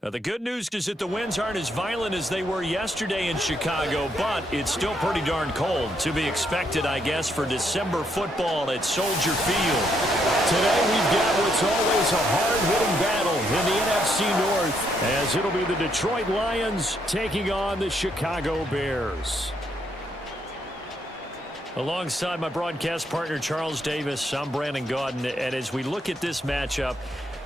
The good news is that the winds aren't as violent as they were yesterday in Chicago, but it's still pretty darn cold. To be expected, I guess, for December football at Soldier Field. Today we've got what's always a hard-hitting battle in the NFC North, as it'll be the Detroit Lions taking on the Chicago Bears. Alongside my broadcast partner, Charles Davis, I'm Brandon Gaudin, and as we look at this matchup,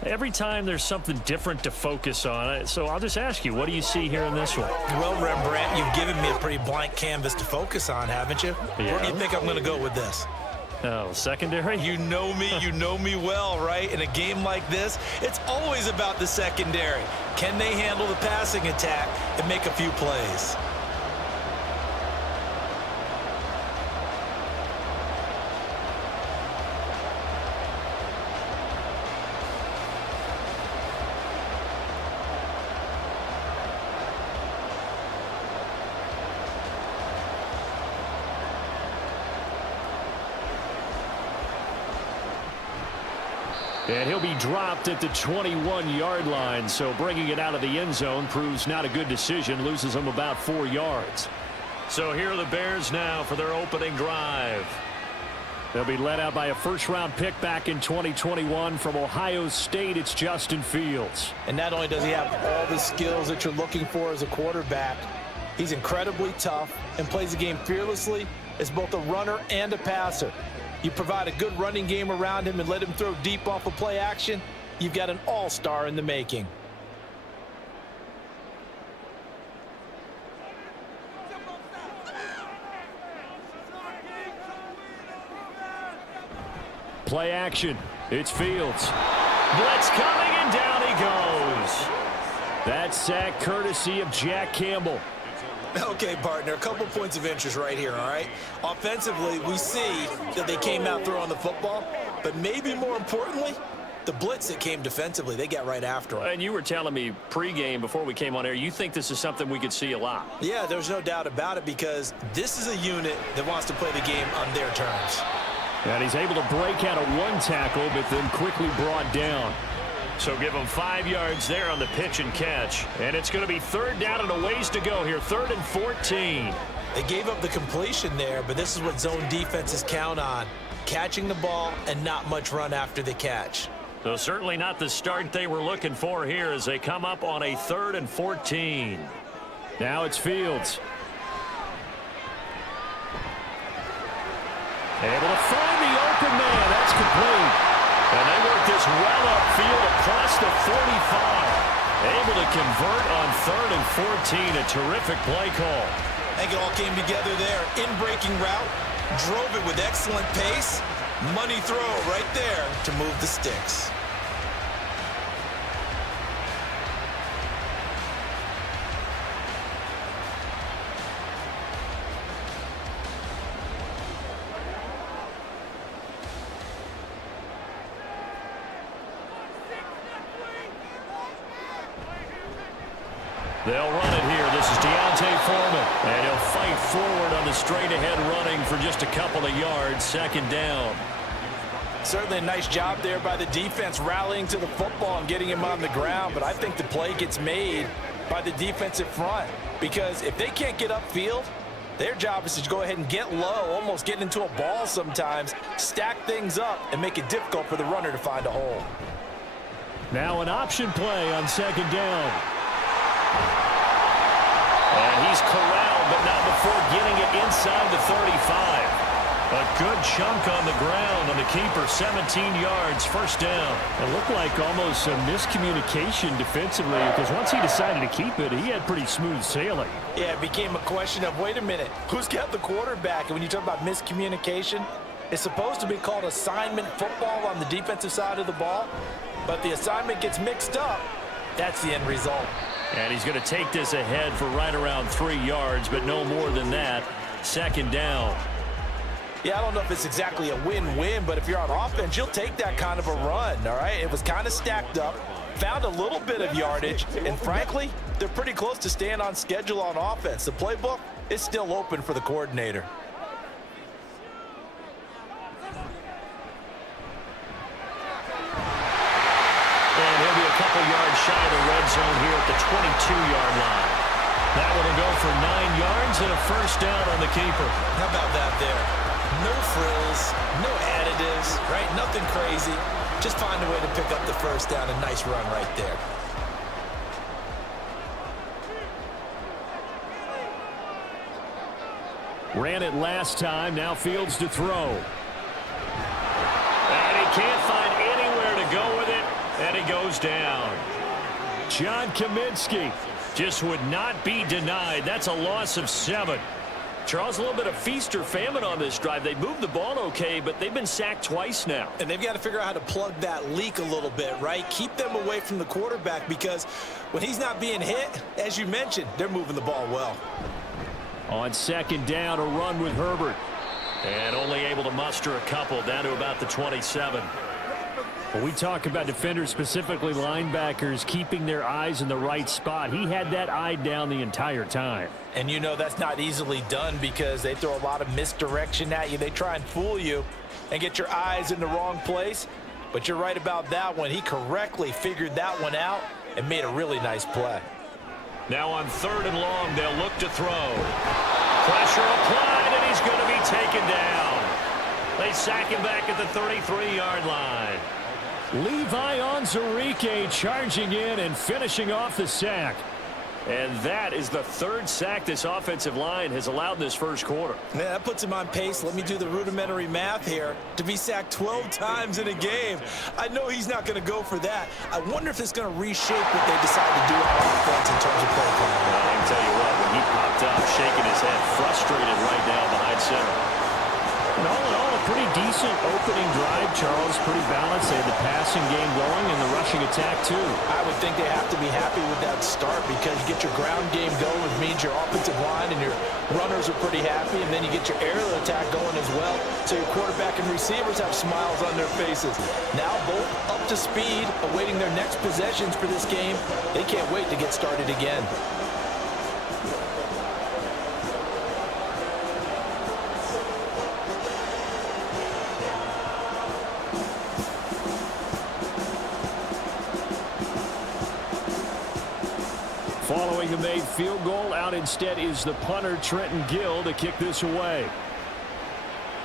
every time there's something different to focus on. So I'll just ask you, what do you see here in this one? Well, Rembrandt, you've given me a pretty blank canvas to focus on, haven't you? Yeah. Where do you think I'm going to go with this? Oh, secondary? You know me well, right? In a game like this, it's always about the secondary. Can they handle the passing attack and make a few plays? And he'll be dropped at the 21-yard line, so bringing it out of the end zone proves not a good decision, loses him about 4 yards. So here are the Bears now for their opening drive. They'll be led out by a first-round pick back in 2021 from Ohio State. It's Justin Fields. And not only does he have all the skills that you're looking for as a quarterback, he's incredibly tough and plays the game fearlessly as both a runner and a passer. You provide a good running game around him and let him throw deep off of play action, you've got an all-star in the making. Play action. It's Fields. Blitz coming, and down he goes. That sack courtesy of Jack Campbell. Okay, partner, a couple points of interest right here, all right? Offensively, we see that they came out throwing the football, but maybe more importantly, the blitz that came defensively, they got right after him. And you were telling me pregame before we came on air, you think this is something we could see a lot. Yeah, there's no doubt about it because this is a unit that wants to play the game on their terms. And he's able to break out of one tackle, but then quickly brought down. So give him 5 yards there on the pitch and catch. And it's going to be third down and a ways to go here, 3rd and 14. They gave up the completion there, but this is what zone defenses count on, catching the ball and not much run after the catch. So certainly not the start they were looking for here as they come up on a 3rd and 14. Now it's Fields. Able to find the open man. That's complete. And they work this well upfield across the 45. Able to convert on 3rd and 14. A terrific play call. I think it all came together there. In-breaking route, drove it with excellent pace. Money throw right there to move the sticks. They'll run it here. This is D'Onta Foreman. And he'll fight forward on the straight-ahead running for just a couple of yards. 2nd down. Certainly a nice job there by the defense rallying to the football and getting him on the ground. But I think the play gets made by the defensive front. Because if they can't get upfield, their job is to go ahead and get low, almost get into a ball sometimes, stack things up, and make it difficult for the runner to find a hole. Now an option play on 2nd down. And he's corralled, but not before getting it inside the 35. A good chunk on the ground on the keeper, 17 yards, 1st down. It looked like almost some miscommunication defensively because once he decided to keep it, he had pretty smooth sailing. Yeah, it became a question of, wait a minute, who's got the quarterback? And when you talk about miscommunication, it's supposed to be called assignment football on the defensive side of the ball, but the assignment gets mixed up. That's the end result. And he's going to take this ahead for right around 3 yards, but no more than that. 2nd down. Yeah, I don't know if it's exactly a win-win, but if you're on offense, you'll take that kind of a run, all right? It was kind of stacked up, found a little bit of yardage, and frankly, they're pretty close to staying on schedule on offense. The playbook is still open for the coordinator. And he'll be a couple yards shy of the red zone here at 22-yard line. That one will go for 9 yards and a first down on the keeper. How about that there? No frills, no additives, right? Nothing crazy. Just find a way to pick up the first down. A nice run right there. Ran it last time. Now Fields to throw. And he can't find anywhere to go with it, and he goes down. John Kaminsky just would not be denied. That's a loss of 7. Charles, a little bit of feast or famine on this drive. They moved the ball okay, but they've been sacked twice now. And they've got to figure out how to plug that leak a little bit, right? Keep them away from the quarterback, because when he's not being hit, as you mentioned, they're moving the ball well. On second down, a run with Herbert. And only able to muster a couple, down to about the 27. When we talk about defenders, specifically linebackers, keeping their eyes in the right spot, he had that eye down the entire time. And you know that's not easily done, because they throw a lot of misdirection at you. They try and fool you and get your eyes in the wrong place. But you're right about that one. He correctly figured that one out and made a really nice play. Now on 3rd and long, they'll look to throw. Pressure applied, and he's going to be taken down. They sack him back at the 33-yard line. Levi Onwuzurike charging in and finishing off the sack. And that is the 3rd sack this offensive line has allowed in this first quarter. Man, that puts him on pace. Let me do the rudimentary math here. To be sacked 12 times in a game, I know he's not going to go for that. I wonder if it's going to reshape what they decide to do on offense in terms of play calling. Well, I can tell you what, when he popped up, shaking his head, frustrated right now behind center. And all in all, a pretty decent opening drive, Charles. Pretty balanced. They had the passing game going and the rushing attack, too. I would think they have to be happy with that start, because you get your ground game going, which means your offensive line and your runners are pretty happy, and then you get your aerial attack going as well, so your quarterback and receivers have smiles on their faces. Now both up to speed, awaiting their next possessions for this game. They can't wait to get started again. Following the made field goal, out instead is the punter, Trenton Gill, to kick this away.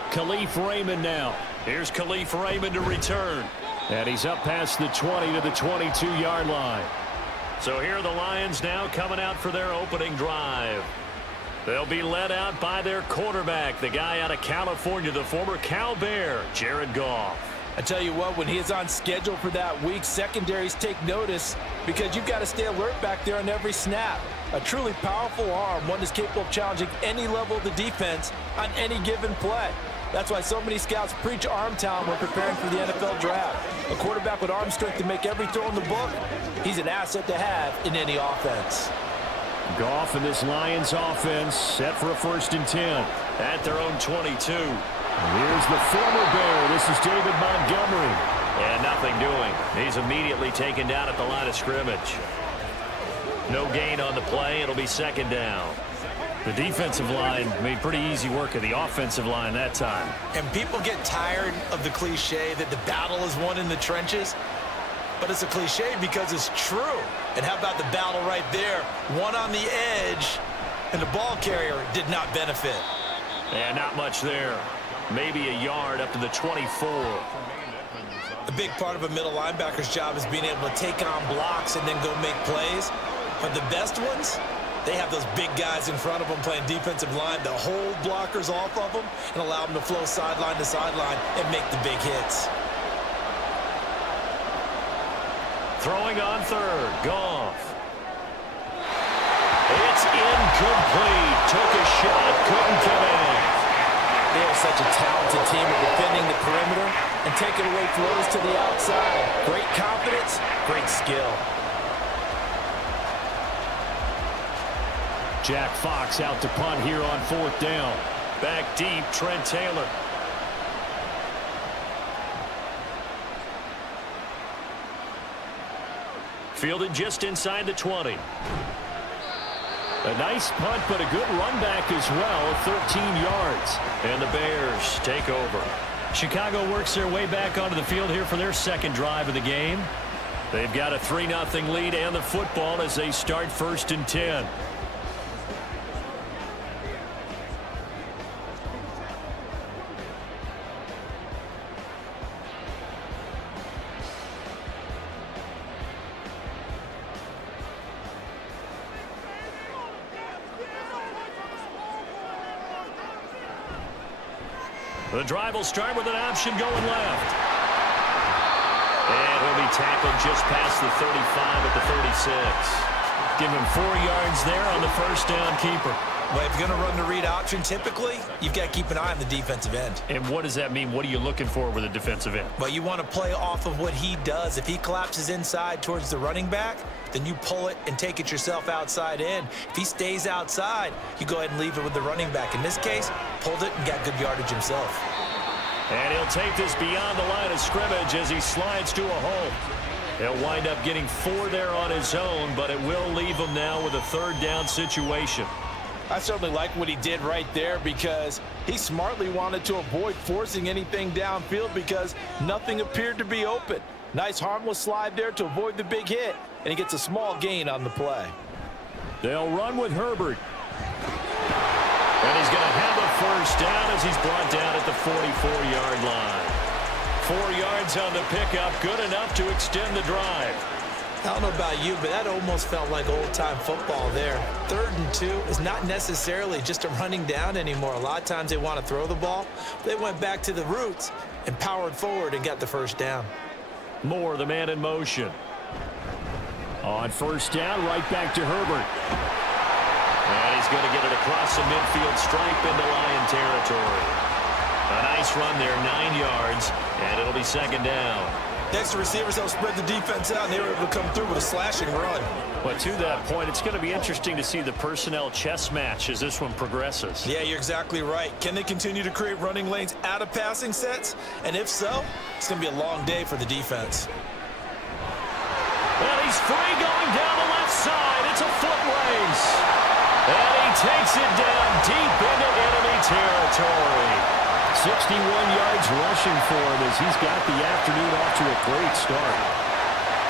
Khalif Raymond now. Here's Khalif Raymond to return. And he's up past the 20 to the 22-yard line. So here are the Lions now coming out for their opening drive. They'll be led out by their quarterback, the guy out of California, the former Cal Bear, Jared Goff. I tell you what, when he is on schedule for that week, secondaries take notice, because you've got to stay alert back there on every snap. A truly powerful arm, one that's capable of challenging any level of the defense on any given play. That's why so many scouts preach arm talent when preparing for the NFL draft. A quarterback with arm strength to make every throw in the book, he's an asset to have in any offense. Goff and this Lions offense set for a 1st and 10. At their own 22. Here's the former Bear. This is David Montgomery. And nothing doing. He's immediately taken down at the line of scrimmage. No gain on the play. It'll be 2nd down. The defensive line made pretty easy work of the offensive line that time. And people get tired of the cliche that the battle is won in the trenches. But it's a cliche because it's true. And how about the battle right there? One on the edge, and the ball carrier did not benefit. And not much there. Maybe a yard up to the 24. A big part of a middle linebacker's job is being able to take on blocks and then go make plays. But the best ones, they have those big guys in front of them playing defensive line to hold blockers off of them and allow them to flow sideline to sideline and make the big hits. Throwing on 3rd, Goff. It's incomplete. Took a shot, couldn't get in. They are such a talented team at defending the perimeter and taking away throws to the outside. Great confidence, great skill. Jack Fox out to punt here on 4th down. Back deep, Trent Taylor. Fielded just inside the 20. A nice punt, but a good run back as well, 13 yards. And the Bears take over. Chicago works their way back onto the field here for their 2nd drive of the game. They've got a 3-0 lead and the football as they start 1st and 10. The drive will start with an option going left. And he'll be tackled just past the 35 at the 36. Give him 4 yards there on the first down keeper. Well, if you're going to run the read option, typically, you've got to keep an eye on the defensive end. And what does that mean? What are you looking for with a defensive end? Well, you want to play off of what he does. If he collapses inside towards the running back, then you pull it and take it yourself outside in. If he stays outside, you go ahead and leave it with the running back. In this case, pulled it and got good yardage himself. And he'll take this beyond the line of scrimmage as he slides to a hole. He'll wind up getting 4 there on his own, but it will leave him now with a 3rd down situation. I certainly like what he did right there because he smartly wanted to avoid forcing anything downfield because nothing appeared to be open. Nice harmless slide there to avoid the big hit, and he gets a small gain on the play. They'll run with Herbert. And he's going to have a 1st down as he's brought down at the 44-yard line. 4 yards on the pickup, good enough to extend the drive. I don't know about you, but that almost felt like old-time football there. 3rd and 2 is not necessarily just a running down anymore. A lot of times they want to throw the ball. They went back to the roots and powered forward and got the 1st down. Moore, the man in motion. On 1st down, right back to Herbert. And he's going to get it across the midfield stripe into Lion territory. A nice run there, 9 yards, and it'll be 2nd down. Next to receivers, they'll spread the defense out, and they were able to come through with a slashing run. But to that point, it's going to be interesting to see the personnel chess match as this one progresses. Yeah, you're exactly right. Can they continue to create running lanes out of passing sets? And if so, it's going to be a long day for the defense. And he's free going down the left side. It's a foot race. And he takes it down deep into enemy territory. 61 yards rushing for him as he's got the afternoon off to a great start.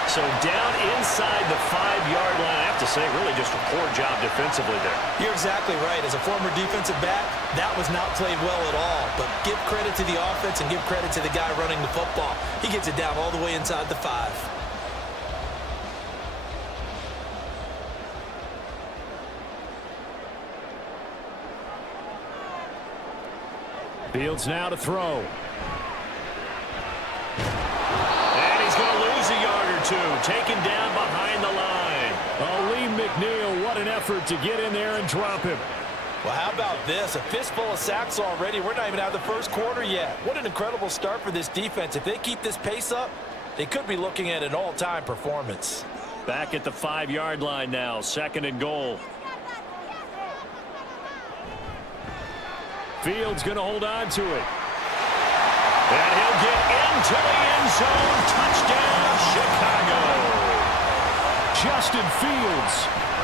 So down inside the 5-yard line, I have to say, really just a poor job defensively there. You're exactly right. As a former defensive back, that was not played well at all. But give credit to the offense and give credit to the guy running the football. He gets it down all the way inside the 5. Fields now to throw. And he's going to lose a yard or 2. Taken down behind the line. Oh, Lee McNeil, what an effort to get in there and drop him. Well, how about this? A fistful of sacks already. We're not even out of the 1st quarter yet. What an incredible start for this defense. If they keep this pace up, they could be looking at an all-time performance. Back at the 5-yard line now. 2nd and goal. Fields going to hold on to it. And he'll get into the end zone. Touchdown, Chicago. Justin Fields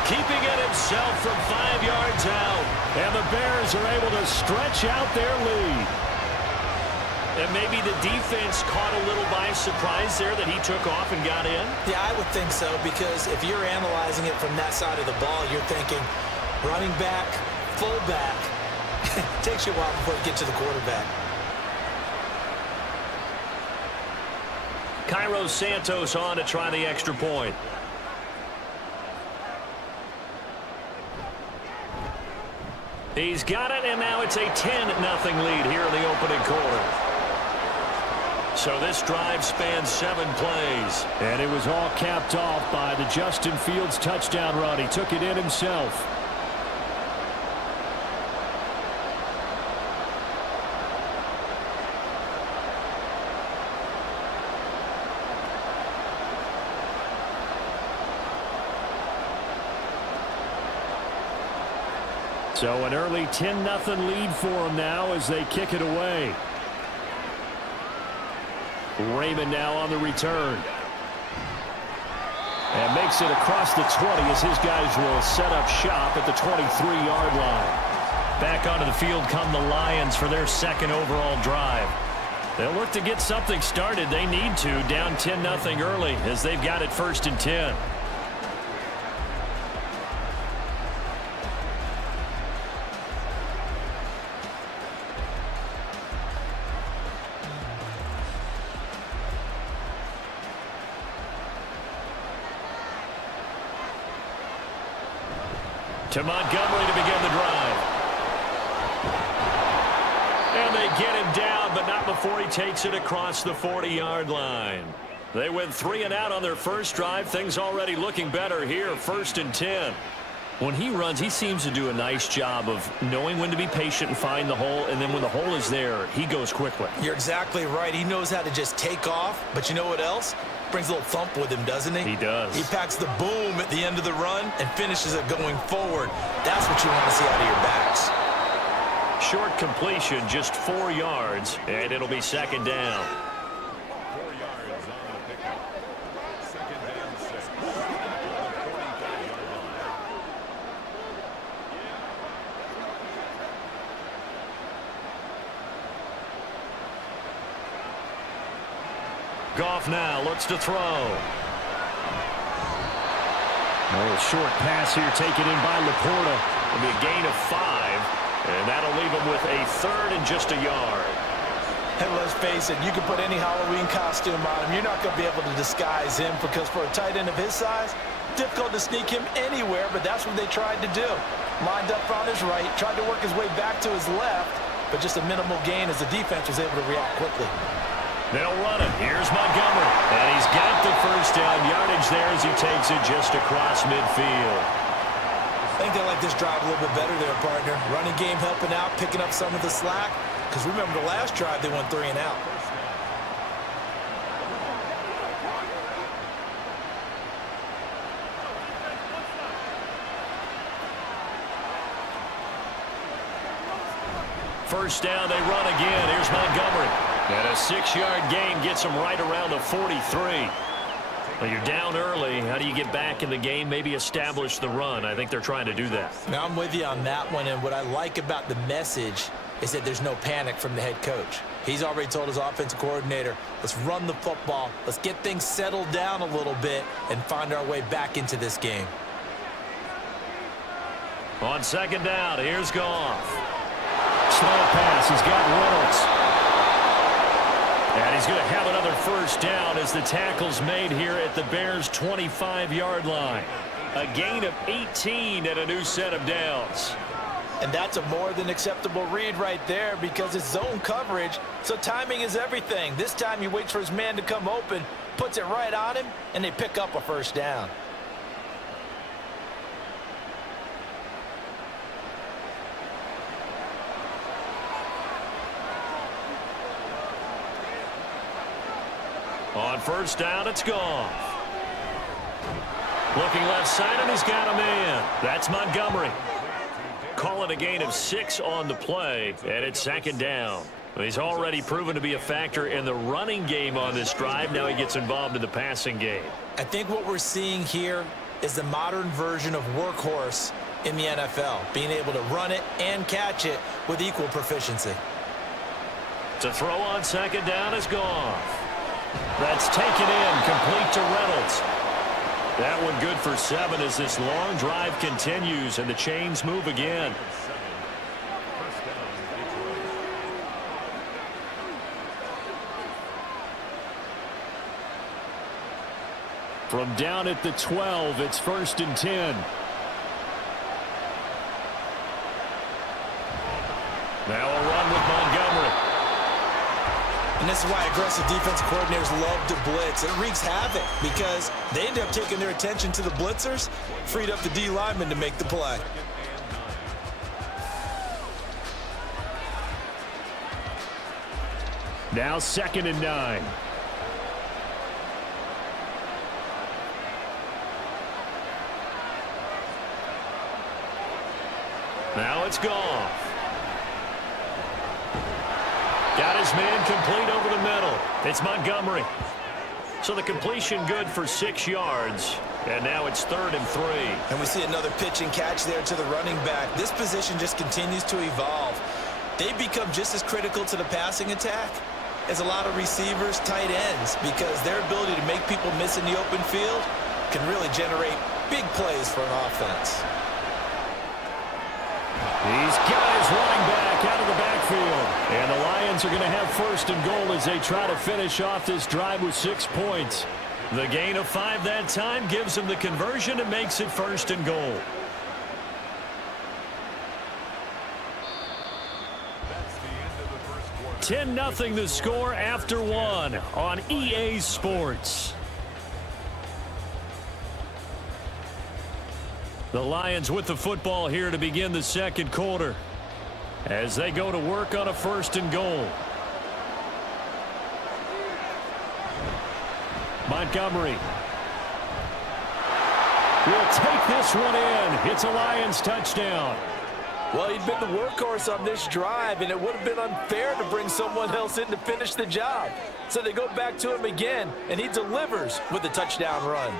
keeping it himself from 5 yards out. And the Bears are able to stretch out their lead. And maybe the defense caught a little by surprise there that he took off and got in? Yeah, I would think so, because if you're analyzing it from that side of the ball, you're thinking running back, fullback. Takes you a while before you get to the quarterback. Cairo Santos on to try the extra point. He's got it, and now it's a 10-0 lead here in the opening quarter. So this drive spans 7 plays. And it was all capped off by the Justin Fields touchdown run. He took it in himself. So an early 10-0 lead for them now as they kick it away. Raymond now on the return. And makes it across the 20 as his guys will set up shop at the 23-yard line. Back onto the field come the Lions for their 2nd overall drive. They'll look to get something started. They need to, down 10-0 early as they've got it 1st and 10. To Montgomery to begin the drive. And they get him down, but not before he takes it across the 40-yard line. They went 3 and out on their first drive. Things already looking better here, 1st and 10. When he runs, he seems to do a nice job of knowing when to be patient and find the hole, and then when the hole is there, he goes quickly. You're exactly right. He knows how to just take off, but you know what else? Brings a little thump with him, doesn't he? He does. He packs the boom at the end of the run and finishes it going forward. That's what you want to see out of your backs. Short completion, just 4 yards, and it'll be 2nd down. 4 yards on the pickup. 2nd and 6. Goff now looks to throw. A little short pass here taken in by Laporta. It'll be a gain of 5, and that'll leave him with a 3rd and just a yard. And let's face it, you can put any Halloween costume on him. You're not going to be able to disguise him because for a tight end of his size, difficult to sneak him anywhere, but that's what they tried to do. Lined up on his right, tried to work his way back to his left, but just a minimal gain as the defense was able to react quickly. They'll run it. Here's Montgomery. And he's got the 1st down yardage there as he takes it just across midfield. I think they like this drive a little bit better there, partner. Running game helping out, picking up some of the slack. Because remember the last drive, they went 3 and out. First down, they run again. Here's Montgomery. And a 6-yard gain gets him right around the 43. Well, you're down early. How do you get back in the game, maybe establish the run? I think they're trying to do that. Now, I'm with you on that one, and what I like about the message is that there's no panic from the head coach. He's already told his offensive coordinator, let's run the football, let's get things settled down a little bit and find our way back into this game. On 2nd down, here's Goff. Slow pass. He's got Reynolds. And he's going to have another 1st down as the tackle's made here at the Bears' 25-yard line. A gain of 18 and a new set of downs. And that's a more than acceptable read right there because it's zone coverage, so timing is everything. This time he waits for his man to come open, puts it right on him, and they pick up a 1st down. On 1st down, it's Goff. Looking left side, and he's got a man. That's Montgomery. Call it a gain of 6 on the play, and it's 2nd down. He's already proven to be a factor in the running game on this drive. Now he gets involved in the passing game. I think what we're seeing here is the modern version of workhorse in the NFL, being able to run it and catch it with equal proficiency. To throw on 2nd down is Goff. That's taken in, complete to Reynolds. That one good for 7 as this long drive continues and the chains move again. From down at the 12, it's 1st and 10. Now a run with Montgomery. And this is why aggressive defensive coordinators love to blitz. It wreaks havoc because they end up taking their attention to the blitzers, freed up the D lineman to make the play. Now 2nd and 9. Now it's Goff. Got his man complete over the middle. It's Montgomery. So the completion good for 6 yards. And now it's 3rd and 3. And we see another pitch and catch there to the running back. This position just continues to evolve. They become just as critical to the passing attack is a lot of receivers, tight ends, because their ability to make people miss in the open field can really generate big plays for an offense. These guys running back out of the backfield. And the Lions are going to have first and goal as they try to finish off this drive with 6 points. The gain of 5 that time gives them the conversion and makes it first and goal. That's the end of the first quarter. 10-0 the score after 1 on EA Sports. The Lions with the football here to begin the second quarter as they go to work on a first and goal. Montgomery will take this one in. It's a Lions touchdown. Well, he'd been the workhorse on this drive, and it would have been unfair to bring someone else in to finish the job. So they go back to him again, and he delivers with a touchdown run.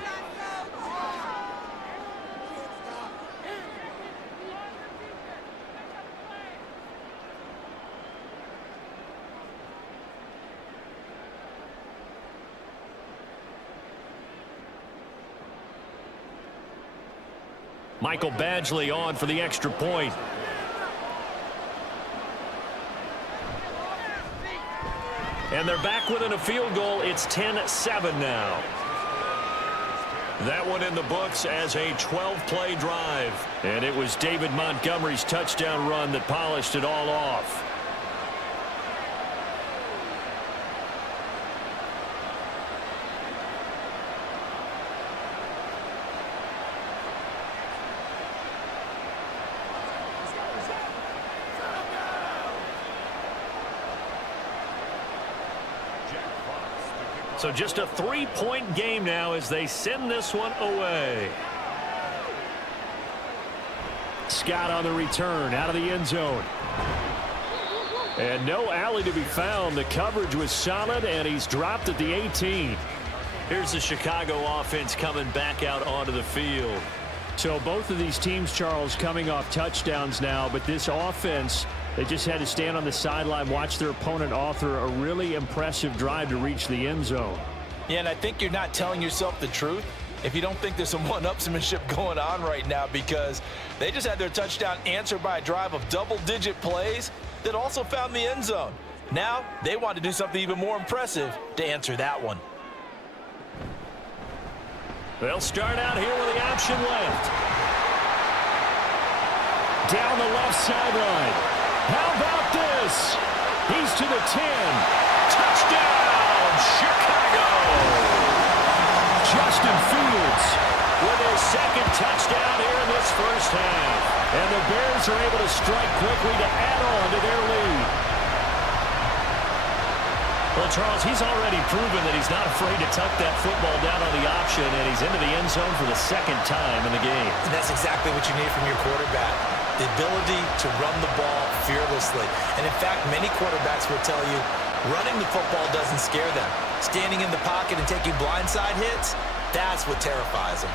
Michael Badgley on for the extra point. And they're back within a field goal. It's 10-7 now. That one in the books as a 12-play drive. And it was David Montgomery's touchdown run that polished it all off. So just a 3-point game now as they send this one away. Scott on the return out of the end zone. And no alley to be found. The coverage was solid, and he's dropped at the 18. Here's the Chicago offense coming back out onto the field. So both of these teams, Charles, coming off touchdowns now, but this offense, they just had to stand on the sideline, watch their opponent author a really impressive drive to reach the end zone. Yeah, and I think you're not telling yourself the truth if you don't think there's some one-upsmanship going on right now, because they just had their touchdown answered by a drive of double-digit plays that also found the end zone. Now they want to do something even more impressive to answer that one. They'll start out here with the option left. Down the left sideline. How about this? He's to the 10. Touchdown, Chicago! Justin Fields with his second touchdown here in this first half. And the Bears are able to strike quickly to add on to their lead. Well, Charles, he's already proven that he's not afraid to tuck that football down on the option, and he's into the end zone for the second time in the game. And that's exactly what you need from your quarterback, the ability to run the ball fearlessly. And in fact, many quarterbacks will tell you running the football doesn't scare them. Standing in the pocket and taking blindside hits, that's what terrifies them.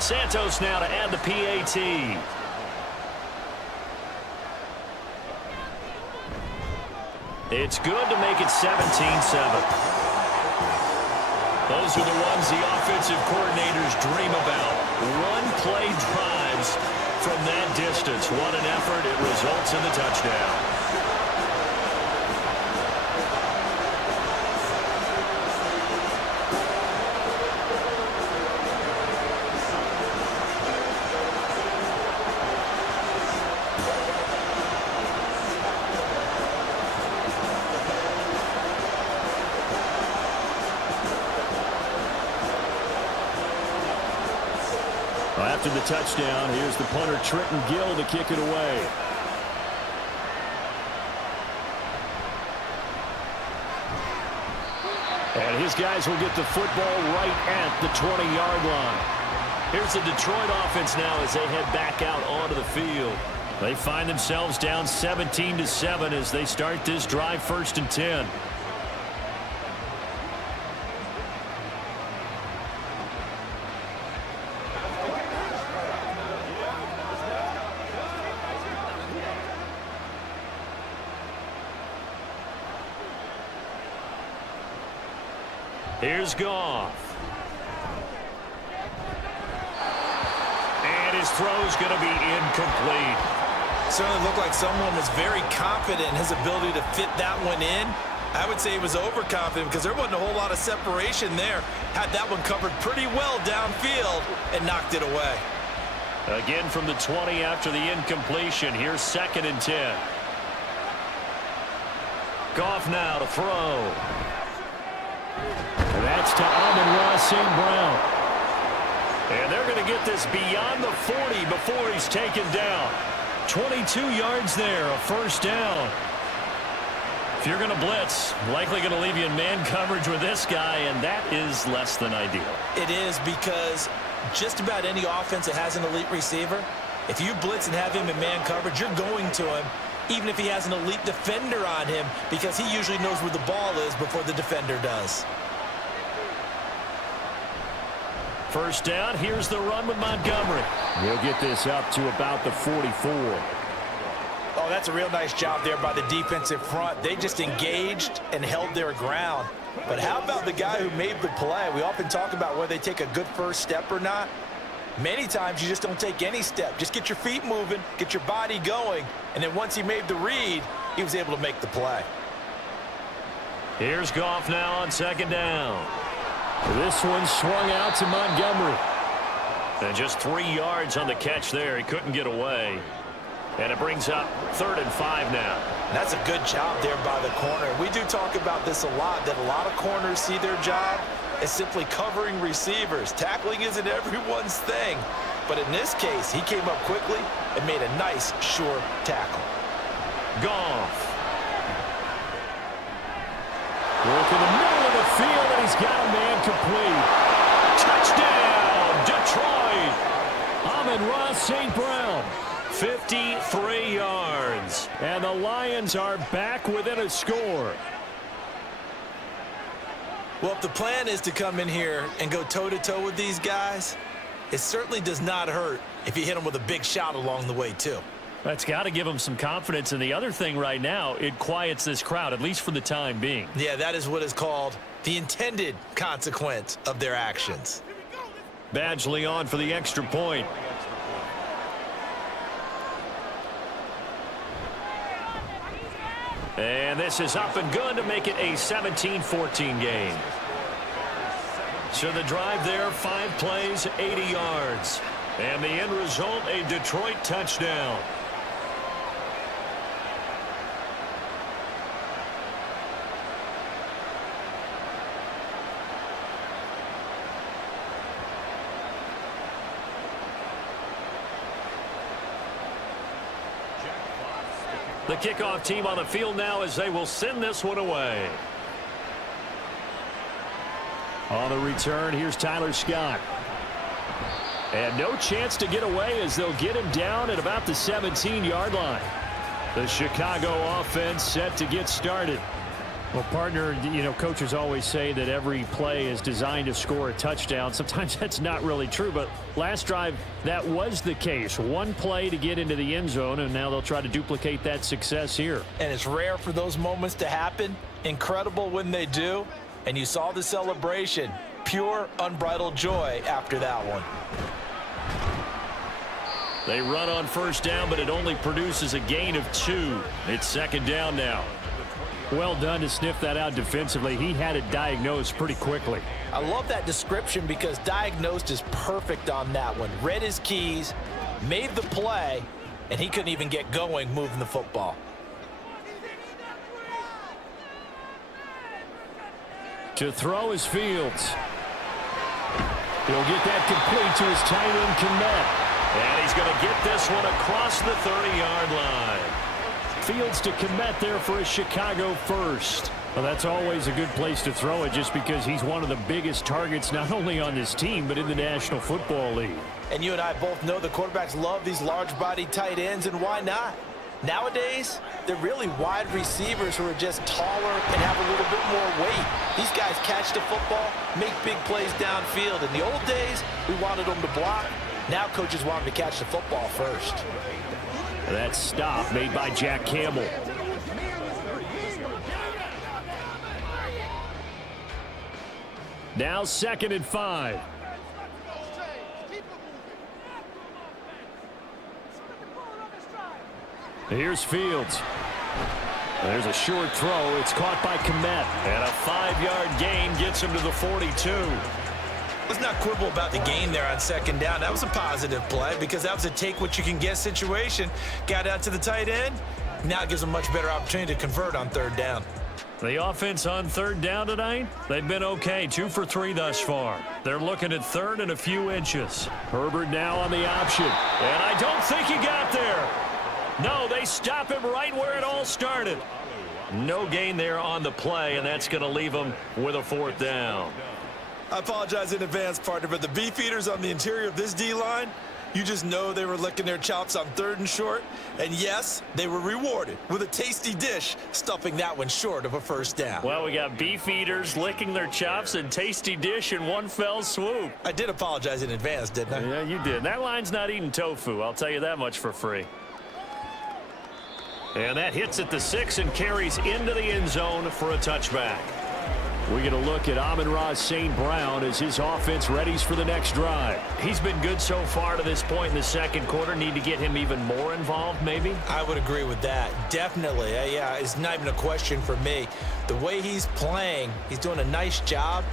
Santos now to add the PAT. It's good to make it 17-7. Those are the ones the offensive coordinators dream about. One-play drives from that distance. What an effort. It results in the touchdown. After the touchdown, here's the punter Trenton Gill to kick it away. And his guys will get the football right at the 20-yard line. Here's the Detroit offense now as they head back out onto the field. They find themselves down 17-7 as they start this drive, 1st and 10. Here's Goff. And his throw's going to be incomplete. Certainly looked like someone was very confident in his ability to fit that one in. I would say he was overconfident because there wasn't a whole lot of separation there. Had that one covered pretty well downfield and knocked it away. Again from the 20 after the incompletion. Here's 2nd and 10. Goff now to throw. And that's to Amon-Ra St. Brown. And they're going to get this beyond the 40 before he's taken down. 22 yards there, a first down. If you're going to blitz, likely going to leave you in man coverage with this guy, and that is less than ideal. It is, because just about any offense that has an elite receiver, if you blitz and have him in man coverage, you're going to him, even if he has an elite defender on him, because he usually knows where the ball is before the defender does. First down, here's the run with Montgomery. He'll get this up to about the 44. Oh, that's a real nice job there by the defensive front. They just engaged and held their ground. But how about the guy who made the play? We often talk about whether they take a good first step or not. Many times you just don't take any step. Just get your feet moving, get your body going, and then once he made the read, he was able to make the play. Here's Goff now on 2nd down. This one swung out to Montgomery. And just 3 yards on the catch there. He couldn't get away. And it brings up 3rd and 5 now. That's a good job there by the corner. We do talk about this a lot, that a lot of corners see their job as simply covering receivers. Tackling isn't everyone's thing. But in this case, he came up quickly and made a nice, sure tackle. Goff. Work in the middle of the field, and he's got a man complete. Touchdown, Detroit. Amon-Ra St. Brown. 53 yards. And the Lions are back within a score. Well, if the plan is to come in here and go toe-to-toe with these guys, it certainly does not hurt if you hit them with a big shot along the way, too. That's got to give them some confidence. And the other thing right now, it quiets this crowd, at least for the time being. Yeah, that is what is called the intended consequence of their actions. Badgley on for the extra point. And this is up and good to make it a 17-14 game. So the drive there, 5 plays, 80 yards. And the end result, a Detroit touchdown. The kickoff team on the field now as they will send this one away. On the return, here's Tyler Scott. And no chance to get away as they'll get him down at about the 17-yard line. The Chicago offense set to get started. Well, partner, you know, coaches always say that every play is designed to score a touchdown. Sometimes that's not really true, but last drive, that was the case. One play to get into the end zone, and now they'll try to duplicate that success here. And it's rare for those moments to happen. Incredible when they do. And you saw the celebration. Pure, unbridled joy after that one. They run on first down, but it only produces a gain of 2. It's 2nd down now. Well done to sniff that out defensively. He had it diagnosed pretty quickly. I love that description because diagnosed is perfect on that one. Read his keys, made the play, and he couldn't even get going moving the football. To throw is Fields. He'll get that complete to his tight end, Kmet. And he's going to get this one across the 30-yard line. Fields to Kmet there for a Chicago first. Well, that's always a good place to throw it just because he's one of the biggest targets not only on this team but in the National Football League. And you and I both know the quarterbacks love these large-bodied tight ends, and why not? Nowadays, they're really wide receivers who are just taller and have a little bit more weight. These guys catch the football, make big plays downfield. In the old days, we wanted them to block. Now coaches want them to catch the football first. That stop made by Jack Campbell. Now 2nd and 5. Here's Fields. There's a short throw. It's caught by Kmet. And a 5-yard gain gets him to the 42. Let's not quibble about the gain there on 2nd down. That was a positive play because that was a take-what-you-can-get situation. Got out to the tight end. Now it gives them a much better opportunity to convert on 3rd down. The offense on 3rd down tonight, they've been okay. 2 for 3 thus far. They're looking at 3rd and a few inches. Herbert now on the option. And I don't think he got there. No, they stop him right where it all started. No gain there on the play, and that's going to leave him with a 4th down. I apologize in advance, partner, but the beefeaters on the interior of this D-line, you just know they were licking their chops on 3rd and short. And yes, they were rewarded with a tasty dish, stuffing that one short of a 1st down. Well, we got beef eaters licking their chops and tasty dish in one fell swoop. I did apologize in advance, didn't I? Yeah, you did. That line's not eating tofu. I'll tell you that much for free. And that hits at the 6 and carries into the end zone for a touchback. We get a look at Amon-Ra St. Brown as his offense readies for the next drive. He's been good so far to this point in the 2nd quarter. Need to get him even more involved, maybe? I would agree with that. Definitely. Yeah, it's not even a question for me. The way he's playing, he's doing a nice job.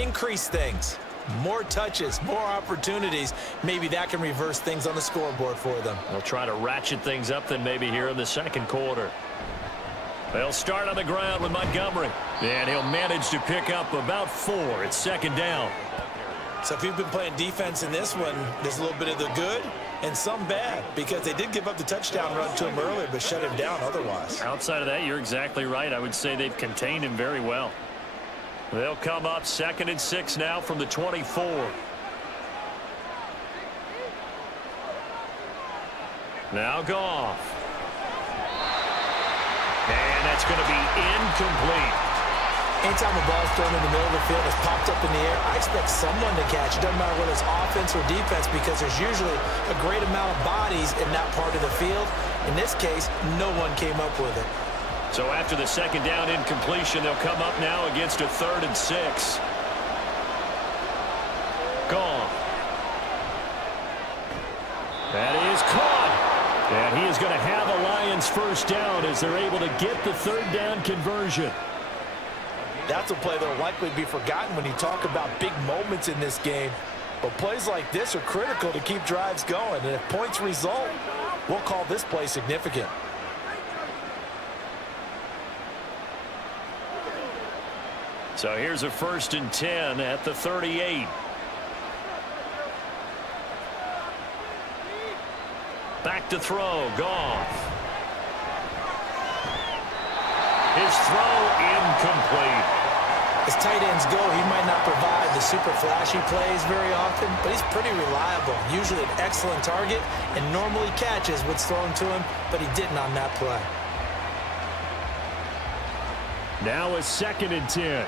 Increase things. More touches, more opportunities. Maybe that can reverse things on the scoreboard for them. They'll try to ratchet things up then maybe here in the 2nd quarter. They'll start on the ground with Montgomery. And he'll manage to pick up about 4. It's 2nd down. So if you've been playing defense in this one, there's a little bit of the good and some bad because they did give up the touchdown run to him earlier but shut him down otherwise. Outside of that, you're exactly right. I would say they've contained him very well. They'll come up 2nd and 6 now from the 24. Now Goff. And that's going to be incomplete. Anytime a ball's thrown in the middle of the field, it's popped up in the air, I expect someone to catch. It doesn't matter whether it's offense or defense because there's usually a great amount of bodies in that part of the field. In this case, no one came up with it. So after the 2nd down incompletion, they'll come up now against a 3rd and 6. Gone. That is caught. And he is going to have a Lions 1st down as they're able to get the 3rd down conversion. That's a play that will likely be forgotten when you talk about big moments in this game. But plays like this are critical to keep drives going. And if points result, we'll call this play significant. So here's a 1st and 10 at the 38. Back to throw. Goff. His throw incomplete. As tight ends go, he might not provide the super flashy plays very often, but he's pretty reliable. Usually an excellent target and normally catches what's thrown to him, but he didn't on that play. Now a 2nd and 10.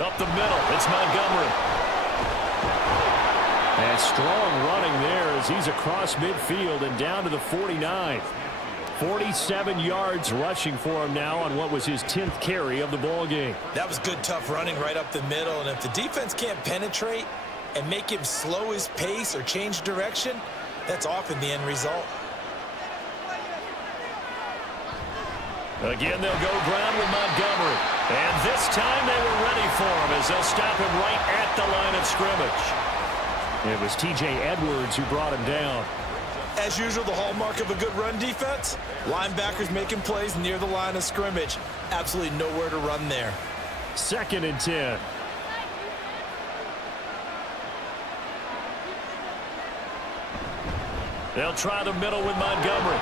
Up the middle, it's Montgomery. And strong running there as he's across midfield and down to the 49. 47 yards rushing for him now on what was his 10th carry of the ball game. That was good, tough running right up the middle. And if the defense can't penetrate and make him slow his pace or change direction, that's often the end result. Again, they'll go ground with Montgomery. And this time they were ready for him as they'll stop him right at the line of scrimmage. It was T.J. Edwards who brought him down. As usual, the hallmark of a good run defense, linebackers making plays near the line of scrimmage. Absolutely nowhere to run there. 2nd and 10. They'll try the middle with Montgomery.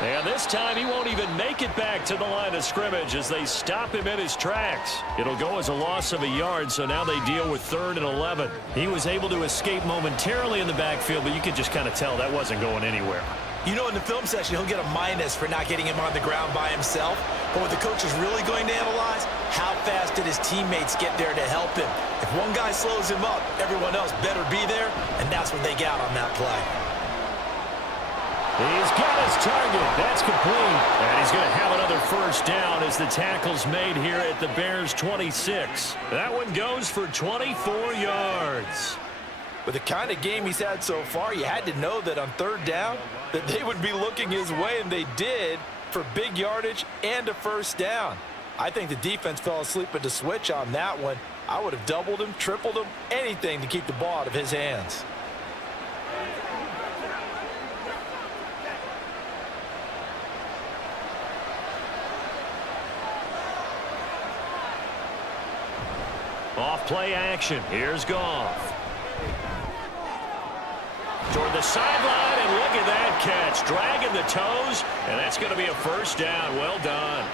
And this time he won't even make it back to the line of scrimmage as they stop him in his tracks. It'll go as a loss of a yard, so now they deal with 3rd and 11. He was able to escape momentarily in the backfield, but you could just kind of tell that wasn't going anywhere. You know, in the film session, he'll get a minus for not getting him on the ground by himself. But what the coach is really going to analyze, how fast did his teammates get there to help him? If one guy slows him up, everyone else better be there, and that's what they got on that play. He's got his target. That's complete. And he's going to have another first down as the tackle's made here at the Bears' 26. That one goes for 24 yards. With the kind of game he's had so far, you had to know that on third down that they would be looking his way, and they did, for big yardage and a first down. I think the defense fell asleep at the switch on that one. I would have doubled him, tripled him, anything to keep the ball out of his hands. Off play action. Here's Goff. Toward the sideline, and look at that catch. Dragging the toes, and that's going to be a first down. Well done.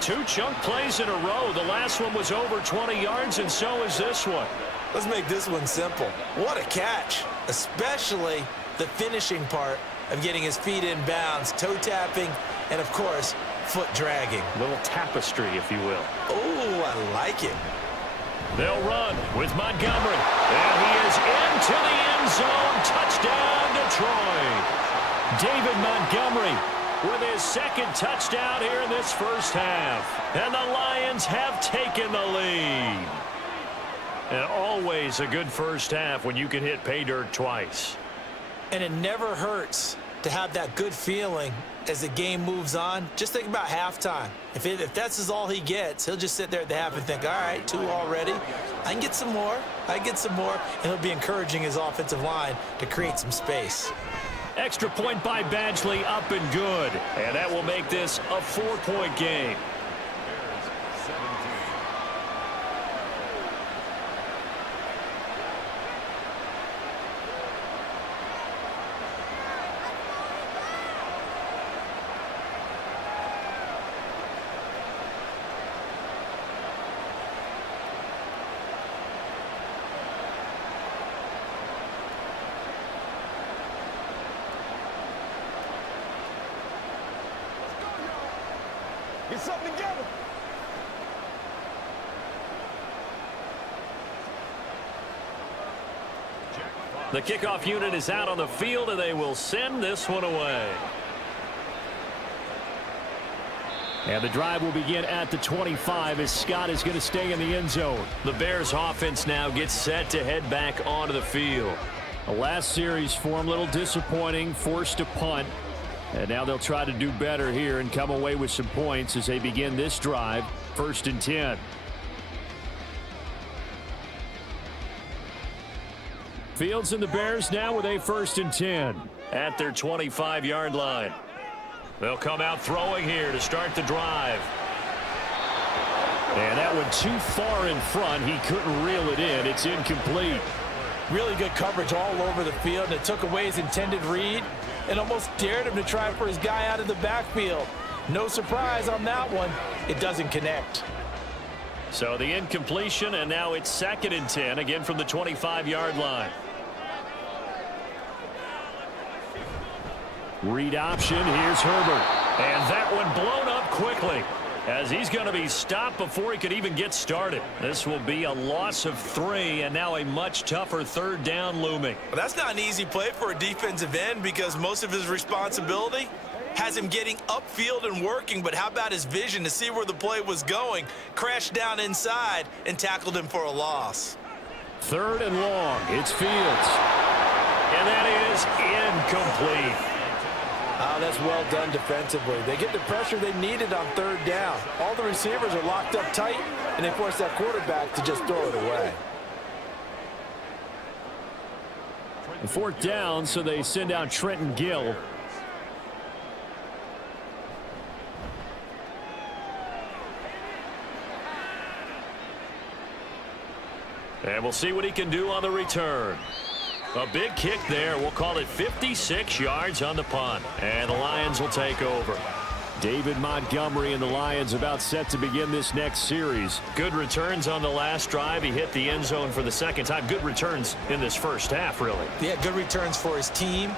2 chunk plays in a row. The last one was over 20 yards, and so is this one. Let's make this one simple. What a catch, especially the finishing part of getting his feet in bounds, toe tapping, and, of course, foot dragging. A little tapestry, if you will. Oh, I like it. They'll run with Montgomery. And he is into the end zone. Touchdown, Detroit. David Montgomery with his second touchdown here in this first half. And the Lions have taken the lead. And always a good first half when you can hit pay dirt twice. And it never hurts to have that good feeling as the game moves on. Just think about halftime. If that's all he gets, he'll just sit there at the half and think, all right, 2 already. I can get some more. I can get some more. And he'll be encouraging his offensive line to create some space. Extra point by Badgley, up and good. And that will make this a 4-point game. Get something together. The kickoff unit is out on the field, and they will send this one away. And the drive will begin at the 25 as Scott is going to stay in the end zone. The Bears offense now gets set to head back onto the field. The last series for him, a little disappointing, forced a punt. And now they'll try to do better here and come away with some points as they begin this drive, 1st and 10. Fields and the Bears now with a 1st and 10. At their 25-yard line. They'll come out throwing here to start the drive. And that one too far in front. He couldn't reel it in. It's incomplete. Really good coverage all over the field, and it took away his intended read and almost dared him to try for his guy out of the backfield. No surprise on that one. It doesn't connect. So the incompletion, and now it's 2nd and 10, again from the 25-yard line. Read option. Here's Herbert. And that one blown up quickly as he's going to be stopped before he could even get started. This will be a loss of 3, and now a much tougher 3rd down looming. Well, that's not an easy play for a defensive end because most of his responsibility has him getting upfield and working, but how about his vision to see where the play was going, crashed down inside, and tackled him for a loss. 3rd and long. It's Fields. And that is incomplete. Oh, that's well done defensively. They get the pressure they needed on 3rd down. All the receivers are locked up tight, and they force that quarterback to just throw it away. 4th down, so they send out Trenton Gill. And we'll see what he can do on the return. A big kick there. We'll call it 56 yards on the punt. And the Lions will take over. David Montgomery and the Lions about set to begin this next series. Good returns on the last drive. He hit the end zone for the 2nd time. Good returns in this first half, really. Yeah, good returns for his team.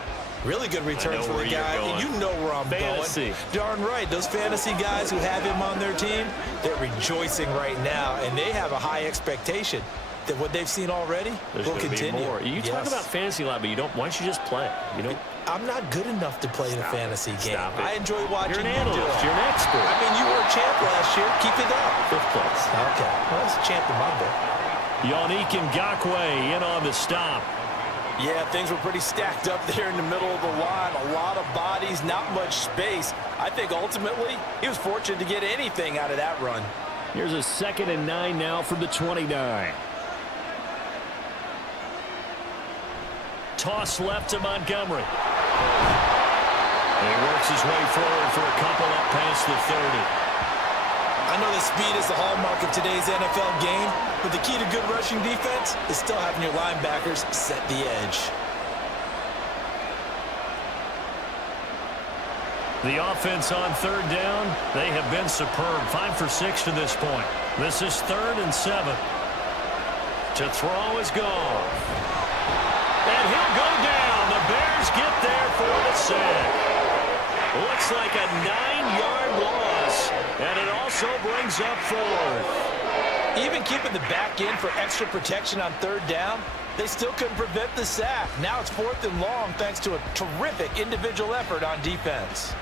Really good returns for the guy. And you know where I'm Fantasy. going. Darn right. Those fantasy guys who have him on their team, they're rejoicing right now, and they have a high expectation. that what they've seen already There's will going to be continue. more. You talk about fantasy line, but you don't. Why don't you just play? You know. I'm not good enough to play in a fantasy game. Stop it. I enjoy watching You're an you do analyst. it. You're an expert. I mean, you were a champ last year. Keep it up. 5th place. Okay. Well, that's a champ in my book. Yannick Ngakoue in on the stop. Yeah, things were pretty stacked up there in the middle of the line. A lot of bodies, not much space. I think ultimately he was fortunate to get anything out of that run. Here's a 2nd and 9 now from the 29. Toss left to Montgomery. And he works his way forward for a couple up past the 30. I know that speed is the hallmark of today's NFL game, but the key to good rushing defense is still having your linebackers set the edge. The offense on 3rd down, they have been superb. 5 for 6 to this point. This is 3rd and 7. To throw is gone. And he'll go down. The Bears get there for the sack. Looks like a 9-yard loss, and it also brings up 4th. Even keeping the back in for extra protection on 3rd down, they still couldn't prevent the sack. Now it's 4th and long thanks to a terrific individual effort on defense.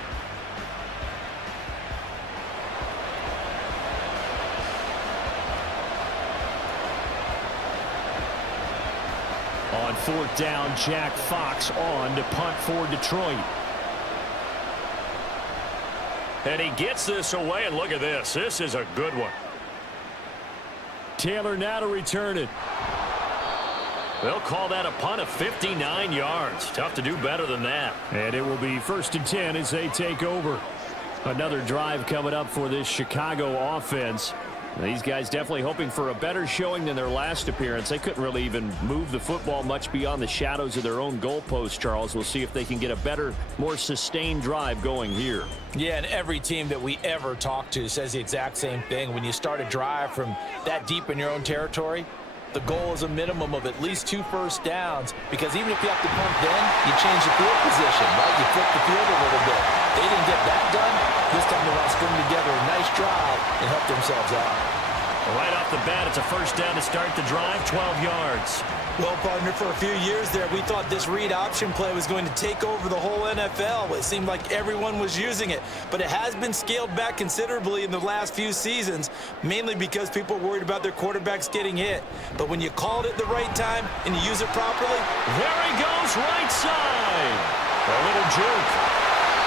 On 4th down, Jack Fox on to punt for Detroit. And he gets this away, and look at this. This is a good one. Taylor now to return it. They'll call that a punt of 59 yards. Tough to do better than that. And it will be 1st and 10 as they take over. Another drive coming up for this Chicago offense. These guys definitely hoping for a better showing than their last appearance. They couldn't really even move the football much beyond the shadows of their own goalpost, Charles. We'll see if they can get a better, more sustained drive going here. Yeah, and every team that we ever talk to says the exact same thing. When you start a drive from that deep in your own territory, the goal is a minimum of at least 2 first downs, because even if you have to punt then, you change the field position, right? You flip the field a little bit. They didn't get that done. This time they want to string together a nice drive and help themselves out. Right off the bat, it's a 1st down to start the drive, 12 yards. Well, partner, for a few years there, we thought this read option play was going to take over the whole NFL. It seemed like everyone was using it, but it has been scaled back considerably in the last few seasons, mainly because people are worried about their quarterbacks getting hit. But when you call it at the right time and you use it properly, There he goes, right side. A little juke.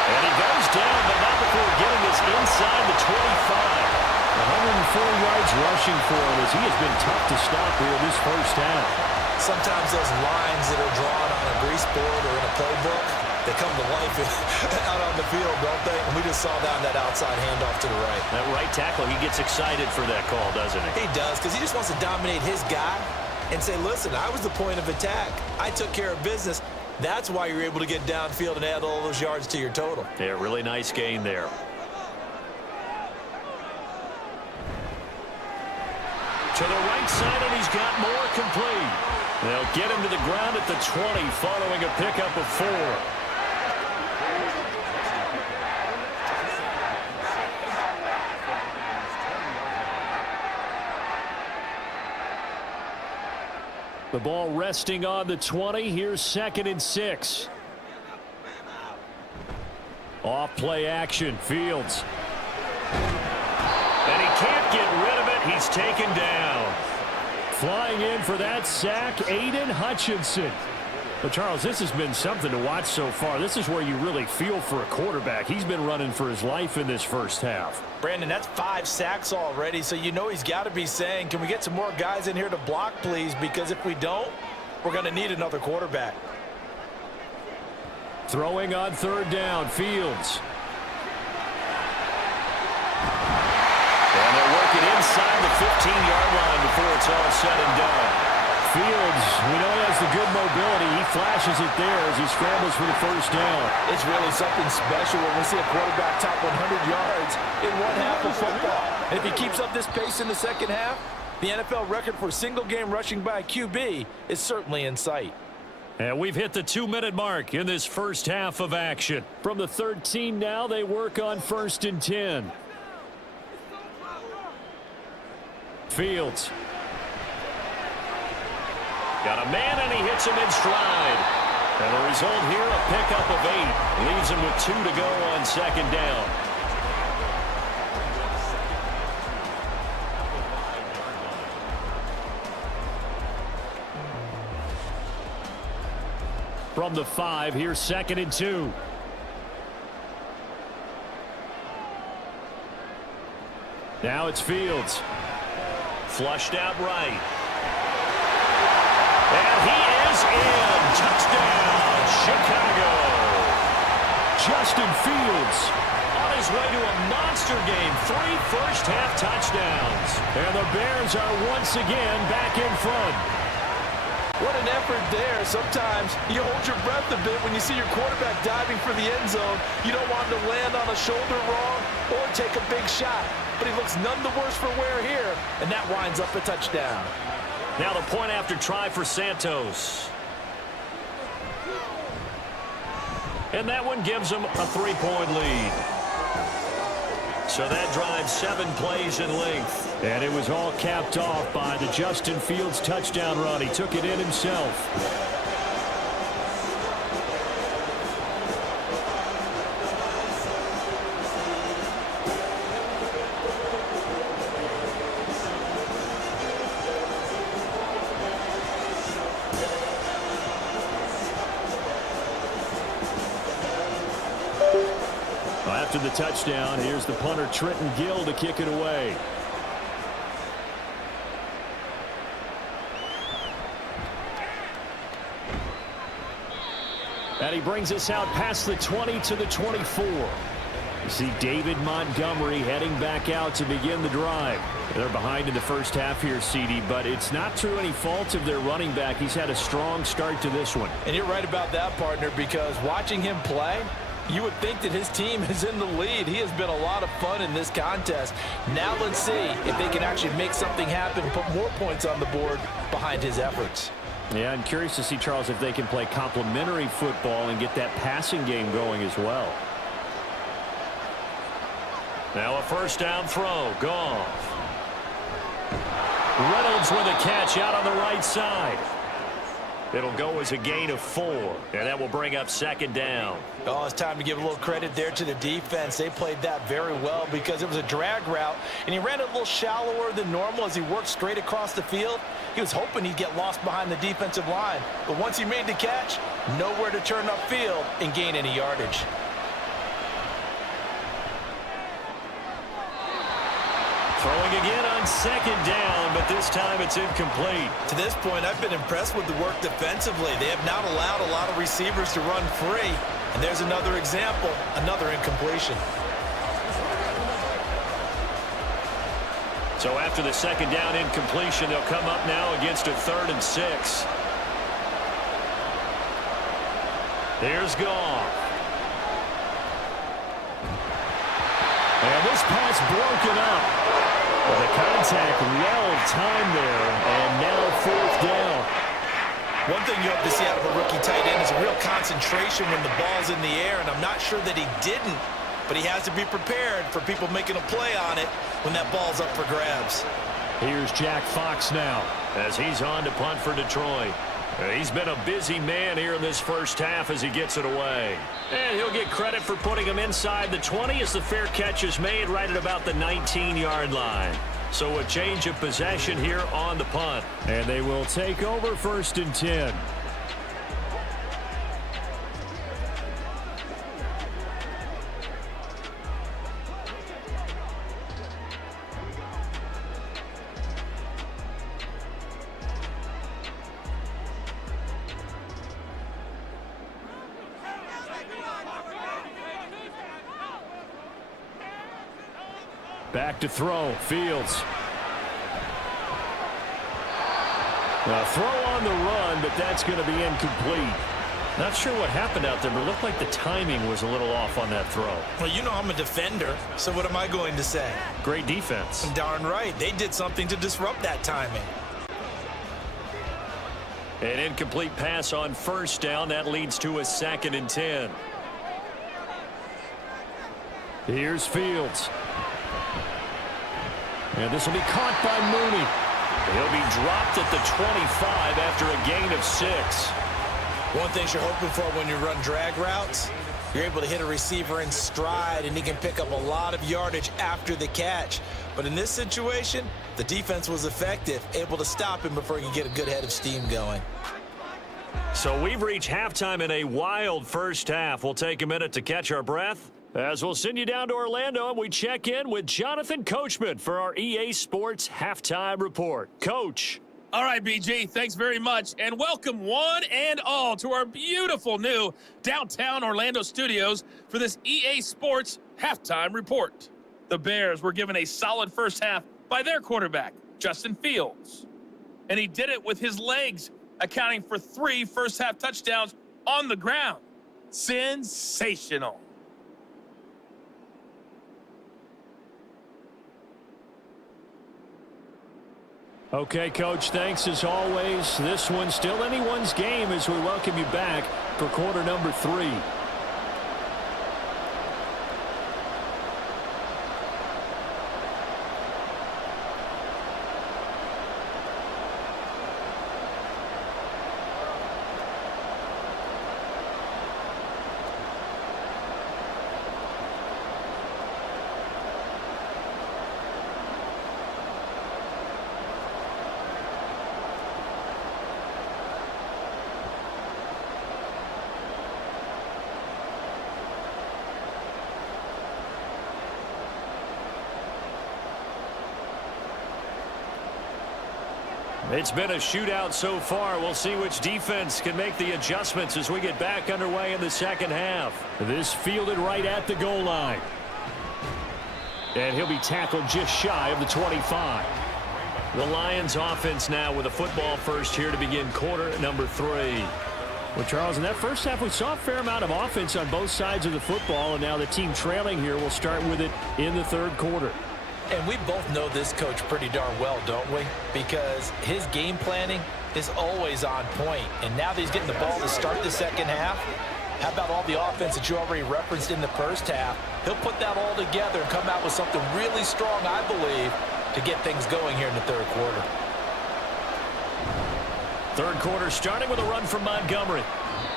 And he goes down, but not before getting this inside the 25. 104 yards rushing for him as he has been tough to stop here this 1st half. sometimes those lines that are drawn on a grease board or in a playbook, they come to life out on the field, don't they? And we just saw that on that outside handoff to the right. That right tackle, he gets excited for that call, doesn't he? He does, because he just wants to dominate his guy and say, listen, I was the point of attack. I took care of business. That's why you're able to get downfield and add all those yards to your total. Yeah, really nice gain there. To the right side, and he's got more complete. They'll get him to the ground at the 20 following a pickup of 4. The ball resting on the 20. Here's 2nd and 6. Off play action. Fields. And he can't get rid of it. He's taken down. Flying in for that sack, Aiden Hutchinson. But, Charles, this has been something to watch so far. This is where you really feel for a quarterback. He's been running for his life in this first half. Brandon, that's 5 sacks already, so you know he's got to be saying, can we get some more guys in here to block, please? Because if we don't, we're going to need another quarterback. Throwing on 3rd down, Fields. And they're working inside the 15-yard line before it's all said and done. Fields, we know he has the good mobility. He flashes it there as he scrambles for the 1st down. It's really something special when we see a quarterback top 100 yards in one half of football. And if he keeps up this pace in the second half, the NFL record for single-game rushing by a QB is certainly in sight. And we've hit the 2-minute mark in this first half of action. From the 13 now, they work on 1st and 10. Got a man, and he hits him in stride. And the result here, a pickup of 8. Leaves him with 2 to go on second down. From the 5, here's 2nd and 2. Now it's Fields. Flushed out right. And he is in. Touchdown, Chicago. Justin Fields On his way to a monster game. 3 first-half touchdowns. And the Bears are once again back in front. What an effort there. Sometimes you hold your breath a bit when you see your quarterback diving for the end zone. You don't want him to land on a shoulder wrong or take a big shot. But he looks none the worse for wear here, and that winds up a touchdown. Now the point after try for Santos. And that one gives him a 3-point lead. So that drives 7 plays in length. And it was all capped off by the Justin Fields touchdown run. He took it in himself. After the touchdown, here's the punter Trenton Gill to kick it away. And he brings us out past the 20 to the 24. You see David Montgomery heading back out to begin the drive. They're behind in the first half here, CD, but it's not through any fault of their running back. He's had a strong start to this one. And you're right about that, partner, because watching him play, you would think that his team is in the lead. He has been a lot of fun in this contest. Now let's see if they can actually make something happen, put more points on the board behind his efforts. Yeah, I'm curious to see, Charles, if they can play complementary football and get that passing game going as well. Now a first down throw. Goff. Reynolds with a catch out on the right side. It'll go as a gain of 4, and that will bring up second down. Oh, it's time to give a little credit there to the defense. They played that very well because it was a drag route, and he ran it a little shallower than normal as he worked straight across the field. He was hoping he'd get lost behind the defensive line, but once he made the catch, nowhere to turn upfield and gain any yardage. Throwing again on second down, but this time it's incomplete. To this point, I've been impressed with the work defensively. They have not allowed a lot of receivers to run free. And there's another example, another incompletion. So after the second down incompletion, they'll come up now against a 3rd and 6. Here's Goff. And this pass broken up. Well, the contact well-timed there, and now 4th down. One thing you hope to see out of a rookie tight end is a real concentration when the ball's in the air, and I'm not sure that he didn't, but he has to be prepared for people making a play on it when that ball's up for grabs. Here's Jack Fox now, as he's on to punt for Detroit. He's been a busy man here in this first half as he gets it away. And he'll get credit for putting him inside the 20 as the fair catch is made right at about the 19-yard line. So a change of possession here on the punt. And they will take over 1st and 10. Back to throw. Fields. A throw on the run, but that's going to be incomplete. Not sure what happened out there, but it looked like the timing was a little off on that throw. Well, you know I'm a defender, so what am I going to say? Great defense. Darn right. They did something to disrupt that timing. An incomplete pass on first down. That leads to a 2nd and 10. Here's Fields. And this will be caught by Mooney. He'll be dropped at the 25 after a gain of 6. One thing you're hoping for when you run drag routes, you're able to hit a receiver in stride, and he can pick up a lot of yardage after the catch. But in this situation, the defense was effective, able to stop him before he could get a good head of steam going. So we've reached halftime in a wild first half. We'll take a minute to catch our breath as we'll send you down to Orlando and we check in with Jonathan Coachman for our EA Sports Halftime Report. Coach. All right, BG, thanks very much, and welcome one and all to our beautiful new downtown Orlando studios for this EA Sports Halftime Report. The Bears were given a solid first half by their quarterback, Justin Fields, and he did it with his legs, accounting for 3 first-half touchdowns on the ground. Sensational. Okay, Coach, thanks as always. This one's still anyone's game as we welcome you back for quarter number 3. It's been a shootout so far. We'll see which defense can make the adjustments as we get back underway in the second half. This fielded right at the goal line. And he'll be tackled just shy of the 25. The Lions offense now with a football first here to begin quarter number 3. Well, Charles, in that first half, we saw a fair amount of offense on both sides of the football, and now the team trailing here will start with it in the third quarter. And we both know this coach pretty darn well, don't we? Because his game planning is always on point. And now that he's getting the ball to start the second half, how about all the offense that you already referenced in the first half? He'll put that all together and come out with something really strong, I believe, to get things going here in the third quarter. Third quarter starting with a run from Montgomery.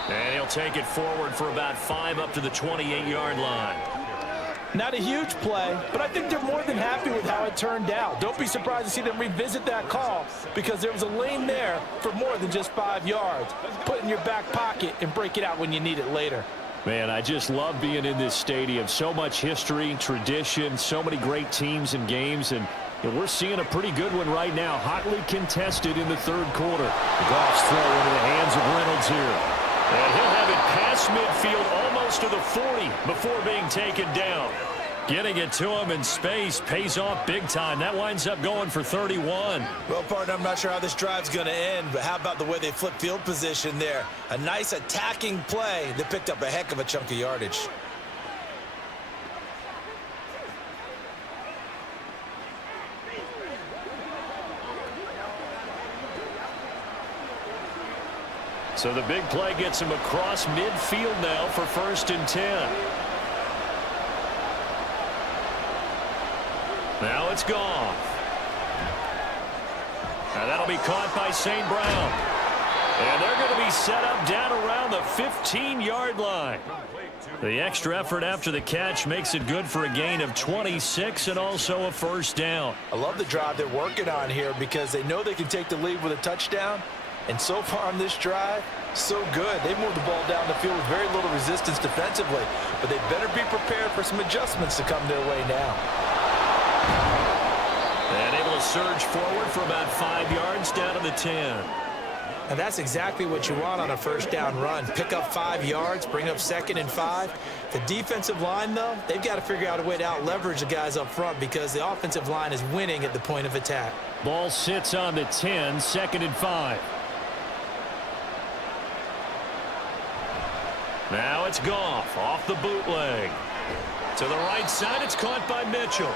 And he'll take it forward for about 5 up to the 28-yard line. Not a huge play, but I think they're more than happy with how it turned out. Don't be surprised to see them revisit that call because there was a lane there for more than just 5 yards. Put it in your back pocket and break it out when you need it later. Man, I just love being in this stadium. So much history, tradition, so many great teams and games, and we're seeing a pretty good one right now. Hotly contested in the third quarter. Goff's throw into the hands of Reynolds here. And he'll have it past midfield almost to the 40 before being taken down. Getting it to him in space pays off big time. That winds up going for 31. Well, partner, I'm not sure how this drive's going to end, but how about the way they flip field position there? A nice attacking play that picked up a heck of a chunk of yardage. So the big play gets him across midfield now for 1st and 10. Now it's gone. And that'll be caught by St. Brown. And they're going to be set up down around the 15-yard line. The extra effort after the catch makes it good for a gain of 26 and also a first down. I love the drive they're working on here because they know they can take the lead with a touchdown. And so far on this drive, so good. They moved the ball down the field with very little resistance defensively. But they better be prepared for some adjustments to come their way now. And able to surge forward for about 5 yards down to the 10. And that's exactly what you want on a first down run. Pick up 5 yards, bring up 2nd and 5. The defensive line, though, they've got to figure out a way to out-leverage the guys up front because the offensive line is winning at the point of attack. Ball sits on the 10, 2nd and 5. Now it's Goff off the bootleg. To the right side, it's caught by Mitchell.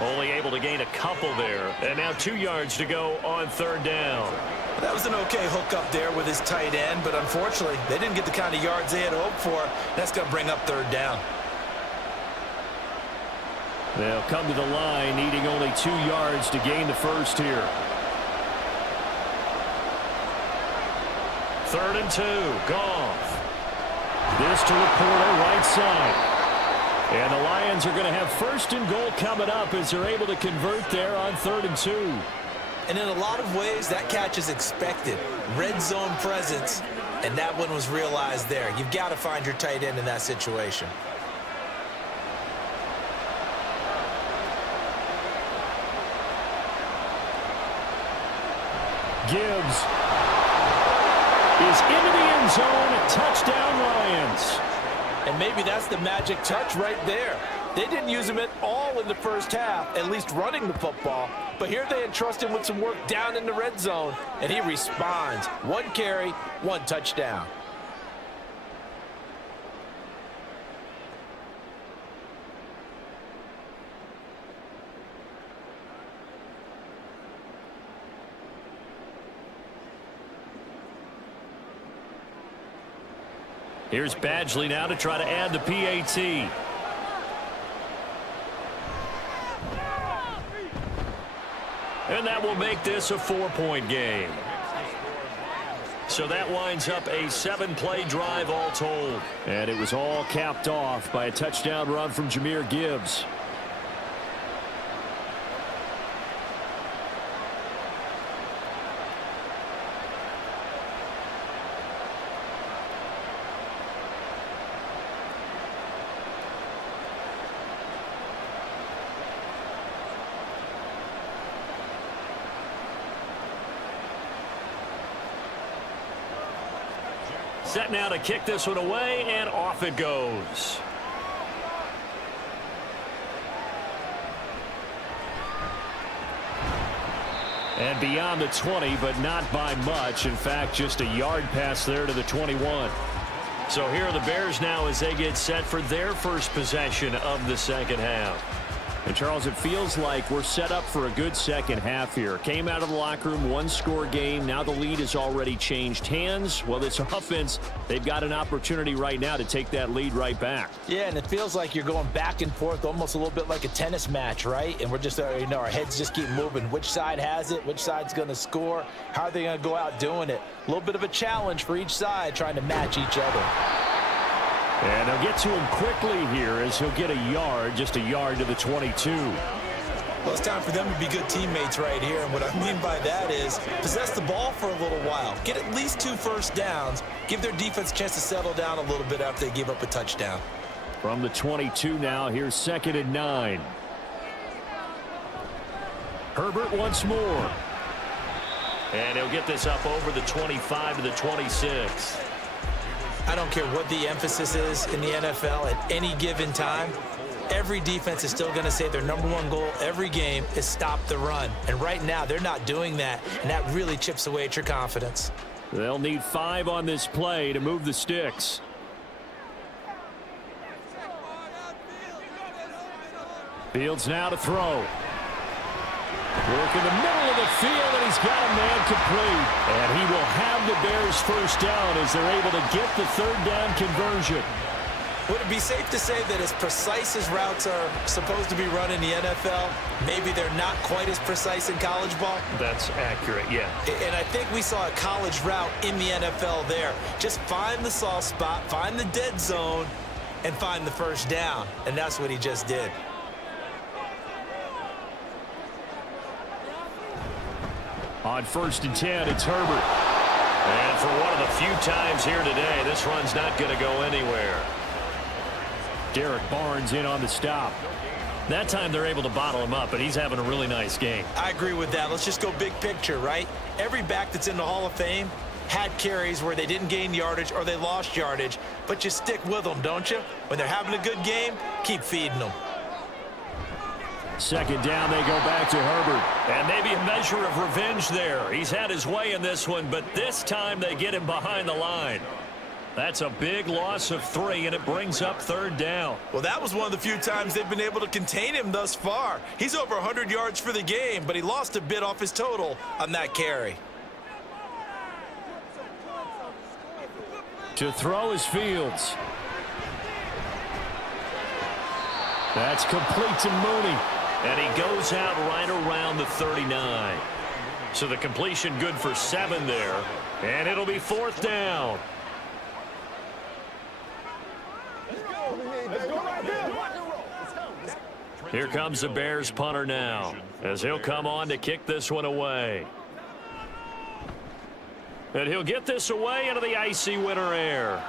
Only able to gain a couple there. And now 2 yards to go on 3rd down. That was an okay hook up there with his tight end, but unfortunately, they didn't get the kind of yards they had hoped for. That's going to bring up 3rd down. They'll come to the line, needing only 2 yards to gain the first here. 3rd and 2. Goff. This to Laporta, right side. And the Lions are going to have 1st and goal coming up as they're able to convert there on 3rd and 2. And in a lot of ways, that catch is expected. Red zone presence, and that one was realized there. You've got to find your tight end in that situation. Gibbs is into the end zone. Touchdown, Lions. And maybe that's the magic touch right there. They didn't use him at all in the first half, at least running the football. But here they entrust him with some work down in the red zone, and he responds. 1 carry, 1 touchdown. Here's Badgley now to try to add the PAT. And that will make this a 4-point game. So that winds up a 7-play drive all told. And it was all capped off by a touchdown run from Jahmyr Gibbs. Set now to kick this one away, and off it goes. And beyond the 20, but not by much. In fact, just a yard pass there to the 21. So here are the Bears now as they get set for their first possession of the second half. And, Charles, it feels like we're set up for a good second half here. Came out of the locker room, 1-score game. Now the lead has already changed hands. Well, this offense, they've got an opportunity right now to take that lead right back. Yeah, and it feels like you're going back and forth, almost a little bit like a tennis match, right? And we're just, our heads just keep moving. Which side has it? Which side's going to score? How are they going to go out doing it? A little bit of a challenge for each side, trying to match each other. And they'll get to him quickly here as he'll get a yard, just a yard to the 22. Well, it's time for them to be good teammates right here. And what I mean by that is possess the ball for a little while. Get at least 2 first downs. Give their defense a chance to settle down a little bit after they give up a touchdown. From the 22 now, here's 2nd and 9. Herbert once more. And he'll get this up over the 25 to the 26. I don't care what the emphasis is in the NFL at any given time. Every defense is still going to say their #1 goal every game is stop the run. And right now, they're not doing that, and that really chips away at your confidence. They'll need 5 on this play to move the sticks. Fields now to throw. Work in the middle of the field, and he's got a man complete. And he will have the Bears first down as they're able to get the 3rd down conversion. Would it be safe to say that as precise as routes are supposed to be run in the NFL, maybe they're not quite as precise in college ball? That's accurate, yeah. And I think we saw a college route in the NFL there. Just find the soft spot, find the dead zone, and find the first down. And that's what he just did. On 1st and 10, it's Herbert. And for one of the few times here today, this run's not going to go anywhere. Derek Barnes in on the stop. That time they're able to bottle him up, but he's having a really nice game. I agree with that. Let's just go big picture, right? Every back that's in the Hall of Fame had carries where they didn't gain yardage or they lost yardage, but you stick with them, don't you? When they're having a good game, keep feeding them. 2nd down, they go back to Herbert. And maybe a measure of revenge there. He's had his way in this one, but this time they get him behind the line. That's a big loss of 3, and it brings up 3rd down. Well, that was one of the few times they've been able to contain him thus far. He's over 100 yards for the game, but he lost a bit off his total on that carry. To throw is Fields. That's complete to Mooney. And he goes out right around the 39. So the completion good for 7 there. And it'll be 4th down. Here comes the Bears punter now, as he'll come on to kick this one away. And he'll get this away into the icy winter air.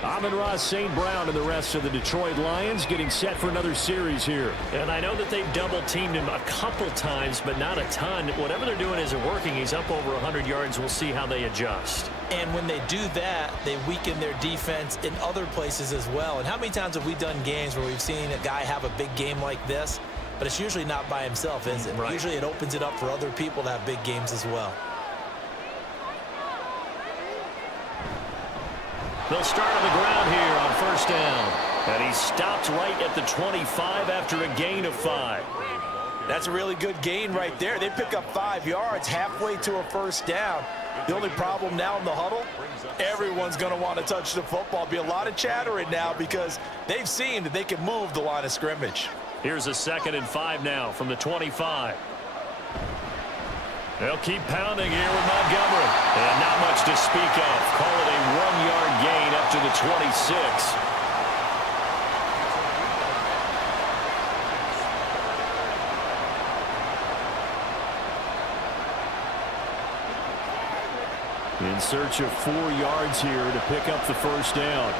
Amon-Ra St. Brown and the rest of the Detroit Lions getting set for another series here. And I know that they've double-teamed him a couple times, but not a ton. Whatever they're doing isn't working. He's up over 100 yards. We'll see how they adjust. And when they do that, they weaken their defense in other places as well. And how many times have we done games where we've seen a guy have a big game like this, but it's usually not by himself, is it? Right. Usually it opens it up for other people to have big games as well. They'll start on the ground here on 1st down. And he stopped right at the 25 after a gain of 5. That's a really good gain right there. They pick up 5 yards halfway to a 1st down. The only problem now in the huddle, everyone's going to want to touch the football. Be a lot of chattering now because they've seen that they can move the line of scrimmage. Here's a 2nd and 5 now from the 25. They'll keep pounding here with Montgomery. And not much to speak of. Call it a 1-yard gain up to the 26. In search of 4 yards here to pick up the 1st down.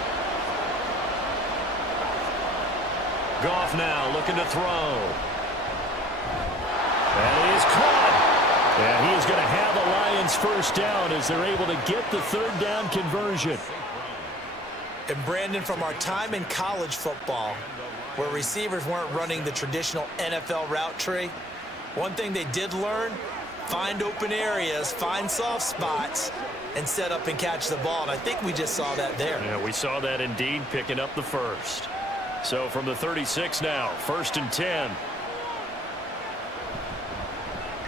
Goff now looking to throw. That is caught. And he is going to have the Lions 1st down as they're able to get the 3rd down conversion. And Brandon, from our time in college football, where receivers weren't running the traditional NFL route tree, one thing they did learn, find open areas, find soft spots, and set up and catch the ball. And I think we just saw that there. Yeah, we saw that indeed, picking up the 1st. So from the 36 now, 1st and 10.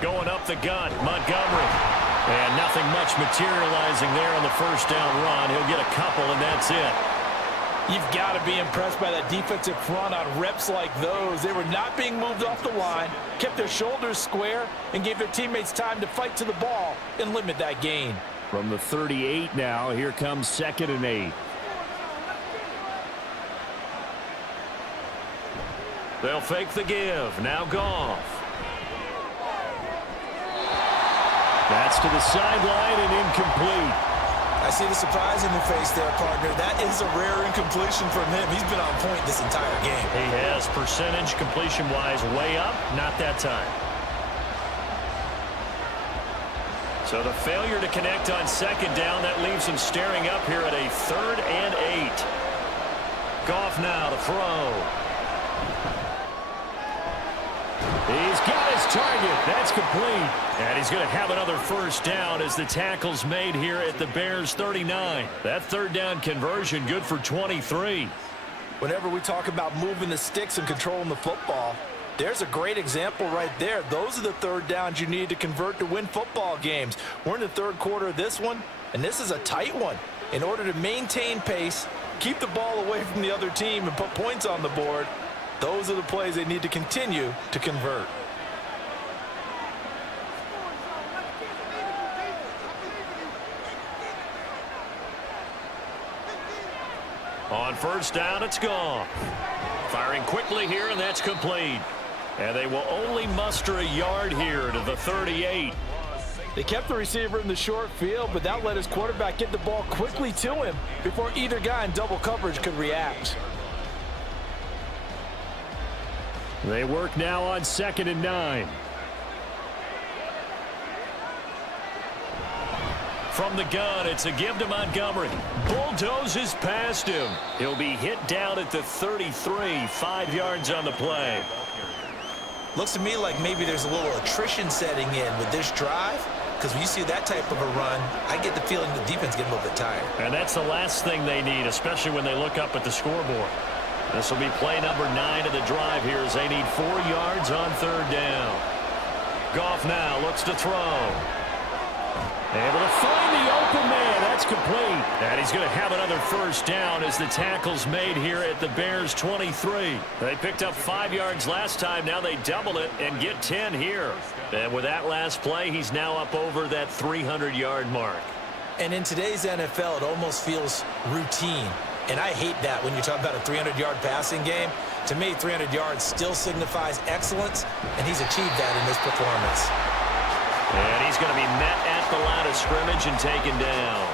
Going up the gut, Montgomery. And nothing much materializing there on the 1st down run. He'll get a couple, and that's it. You've got to be impressed by that defensive front on reps like those. They were not being moved off the line, kept their shoulders square, and gave their teammates time to fight to the ball and limit that gain. From the 38 now, here comes 2nd and 8. They'll fake the give. Now Goff. That's to the sideline and incomplete. I see the surprise in your face there, partner. That is a rare incompletion from him. He's been on point this entire game. He has percentage completion-wise way up. Not that time. So the failure to connect on 2nd down, that leaves him staring up here at a 3rd and 8. Goff now to throw. He's got his target. That's complete. And he's going to have another 1st down as the tackle's made here at the Bears 39. That 3rd down conversion good for 23. Whenever we talk about moving the sticks and controlling the football, there's a great example right there. Those are the 3rd downs you need to convert to win football games. We're in the 3rd quarter of this one, and this is a tight one. In order to maintain pace, keep the ball away from the other team, and put points on the board, those are the plays they need to continue to convert. On 1st down, it's Goff. Firing quickly here, and that's complete. And they will only muster a yard here to the 38. They kept the receiver in the short field, but that let his quarterback get the ball quickly to him before either guy in double coverage could react. They work now on 2nd and 9. From the gun, it's a give to Montgomery. Bulldozes past him. He'll be hit down at the 33, 5 yards on the play. Looks to me like maybe there's a little attrition setting in with this drive, because when you see that type of a run, I get the feeling the defense getting a little bit tired. And that's the last thing they need, especially when they look up at the scoreboard. This will be play number 9 of the drive here as they need 4 yards on 3rd down. Goff now looks to throw. Able to find the open man. That's complete. And he's going to have another first down as the tackle's made here at the Bears 23. They picked up 5 yards last time. Now they double it and get 10 here. And with that last play, he's now up over that 300-yard mark. And in today's NFL, it almost feels routine. And I hate that when you talk about a 300-yard passing game. To me, 300 yards still signifies excellence, and he's achieved that in this performance. And he's going to be met at the line of scrimmage and taken down.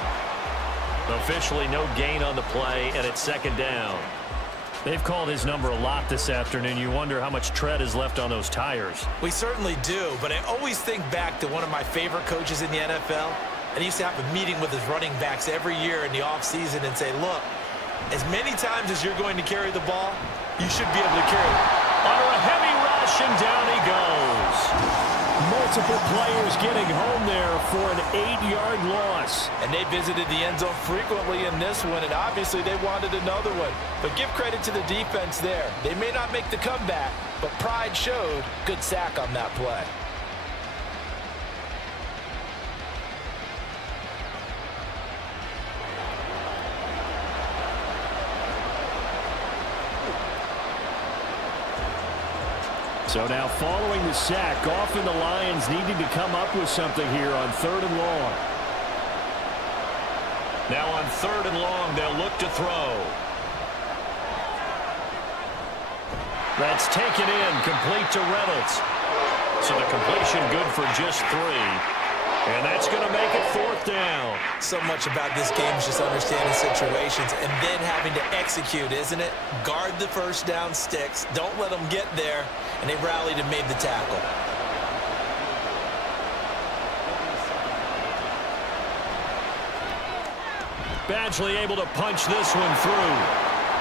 Officially no gain on the play, and it's second down. They've called his number a lot this afternoon. You wonder how much tread is left on those tires. We certainly do, but I always think back to one of my favorite coaches in the NFL, and he used to have a meeting with his running backs every year in the offseason and say, look, as many times as you're going to carry the ball, you should be able to carry it. Under a heavy rush, and down he goes. Multiple players getting home there for an 8-yard loss. And they visited the end zone frequently in this one, and obviously they wanted another one. But give credit to the defense there. They may not make the comeback, but pride showed. Good sack on that play. So now following the sack, often the Lions needing to come up with something here on 3rd and long. Now on 3rd and long, they'll look to throw. That's taken in, complete to Reynolds. So the completion good for just 3. And that's going to make it 4th down. So much about this game is just understanding situations and then having to execute, isn't it? Guard the first down sticks. Don't let them get there. And they rallied and made the tackle. Badgley able to punch this one through.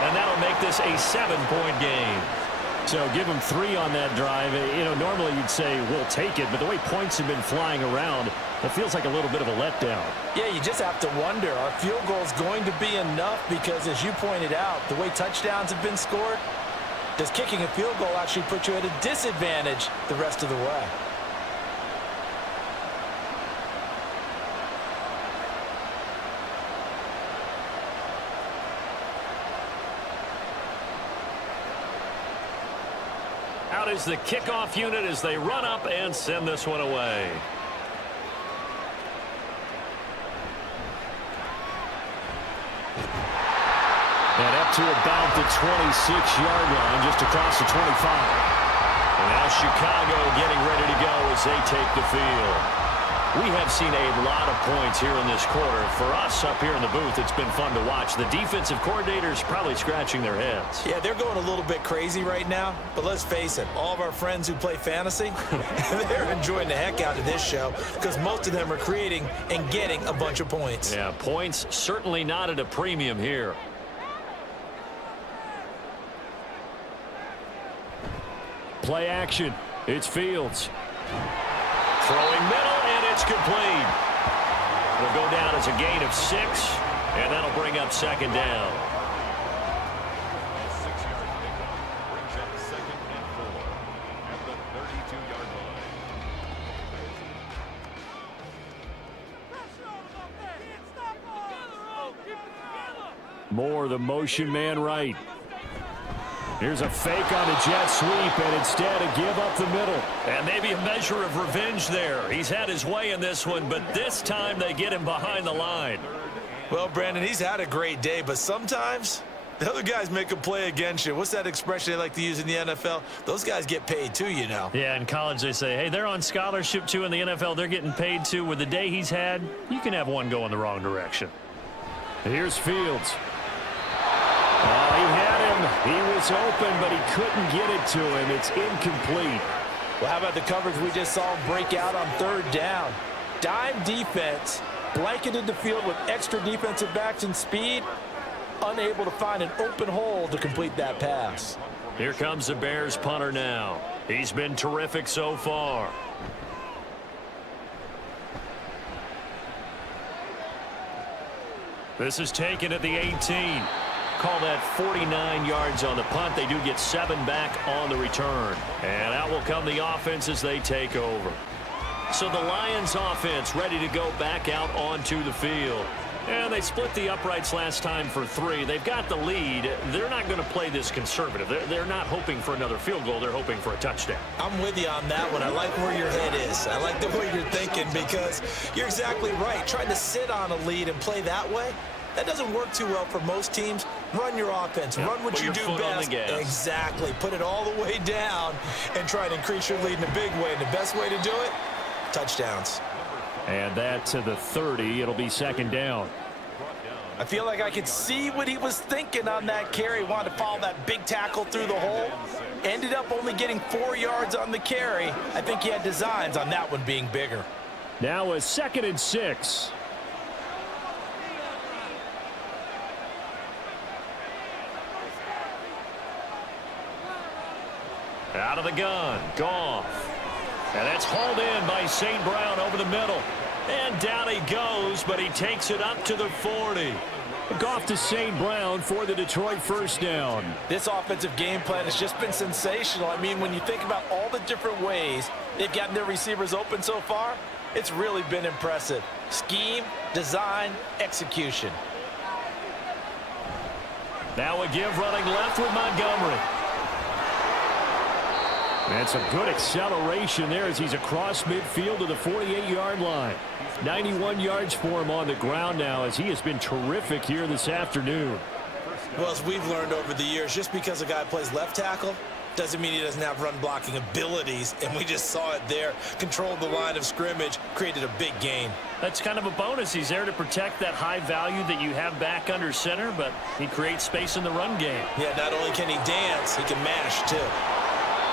And that'll make this a 7-point game. So give them 3 on that drive. You know, normally you'd say, we'll take it, but the way points have been flying around, it feels like a little bit of a letdown. Yeah, you just have to wonder, are field goals going to be enough? Because as you pointed out, the way touchdowns have been scored, does kicking a field goal actually put you at a disadvantage the rest of the way? Out is the kickoff unit as they run up and send this one away. And up to about the 26-yard line, just across the 25. And now Chicago getting ready to go as they take the field. We have seen a lot of points here in this quarter. For us up here in the booth, it's been fun to watch. The defensive coordinators probably scratching their heads. Yeah, they're going a little bit crazy right now. But let's face it, all of our friends who play fantasy, they're enjoying the heck out of this show because most of them are creating and getting a bunch of points. Yeah, points certainly not at a premium here. Play action. It's Fields. Throwing middle, and it's complete. It'll go down as a gain of 6, and that'll bring up second down. Moore, the motion man right. Here's a fake on a jet sweep, and instead a give up the middle. And maybe a measure of revenge there. He's had his way in this one, but this time they get him behind the line. Well, Brandon, he's had a great day, but sometimes the other guys make a play against you. What's that expression they like to use in the NFL? Those guys get paid too, you know. Yeah, in college they say, hey, they're on scholarship too. In the NFL, they're getting paid too. With the day he's had, you can have one going the wrong direction. Here's Fields. Oh, he had him. He was open, but he couldn't get it to him. It's incomplete. Well, how about the coverage we just saw break out on 3rd down? Dime defense, blanketed the field with extra defensive backs and speed, unable to find an open hole to complete that pass. Here comes the Bears punter now. He's been terrific so far. This is taken at the 18. Call that 49 yards on the punt. They do get 7 back on the return. And out will come the offense as they take over. So the Lions offense ready to go back out onto the field. And they split the uprights last time for 3. They've got the lead. They're not going to play this conservative. They're not hoping for another field goal. They're hoping for a touchdown. I'm with you on that one. I like where your head is. I like the way you're thinking because you're exactly right. Trying to sit on a lead and play that way, that doesn't work too well for most teams. Run your offense. Run what you do best. Exactly. Put it all the way down and try to increase your lead in a big way. And the best way to do it, touchdowns. And that to the 30. It'll be second down. I feel like I could see what he was thinking on that carry. Wanted to follow that big tackle through the hole. Ended up only getting 4 yards on the carry. I think he had designs on that one being bigger. Now a 2nd and 6. Out of the gun, Goff. And that's hauled in by St. Brown over the middle. And down he goes, but he takes it up to the 40. Goff to St. Brown for the Detroit first down. This offensive game plan has just been sensational. I mean, when you think about all the different ways they've gotten their receivers open so far, it's really been impressive. Scheme, design, execution. Now a give running left with Montgomery. That's a good acceleration there as he's across midfield to the 48-yard line. 91 yards for him on the ground now as he has been terrific here this afternoon. Well, as we've learned over the years, just because a guy plays left tackle doesn't mean he doesn't have run blocking abilities, and we just saw it there. Controlled the line of scrimmage, created a big gain. That's kind of a bonus. He's there to protect that high value that you have back under center, but he creates space in the run game. Yeah, not only can he dance, he can mash too.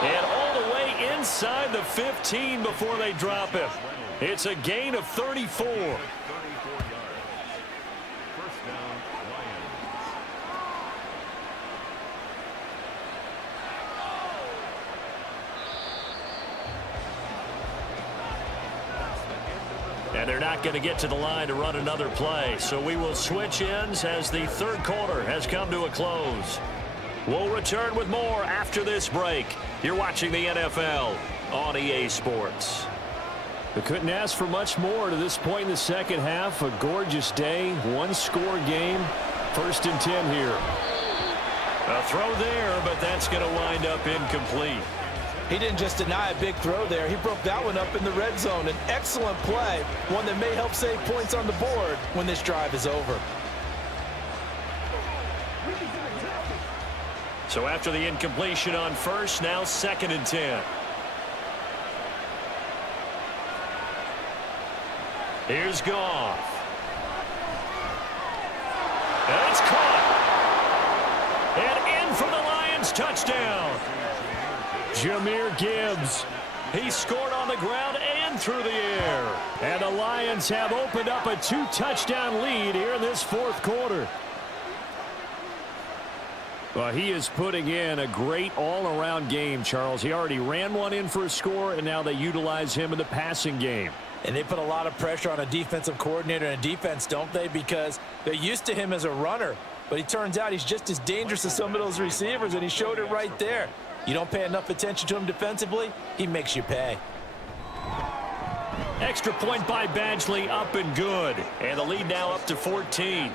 And all the way inside the 15 before they drop him. It's a gain of 34. And they're not going to get to the line to run another play. So we will switch ends as the third quarter has come to a close. We'll return with more after this break. You're watching the NFL on EA Sports. We couldn't ask for much more to this point in the second half. A gorgeous day, one-score game. 1st and 10 here. A throw there, but that's going to wind up incomplete. He didn't just deny a big throw there. He broke that one up in the red zone. An excellent play, one that may help save points on the board when this drive is over. So after the incompletion on first, now 2nd and 10. Here's Goff. And it's caught. And in for the Lions touchdown. Jahmyr Gibbs. He scored on the ground and through the air. And the Lions have opened up a 2-touchdown lead here in this 4th quarter. Well, he is putting in a great all-around game, Charles. He already ran one in for a score, and now they utilize him in the passing game. And they put a lot of pressure on a defensive coordinator and a defense, don't they? Because they're used to him as a runner. But he turns out he's just as dangerous as some of those receivers, and he showed it right there. You don't pay enough attention to him defensively, he makes you pay. Extra point by Badgley, up and good. And the lead now up to 14.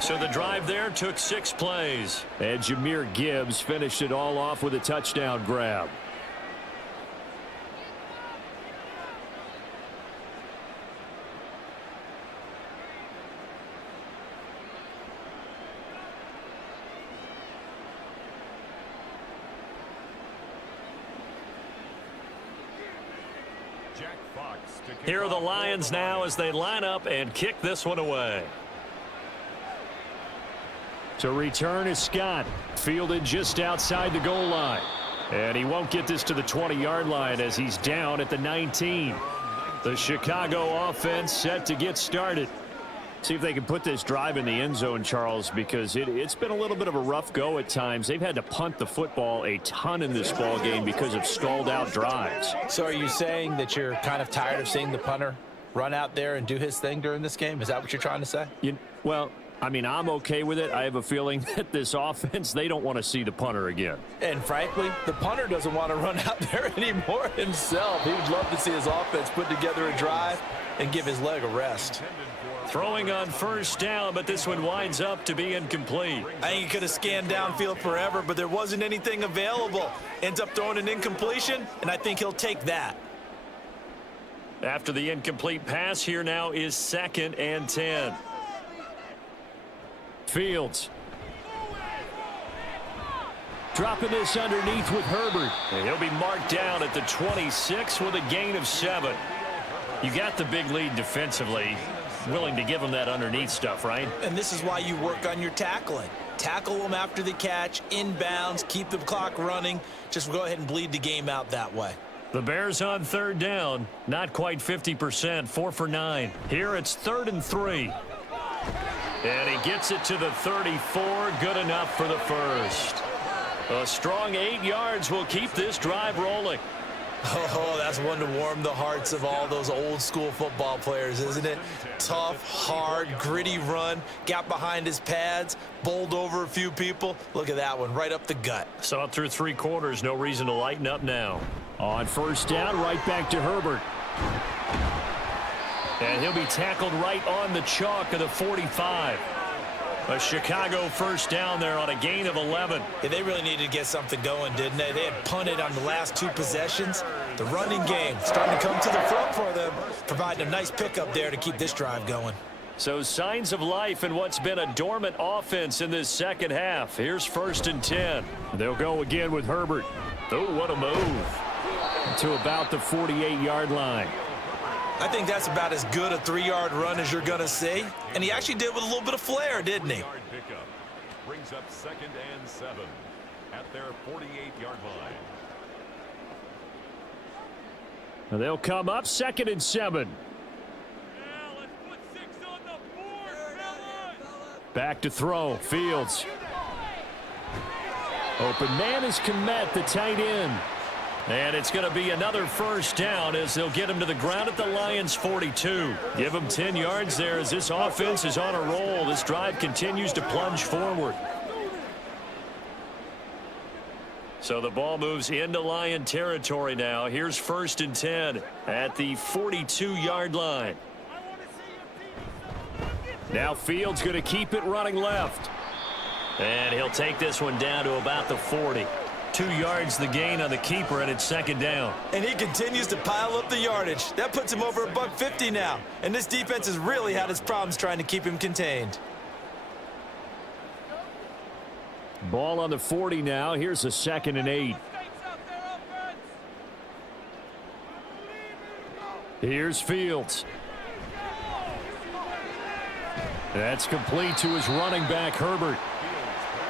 So the drive there took 6 plays. And Jahmyr Gibbs finished it all off with a touchdown grab. Here are the Lions now as they line up and kick this one away. To return is Scott, fielded just outside the goal line. And he won't get this to the 20-yard line as he's down at the 19. The Chicago offense set to get started. See if they can put this drive in the end zone, Charles, because it's been a little bit of a rough go at times. They've had to punt the football a ton in this ball game because of stalled-out drives. So are you saying that you're kind of tired of seeing the punter run out there and do his thing during this game? Is that what you're trying to say? Well, I mean, I'm okay with it. I have a feeling that this offense, they don't want to see the punter again. And frankly, the punter doesn't want to run out there anymore himself. He would love to see his offense put together a drive and give his leg a rest. Throwing on first down, but this one winds up to be incomplete. I think he could have scanned downfield forever, but there wasn't anything available. Ends up throwing an incompletion, and I think he'll take that. After the incomplete pass, here now is 2nd and 10. Fields. Dropping this underneath with Herbert. And he'll be marked down at the 26 with a gain of 7. You got the big lead defensively. Willing to give him that underneath stuff, right? And this is why you work on your tackling. Tackle them after the catch, inbounds, keep the clock running. Just go ahead and bleed the game out that way. The Bears on 3rd down. Not quite 50%, 4 for 9. Here it's 3rd and 3. And he gets it to the 34. Good enough for the first. A strong 8 yards will keep this drive rolling. Oh, that's one to warm the hearts of all those old school football players, isn't it? Tough, hard, gritty run. Got behind his pads, bowled over a few people. Look at that one, right up the gut. Saw it through 3 quarters. No reason to lighten up now. On first down, right back to Herbert. And he'll be tackled right on the chalk of the 45. A Chicago first down there on a gain of 11. Yeah, they really needed to get something going, didn't they? They had punted on the last 2 possessions. The running game starting to come to the front for them, providing a nice pickup there to keep this drive going. So signs of life in what's been a dormant offense in this second half. Here's 1st and 10. They'll go again with Herbert. Oh, what a move. To about the 48-yard line. I think that's about as good a 3-yard run as you're going to see. And he actually did with a little bit of flair, didn't he? Pickup brings up 2nd and 7 at their 48-yard line. Now they'll come up 2nd and 7. Back to throw. Fields. Open man is Kmet, the tight end. And it's going to be another first down as they'll get him to the ground at the Lions' 42. Give him 10 yards there as this offense is on a roll. This drive continues to plunge forward. So the ball moves into Lion territory now. Here's 1st and 10 at the 42-yard line. Now Fields going to keep it running left. And he'll take this one down to about the 40. 2 yards the gain on the keeper, and it's 2nd down. And he continues to pile up the yardage. That puts him over $150 now. And this defense has really had its problems trying to keep him contained. Ball on the 40 now. Here's a 2nd and 8. Here's Fields. That's complete to his running back, Herbert.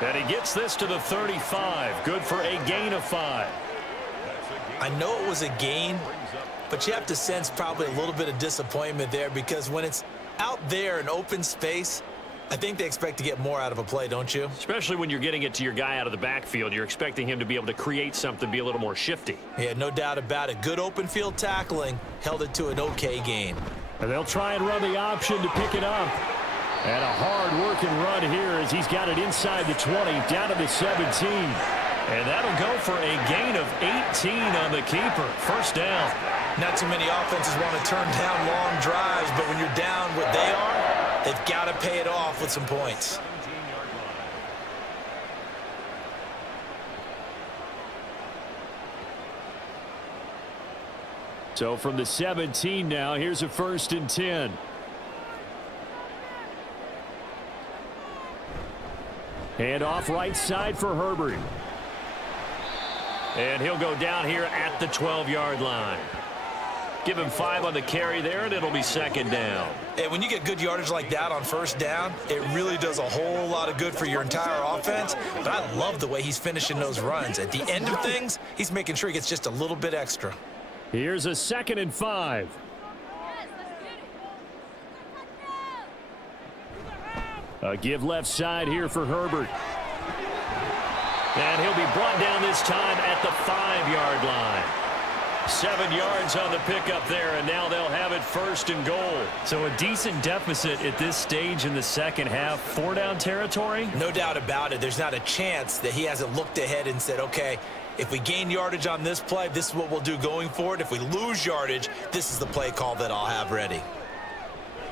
And he gets this to the 35. Good for a gain of 5. I know it was a gain, but you have to sense probably a little bit of disappointment there because when it's out there in open space, I think they expect to get more out of a play, don't you? Especially when you're getting it to your guy out of the backfield. You're expecting him to be able to create something, be a little more shifty. Yeah, no doubt about it. Good open field tackling held it to an okay gain. And they'll try and run the option to pick it up. And a hard-working run here as he's got it inside the 20, down to the 17. And that'll go for a gain of 18 on the keeper. First down. Not too many offenses want to turn down long drives, but when you're down what they are, they've got to pay it off with some points. So from the 17 now, here's a 1st and 10. Hand off right side for Herbert. And he'll go down here at the 12-yard line. Give him 5 on the carry there, and it'll be 2nd down. And when you get good yardage like that on first down, it really does a whole lot of good for your entire offense. But I love the way he's finishing those runs. At the end of things, he's making sure he gets just a little bit extra. Here's a 2nd and 5. A give left side here for Herbert. And he'll be brought down this time at the 5-yard line. 7 yards on the pickup there, and now they'll have it 1st and goal. So a decent deficit at this stage in the second half. 4-down territory? No doubt about it. There's not a chance that he hasn't looked ahead and said, okay, if we gain yardage on this play, this is what we'll do going forward. If we lose yardage, this is the play call that I'll have ready.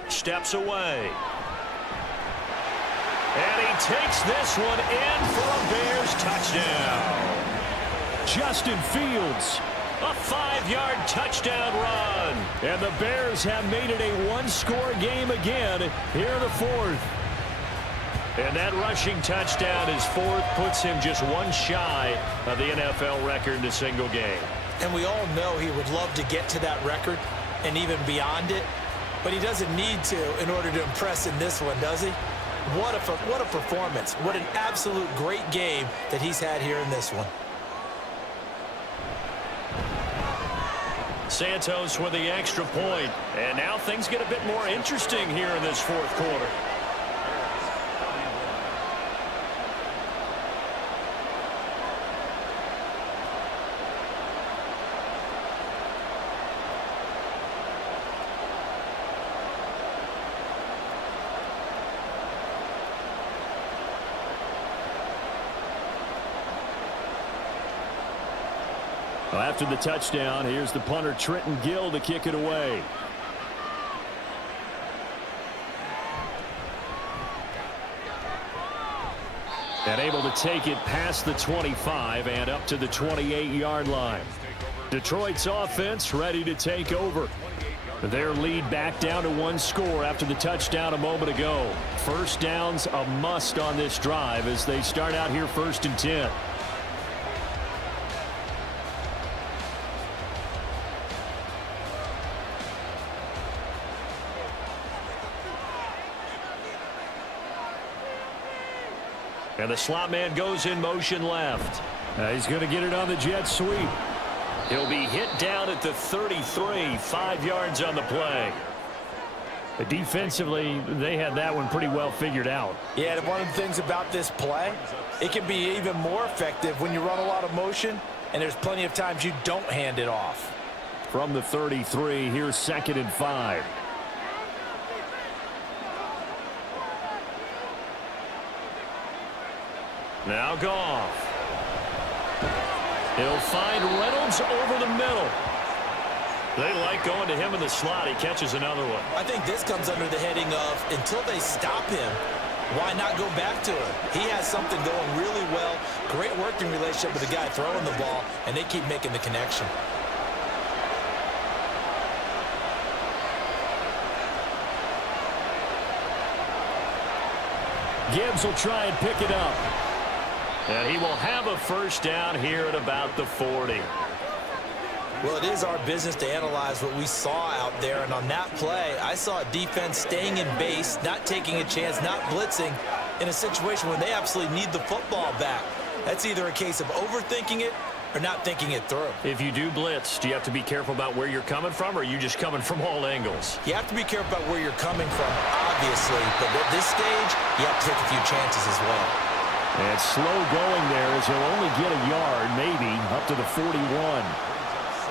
Steps away. And he takes this one in for a Bears touchdown. Justin Fields. A 5-yard touchdown run. And the Bears have made it a one-score game again here in the 4th. And that rushing touchdown, his 4th, puts him just one shy of the NFL record in a single game. And we all know he would love to get to that record and even beyond it, but he doesn't need to in order to impress in this one, does he? What a performance. What an absolute great game that he's had here in this one. Santos with the extra point. And now things get a bit more interesting here in this 4th quarter. Well, after the touchdown, here's the punter Trenton Gill to kick it away. And able to take it past the 25 and up to the 28-yard line. Detroit's offense ready to take over. Their lead back down to 1 score after the touchdown a moment ago. 1st down's a must on this drive as they start out here 1st and 10. And the slot man goes in motion left. He's going to get it on the jet sweep. He'll be hit down at the 33, 5 yards on the play. Defensively, they had that one pretty well figured out. Yeah, and one of the things about this play, it can be even more effective when you run a lot of motion, and there's plenty of times you don't hand it off. From the 33, here's 2nd and 5. Now Goff. He'll find Reynolds over the middle. They like going to him in the slot. He catches another one. I think this comes under the heading of until they stop him, why not go back to him? He has something going really well. Great working relationship with the guy throwing the ball, and they keep making the connection. Gibbs will try and pick it up. And he will have a 1st down here at about the 40. Well, it is our business to analyze what we saw out there, and on that play, I saw a defense staying in base, not taking a chance, not blitzing, in a situation when they absolutely need the football back. That's either a case of overthinking it or not thinking it through. If you do blitz, do you have to be careful about where you're coming from, or are you just coming from all angles? You have to be careful about where you're coming from, obviously, but at this stage, you have to take a few chances as well. And slow going there as he'll only get a yard, maybe, up to the 41.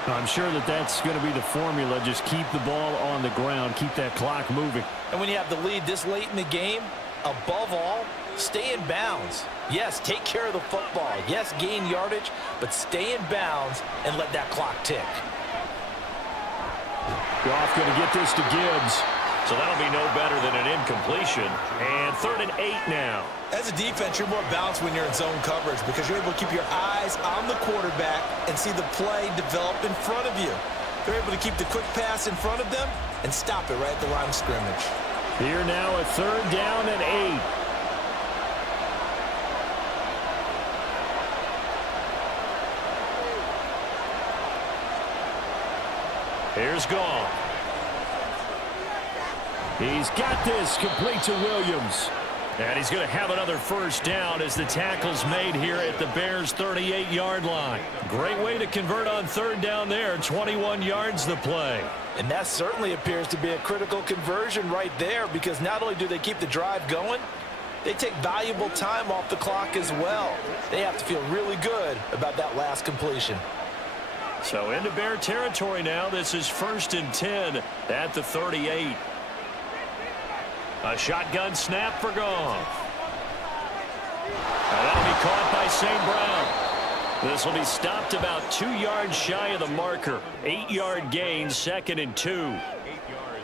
I'm sure that that's going to be the formula. Just keep the ball on the ground, keep that clock moving. And when you have the lead this late in the game, above all, stay in bounds. Yes, take care of the football. Yes, gain yardage, but stay in bounds and let that clock tick. Goff going to get this to Gibbs. So that'll be no better than an incompletion. And 3rd and 8 now. As a defense, you're more balanced when you're in zone coverage because you're able to keep your eyes on the quarterback and see the play develop in front of you. They're able to keep the quick pass in front of them and stop it right at the line of scrimmage. Here now a 3rd down and 8. Here's Goff. He's got this complete to Williams. And he's going to have another 1st down as the tackle's made here at the Bears' 38-yard line. Great way to convert on 3rd down there. 21 yards the play. And that certainly appears to be a critical conversion right there because not only do they keep the drive going, they take valuable time off the clock as well. They have to feel really good about that last completion. So into Bear territory now. This is 1st and 10 at the 38. A shotgun snap for Goff. And that'll be caught by St. Brown. This will be stopped about 2 yards shy of the marker. 8-yard gain, 2nd and 2.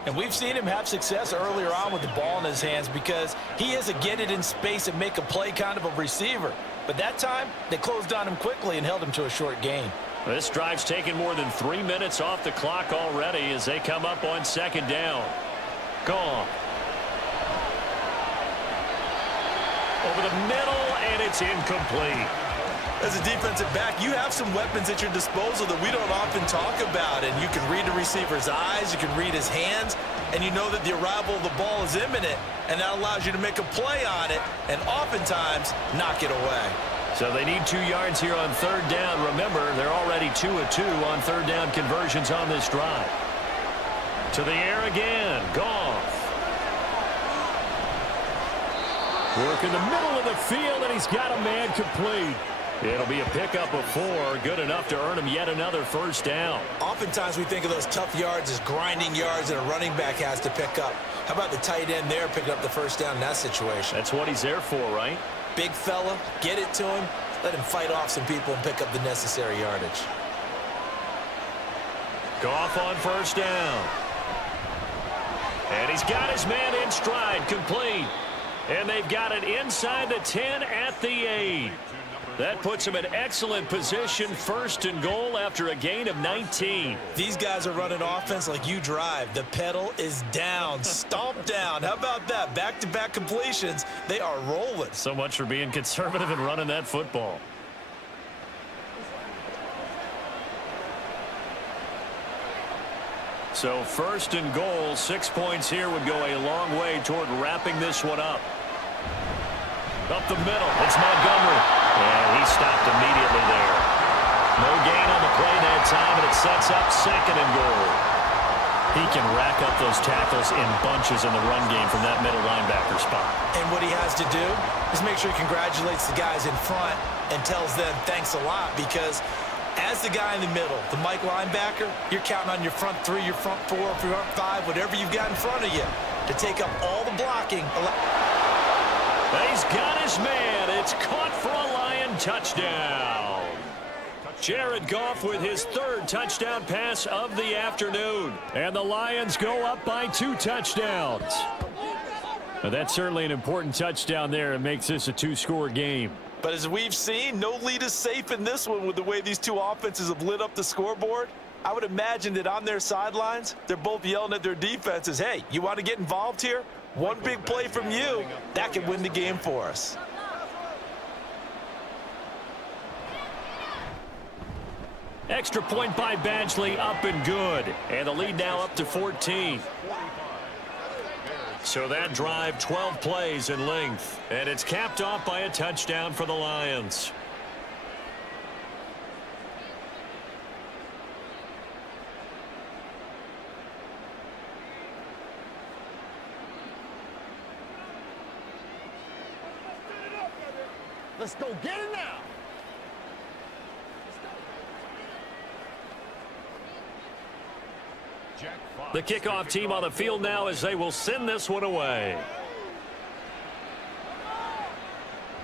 And we've seen him have success earlier on with the ball in his hands because he is a get it in space and make a play kind of a receiver. But that time, they closed on him quickly and held him to a short gain. This drive's taken more than 3 minutes off the clock already as they come up on 2nd down. Goff. Over the middle, and it's incomplete. As a defensive back, you have some weapons at your disposal that we don't often talk about. And you can read the receiver's eyes, you can read his hands, and you know that the arrival of the ball is imminent, and that allows you to make a play on it and oftentimes knock it away. So they need 2 yards here on 3rd down. Remember, they're already 2 of 2 on 3rd down conversions on this drive. To the air again. Goff. Work in the middle of the field, and he's got a man complete. It'll be a pickup of 4. Good enough to earn him yet another 1st down. Oftentimes we think of those tough yards as grinding yards that a running back has to pick up. How about the tight end there picking up the 1st down in that situation? That's what he's there for, right? Big fella, get it to him, let him fight off some people and pick up the necessary yardage. Goff on 1st down. And he's got his man in stride, complete. And they've got it inside the 10 at the 8. That puts him in excellent position, 1st and goal after a gain of 19. These guys are running offense like you drive. The pedal is down, stomp down. How about that? Back-to-back completions. They are rolling. So much for being conservative and running that football. So 1st and goal, 6 points here would go a long way toward wrapping this one up. Up the middle, it's Montgomery. And he stopped immediately there. No gain on the play that time, and it sets up 2nd and goal. He can rack up those tackles in bunches in the run game from that middle linebacker spot. And what he has to do is make sure he congratulates the guys in front and tells them thanks a lot, because as the guy in the middle, the Mike linebacker, you're counting on your front 3, your front 4, your front 5, whatever you've got in front of you to take up all the blocking. He's got his man. It's caught for a Lion touchdown. Jared Goff with his 3rd touchdown pass of the afternoon. And the Lions go up by 2 touchdowns. Now, that's certainly an important touchdown there. It makes this a 2-score game. But as we've seen, no lead is safe in this one with the way these two offenses have lit up the scoreboard. I would imagine that on their sidelines, they're both yelling at their defenses, hey, you want to get involved here? One big play from you, that could win the game for us. Extra point by Badgley, up and good. And the lead now up to 14. So that drive, 12 plays in length. And it's capped off by a touchdown for the Lions. Let's go get it now. The kickoff team on the field now as they will send this one away.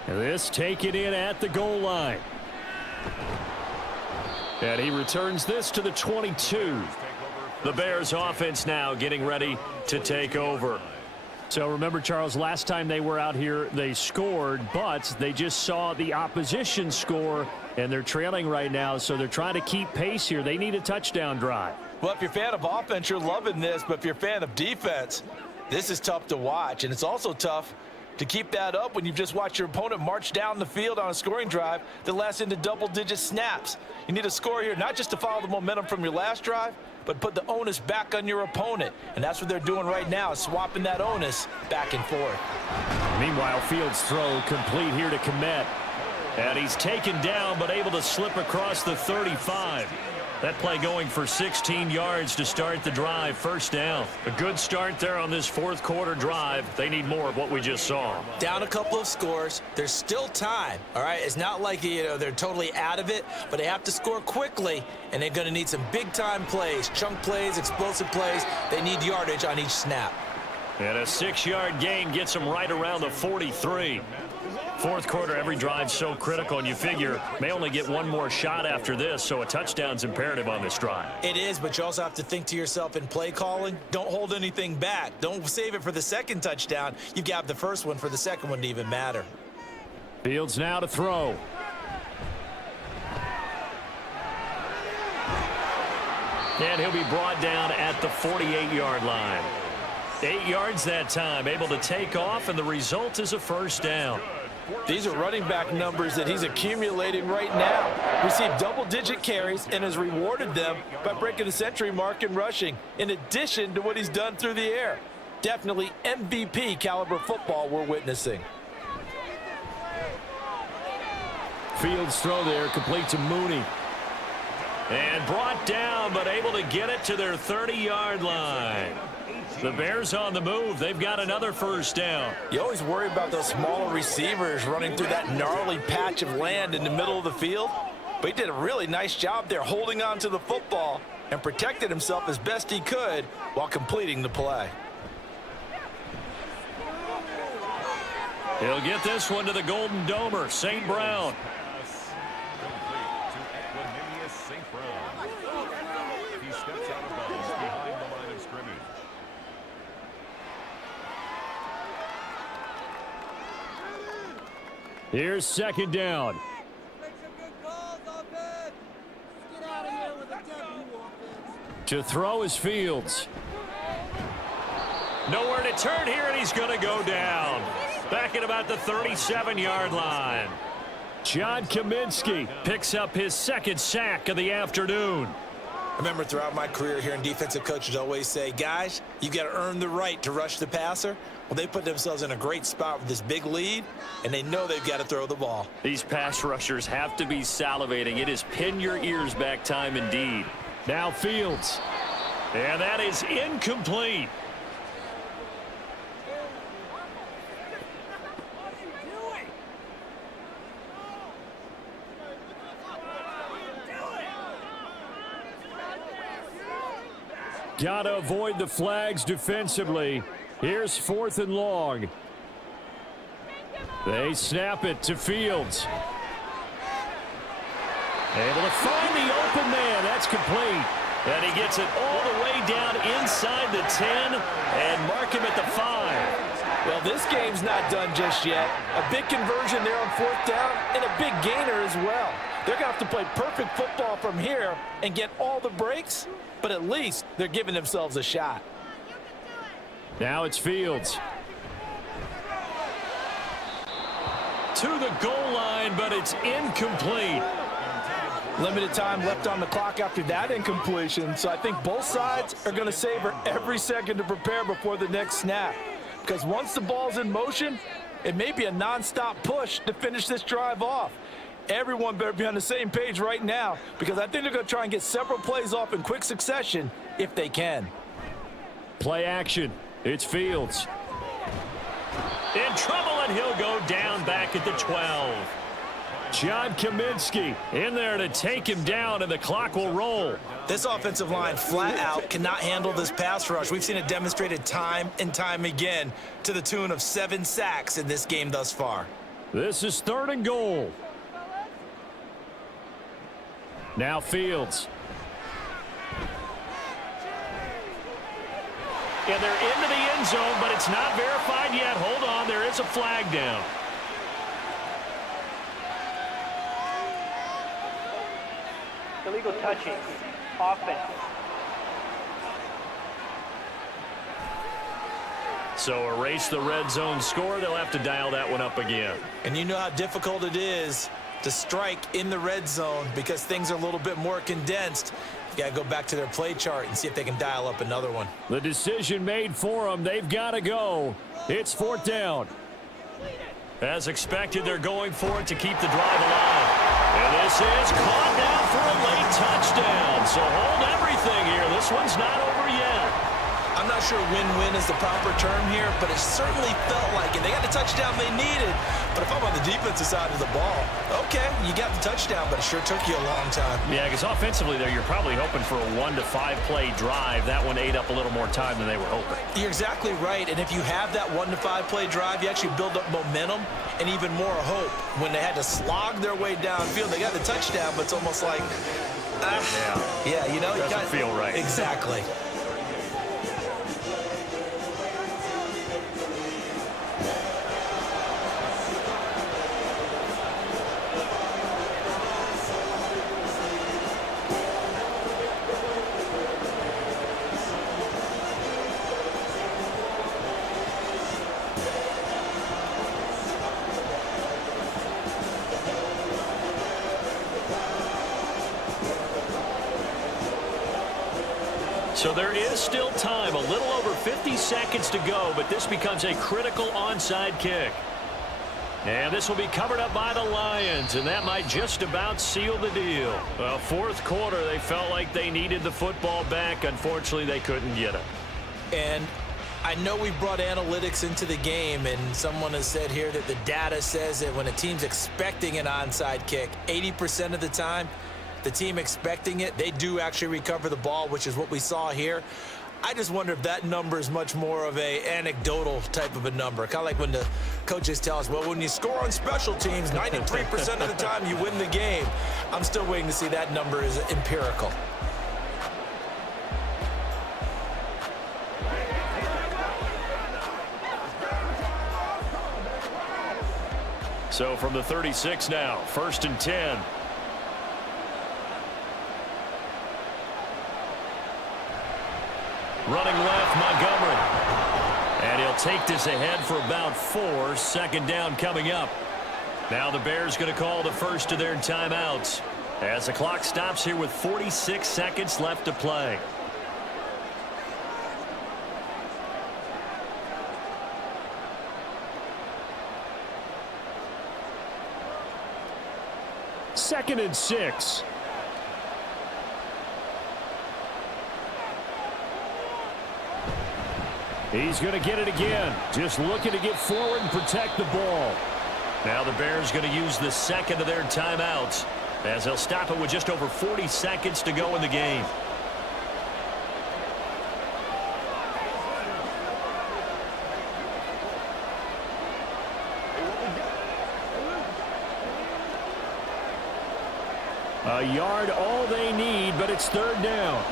This taken in at the goal line. And he returns this to the 22. The Bears offense now getting ready to take over. So remember, Charles, last time they were out here, they scored, but they just saw the opposition score, and they're trailing right now, so they're trying to keep pace here. They need a touchdown drive. Well, if you're a fan of offense, you're loving this, but if you're a fan of defense, this is tough to watch, and it's also tough to keep that up when you've just watched your opponent march down the field on a scoring drive that lasts into double-digit snaps. You need a score here, not just to follow the momentum from your last drive, but put the onus back on your opponent. And that's what they're doing right now, swapping that onus back and forth. Meanwhile, Fields' throw complete here to Kmet. And he's taken down but able to slip across the 35. That play going for 16 yards to start the drive. First down. A good start there on this fourth quarter drive. They need more of what we just saw. Down a couple of scores. There's still time, all right? It's not like, they're totally out of it, but they have to score quickly, and they're going to need some big-time plays, chunk plays, explosive plays. They need yardage on each snap. And a 6-yard gain gets them right around the 43. Fourth quarter, every drive's so critical, and you figure may only get one more shot after this, so a touchdown's imperative on this drive. It is, but you also have to think to yourself in play calling, don't hold anything back. Don't save it for the second touchdown. You've got the first one for the second one to even matter. Fields now to throw. And he'll be brought down at the 48-yard line. 8 yards that time, able to take off, and the result is a first down. These are running back numbers that he's accumulating right now. Received double-digit carries and has rewarded them by breaking the century mark in rushing, in addition to what he's done through the air. Definitely MVP caliber football we're witnessing. Fields throw there, complete to Mooney. And brought down, but able to get it to their 30-yard line. The Bears on the move. They've got another first down. You always worry about those smaller receivers running through that gnarly patch of land in the middle of the field. But he did a really nice job there holding on to the football and protected himself as best he could while completing the play. He'll get this one to the Golden Domer, St. Brown. Here's second down. To throw is Fields. Nowhere to turn here, and he's going to go down. Back at about the 37-yard line. John Kaminsky picks up his second sack of the afternoon. I remember throughout my career hearing defensive coaches always say, guys, you got to earn the right to rush the passer. Well, they put themselves in a great spot with this big lead, and they know they've got to throw the ball. These pass rushers have to be salivating. It is pin your ears back time indeed. Now Fields. And that is incomplete. Got to avoid the flags defensively. Here's 4th and long. They snap it to Fields. Able to find the open man. That's complete. And he gets it all the way down inside the 10 and mark him at the 5. Well, this game's not done just yet. A big conversion there on 4th down and a big gainer as well. They're going to have to play perfect football from here and get all the breaks, but at least they're giving themselves a shot. Now it's Fields. To the goal line, but it's incomplete. Limited time left on the clock after that incompletion, so I think both sides are going to savor every second to prepare before the next snap. Because once the ball's in motion, it may be a nonstop push to finish this drive off. Everyone better be on the same page right now, because I think they're going to try and get several plays off in quick succession if they can. Play action. It's Fields. In trouble, and he'll go down back at the 12. John Kaminsky in there to take him down, and the clock will roll. This offensive line flat out cannot handle this pass rush. We've seen it demonstrated time and time again to the tune of 7 sacks in this game thus far. This is 3rd and goal. Now Fields. And they're into the end zone, but it's not verified yet. Hold on, there is a flag down. Illegal touching. Offense. So erase the red zone score. They'll have to dial that one up again. And you know how difficult it is to strike in the red zone because things are a little bit more condensed. You got to go back to their play chart and see if they can dial up another one. The decision made for them. They've got to go. It's 4th down. As expected, they're going for it to keep the drive alive. And this is caught now for a late touchdown. So hold everything here. This one's not over yet. I'm not sure win-win is the proper term here, but it certainly felt like it. They got the touchdown they needed, but if I'm on the defensive side of the ball, okay, you got the touchdown, but it sure took you a long time. Yeah, because offensively there, you're probably hoping for a 1 to 5 play drive. That one ate up a little more time than they were hoping. You're exactly right, and if you have that 1 to 5 play drive, you actually build up momentum and even more hope. When they had to slog their way downfield, they got the touchdown, but it's almost like, yeah, you know, Doesn't feel right. Exactly. So there is still time, a little over 50 seconds to go, but this becomes a critical onside kick. And this will be covered up by the Lions, and that might just about seal the deal. Well, fourth quarter, they felt like they needed the football back. Unfortunately, they couldn't get it. And I know we brought analytics into the game, and someone has said here that the data says that when a team's expecting an onside kick, 80% of the time, the team expecting it, they do actually recover the ball, which is what we saw here. I just wonder if that number is much more of a anecdotal type of a number. Kind of like when the coaches tell us, well, when you score on special teams, 93% of the time you win the game. I'm still waiting to see that number is empirical. So from the 36 now, 1st and 10. Running left, Montgomery. And he'll take this ahead for about 4. Second down coming up. Now the Bears going to call the first of their timeouts as the clock stops here with 46 seconds left to play. Second and 6. He's going to get it again. Just looking to get forward and protect the ball. Now the Bears going to use the second of their timeouts as they'll stop it with just over 40 seconds to go in the game. A yard all they need, but it's 3rd down.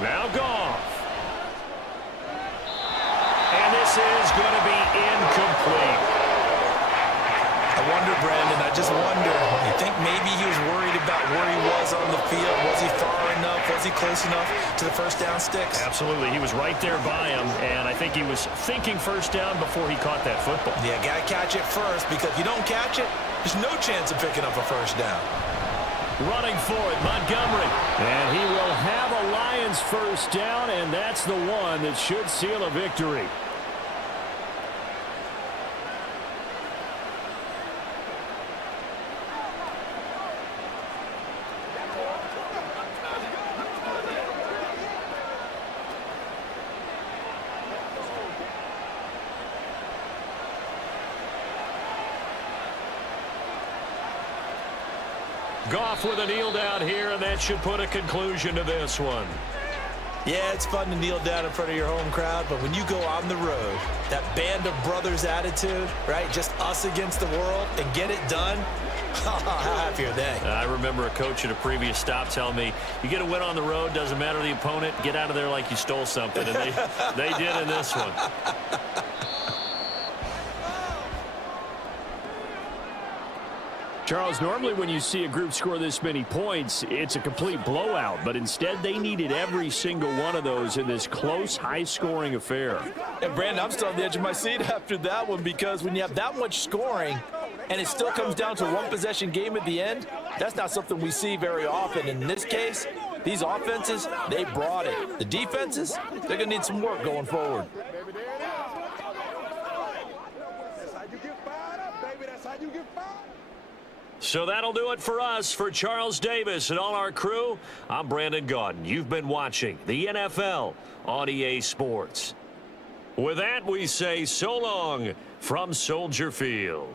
Now Goff. And this is going to be incomplete. I wonder, Brandon, I just wonder, you think maybe he was worried about where he was on the field? Was he far enough? Was he close enough to the first down sticks? Absolutely. He was right there by him, and I think he was thinking first down before he caught that football. Yeah, got to catch it first, because if you don't catch it, there's no chance of picking up a first down. Running for it, Montgomery. And he will have a Lions first down, and that's the one that should seal a victory. Goff with a kneel down here, and that should put a conclusion to this one. Yeah, it's fun to kneel down in front of your home crowd, but when you go on the road, that band of brothers attitude, right, just us against the world, and get it done, how happy are they? I remember a coach at a previous stop telling me, you get a win on the road, doesn't matter the opponent, get out of there like you stole something, and they did in this one. Charles, normally when you see a group score this many points, it's a complete blowout. But instead, they needed every single one of those in this close, high-scoring affair. And, Brandon, I'm still on the edge of my seat after that one, because when you have that much scoring and it still comes down to a one-possession game at the end, that's not something we see very often. In this case, these offenses, they brought it. The defenses, they're going to need some work going forward. That's how you get fired up, baby. That's how you get fired. So that'll do it for us. For Charles Davis and all our crew, I'm Brandon Gaudin. You've been watching the NFL on EA Sports. With that, we say so long from Soldier Field.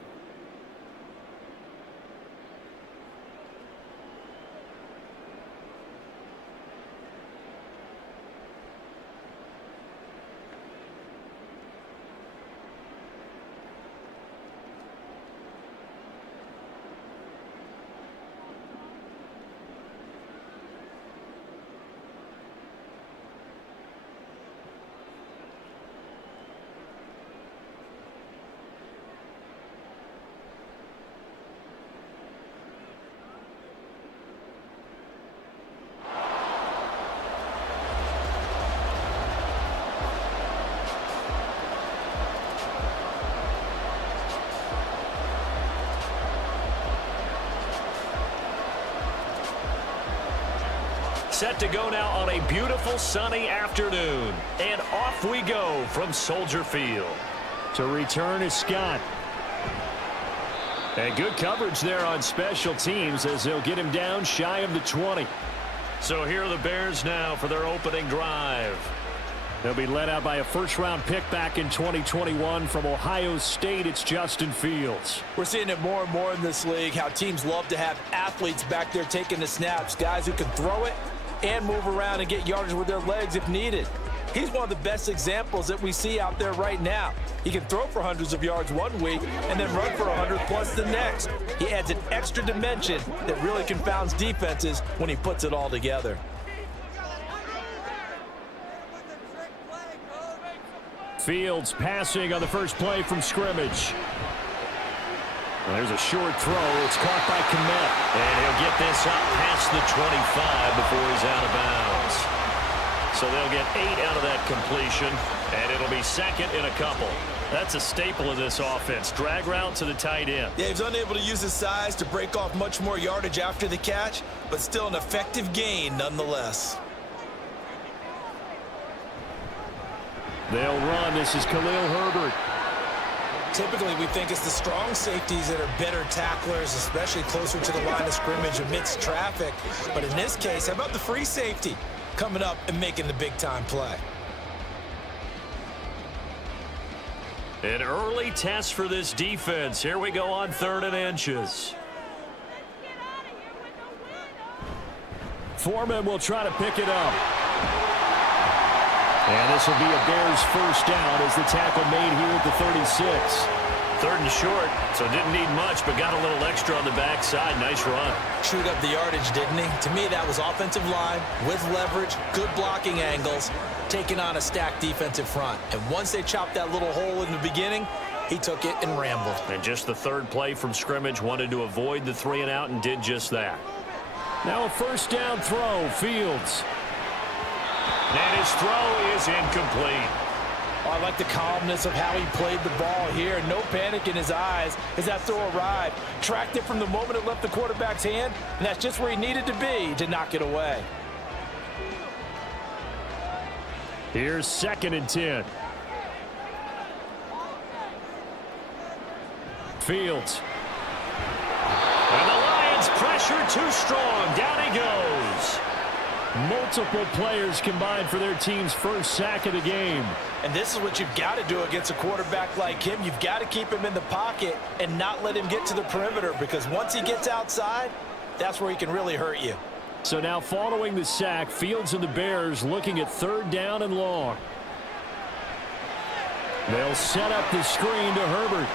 Set to go now on a beautiful sunny afternoon. And off we go from Soldier Field. To return is Scott. And good coverage there on special teams as they'll get him down shy of the 20. So here are the Bears now for their opening drive. They'll be led out by a first-round pick back in 2021 from Ohio State. It's Justin Fields. We're seeing it more and more in this league, how teams love to have athletes back there taking the snaps, guys who can throw it and move around and get yardage with their legs if needed. He's one of the best examples that we see out there right now. He can throw for hundreds of yards one week and then run for 100 plus the next. He adds an extra dimension that really confounds defenses when he puts it all together. Fields passing on the first play from scrimmage. There's a short throw. It's caught by Kmet. And he'll get this up past the 25 before he's out of bounds. So they'll get 8 out of that completion, and it'll be second in a couple. That's a staple of this offense. Drag route to the tight end. Yeah, he's unable to use his size to break off much more yardage after the catch, but still an effective gain nonetheless. They'll run. This is Khalil Herbert. Typically, we think it's the strong safeties that are better tacklers, especially closer to the line of scrimmage amidst traffic. But in this case, how about the free safety coming up and making the big-time play? An early test for this defense. Here we go on 3rd and inches. Foreman will try to pick it up. And this will be a Bears first down as the tackle made here at the 36. 3rd and short, so didn't need much, but got a little extra on the backside. Nice run. Chewed up the yardage, didn't he? To me, that was offensive line with leverage, good blocking angles, taking on a stacked defensive front. And once they chopped that little hole in the beginning, he took it and rambled. And just the 3rd play from scrimmage, wanted to avoid the 3 and out and did just that. Now a first down throw, Fields. And his throw is incomplete. Oh, I like the calmness of how he played the ball here. No panic in his eyes as that throw arrived. Tracked it from the moment it left the quarterback's hand, and that's just where he needed to be to knock it away. Here's 2nd and 10. Fields. And the Lions pressure too strong. Down he goes. Multiple players combined for their team's first sack of the game. And this is what you've got to do against a quarterback like him. You've got to keep him in the pocket and not let him get to the perimeter, because once he gets outside, that's where he can really hurt you. So now following the sack, Fields and the Bears looking at 3rd down and long. They'll set up the screen to Herbert.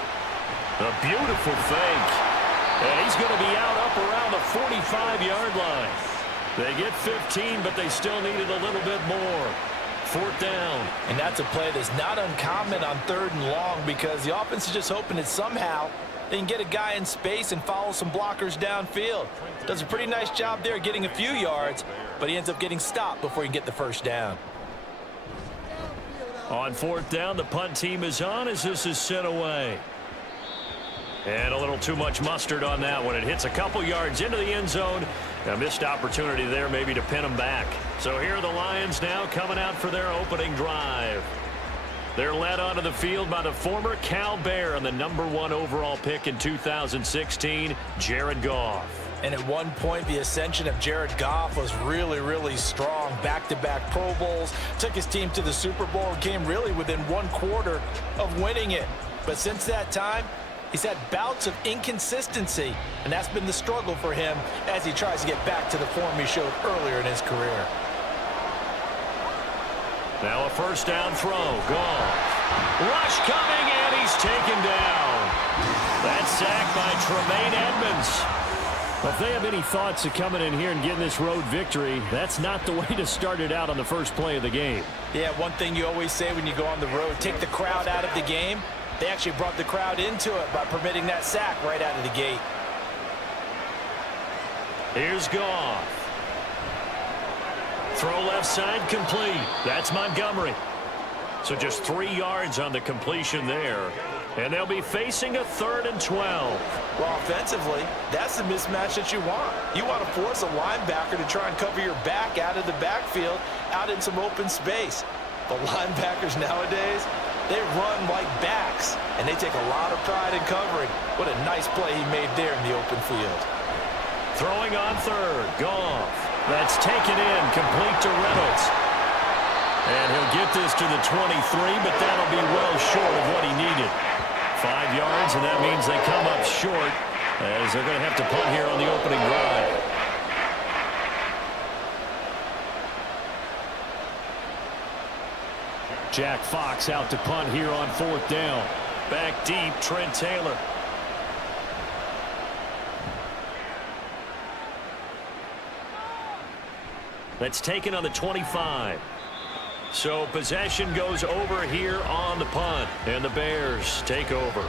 A beautiful fake. And he's going to be out up around the 45-yard line. They get 15, but they still needed a little bit more. 4th down. And that's a play that's not uncommon on 3rd and long, because the offense is just hoping that somehow they can get a guy in space and follow some blockers downfield. Does a pretty nice job there getting a few yards, but he ends up getting stopped before he can get the first down. On 4th down, the punt team is on as this is sent away. And a little too much mustard on that one. It hits a couple yards into the end zone. A missed opportunity there maybe to pin them back. So here are the Lions now coming out for their opening drive. They're led onto the field by the former Cal Bear and the #1 overall pick in 2016, Jared Goff. And at one point, the ascension of Jared Goff was really, really strong. Back-to-back Pro Bowls, took his team to the Super Bowl, and came really within 1/4 of winning it. But since that time, he's had bouts of inconsistency, and that's been the struggle for him as he tries to get back to the form he showed earlier in his career. Now a first down throw. Goff. Rush coming, and he's taken down. That's sacked by Tremaine Edmonds. Well, if they have any thoughts of coming in here and getting this road victory, that's not the way to start it out on the first play of the game. Yeah, one thing you always say when you go on the road, take the crowd out of the game. They actually brought the crowd into it by permitting that sack right out of the gate. Here's Goff. Throw left side complete. That's Montgomery. So just 3 yards on the completion there. And they'll be facing a 3rd and 12. Well, offensively, that's the mismatch that you want. You want to force a linebacker to try and cover your back out of the backfield, out in some open space. The linebackers nowadays, they run like backs, and they take a lot of pride in covering. What a nice play he made there in the open field. Throwing on 3rd. Goff. That's taken in, complete to Reynolds. And he'll get this to the 23, but that'll be well short of what he needed. 5 yards, and that means they come up short as they're going to have to punt here on the opening drive. Jack Fox out to punt here on 4th down. Back deep, Trent Taylor. That's taken on the 25. So possession goes over here on the punt, and the Bears take over.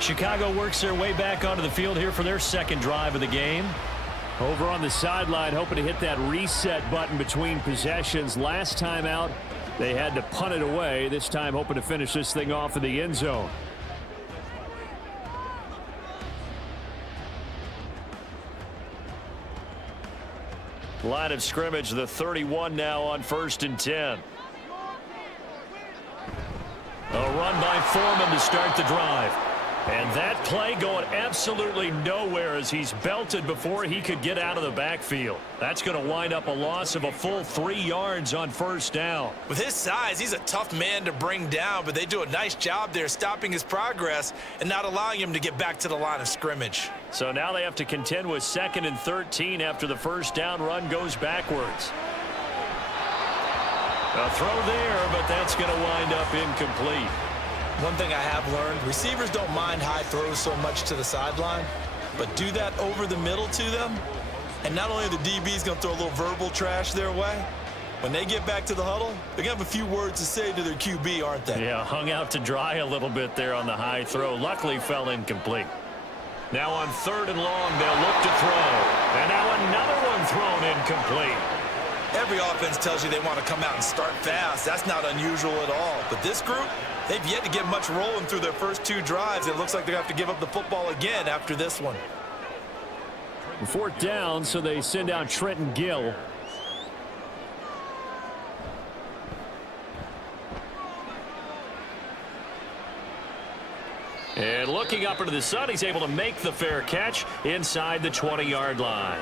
Chicago works their way back onto the field here for their second drive of the game. Over on the sideline, hoping to hit that reset button between possessions. Last time out, they had to punt it away. This time hoping to finish this thing off in the end zone. Line of scrimmage, the 31 now on 1st and 10. A run by Foreman to start the drive. And that play going absolutely nowhere as he's belted before he could get out of the backfield. That's going to wind up a loss of a full 3 yards on 1st down. With his size, he's a tough man to bring down, but they do a nice job there stopping his progress and not allowing him to get back to the line of scrimmage. So now they have to contend with 2nd and 13 after the 1st down run goes backwards. A throw there, but that's going to wind up incomplete. One thing I have learned, receivers don't mind high throws so much to the sideline, but do that over the middle to them, and not only are the DBs going to throw a little verbal trash their way, when they get back to the huddle, they're going to have a few words to say to their QB, aren't they? Yeah, hung out to dry a little bit there on the high throw. Luckily fell incomplete. Now on 3rd and long, they'll look to throw. And now another one thrown incomplete. Every offense tells you they want to come out and start fast. That's not unusual at all. But this group, they've yet to get much rolling through their first 2 drives. It looks like they're going to have to give up the football again after this one. 4th down, so they send out Trenton Gill. And looking up into the sun, he's able to make the fair catch inside the 20-yard line.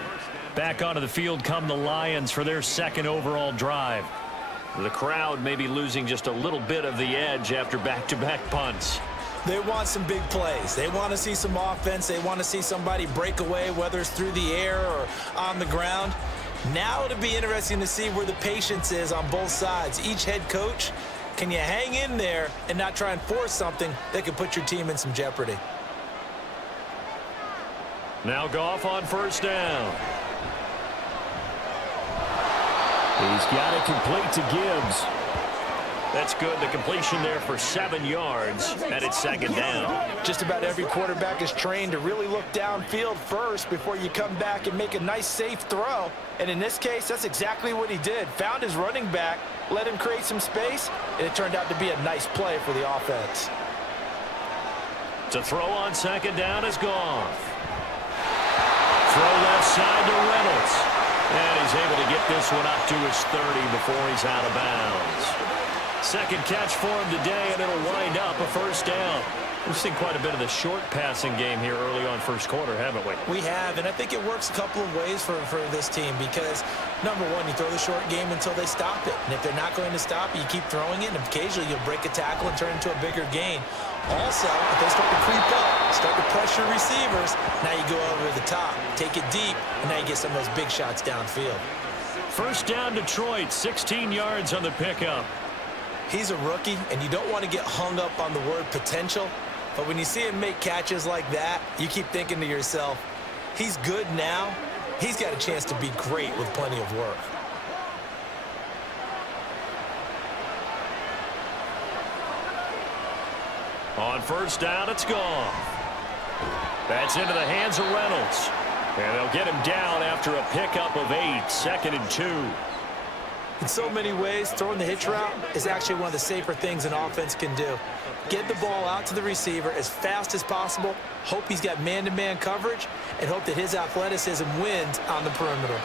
Back onto the field come the Lions for their 2nd overall drive. The crowd may be losing just a little bit of the edge after back-to-back punts. They want some big plays. They want to see some offense. They want to see somebody break away, whether it's through the air or on the ground. Now it'll be interesting to see where the patience is on both sides. Each head coach, can you hang in there and not try and force something that could put your team in some jeopardy? Now Goff on 1st down. He's got it complete to Gibbs. That's good. The completion there for 7 yards, and it's 2nd down. Just about every quarterback is trained to really look downfield first before you come back and make a nice, safe throw. And in this case, that's exactly what he did. Found his running back, let him create some space, and it turned out to be a nice play for the offense. To throw on 2nd down is Goff. Throw left side to Reynolds. And he's able to get this one up to his 30 before he's out of bounds. Second catch for him today, and it'll wind up a first down. We've seen quite a bit of the short passing game here early on first quarter, haven't we? We have, and I think it works a couple of ways for this team because, number one, you throw the short game until they stop it. And if they're not going to stop it, you keep throwing it, and occasionally you'll break a tackle and turn it into a bigger gain. Also, if they start to creep up, start to pressure receivers, now you go over the top, take it deep, and now you get some of those big shots downfield. First down, Detroit, 16 yards on the pickup. He's a rookie, and you don't want to get hung up on the word potential. But when you see him make catches like that, you keep thinking to yourself, he's good now. He's got a chance to be great with plenty of work. On first down, it's gone. That's into the hands of Reynolds. And they'll get him down after a pickup of 8, 2nd and 2. In so many ways, throwing the hitch route is actually one of the safer things an offense can do. Get the ball out to the receiver as fast as possible, hope he's got man-to-man coverage, and hope that his athleticism wins on the perimeter.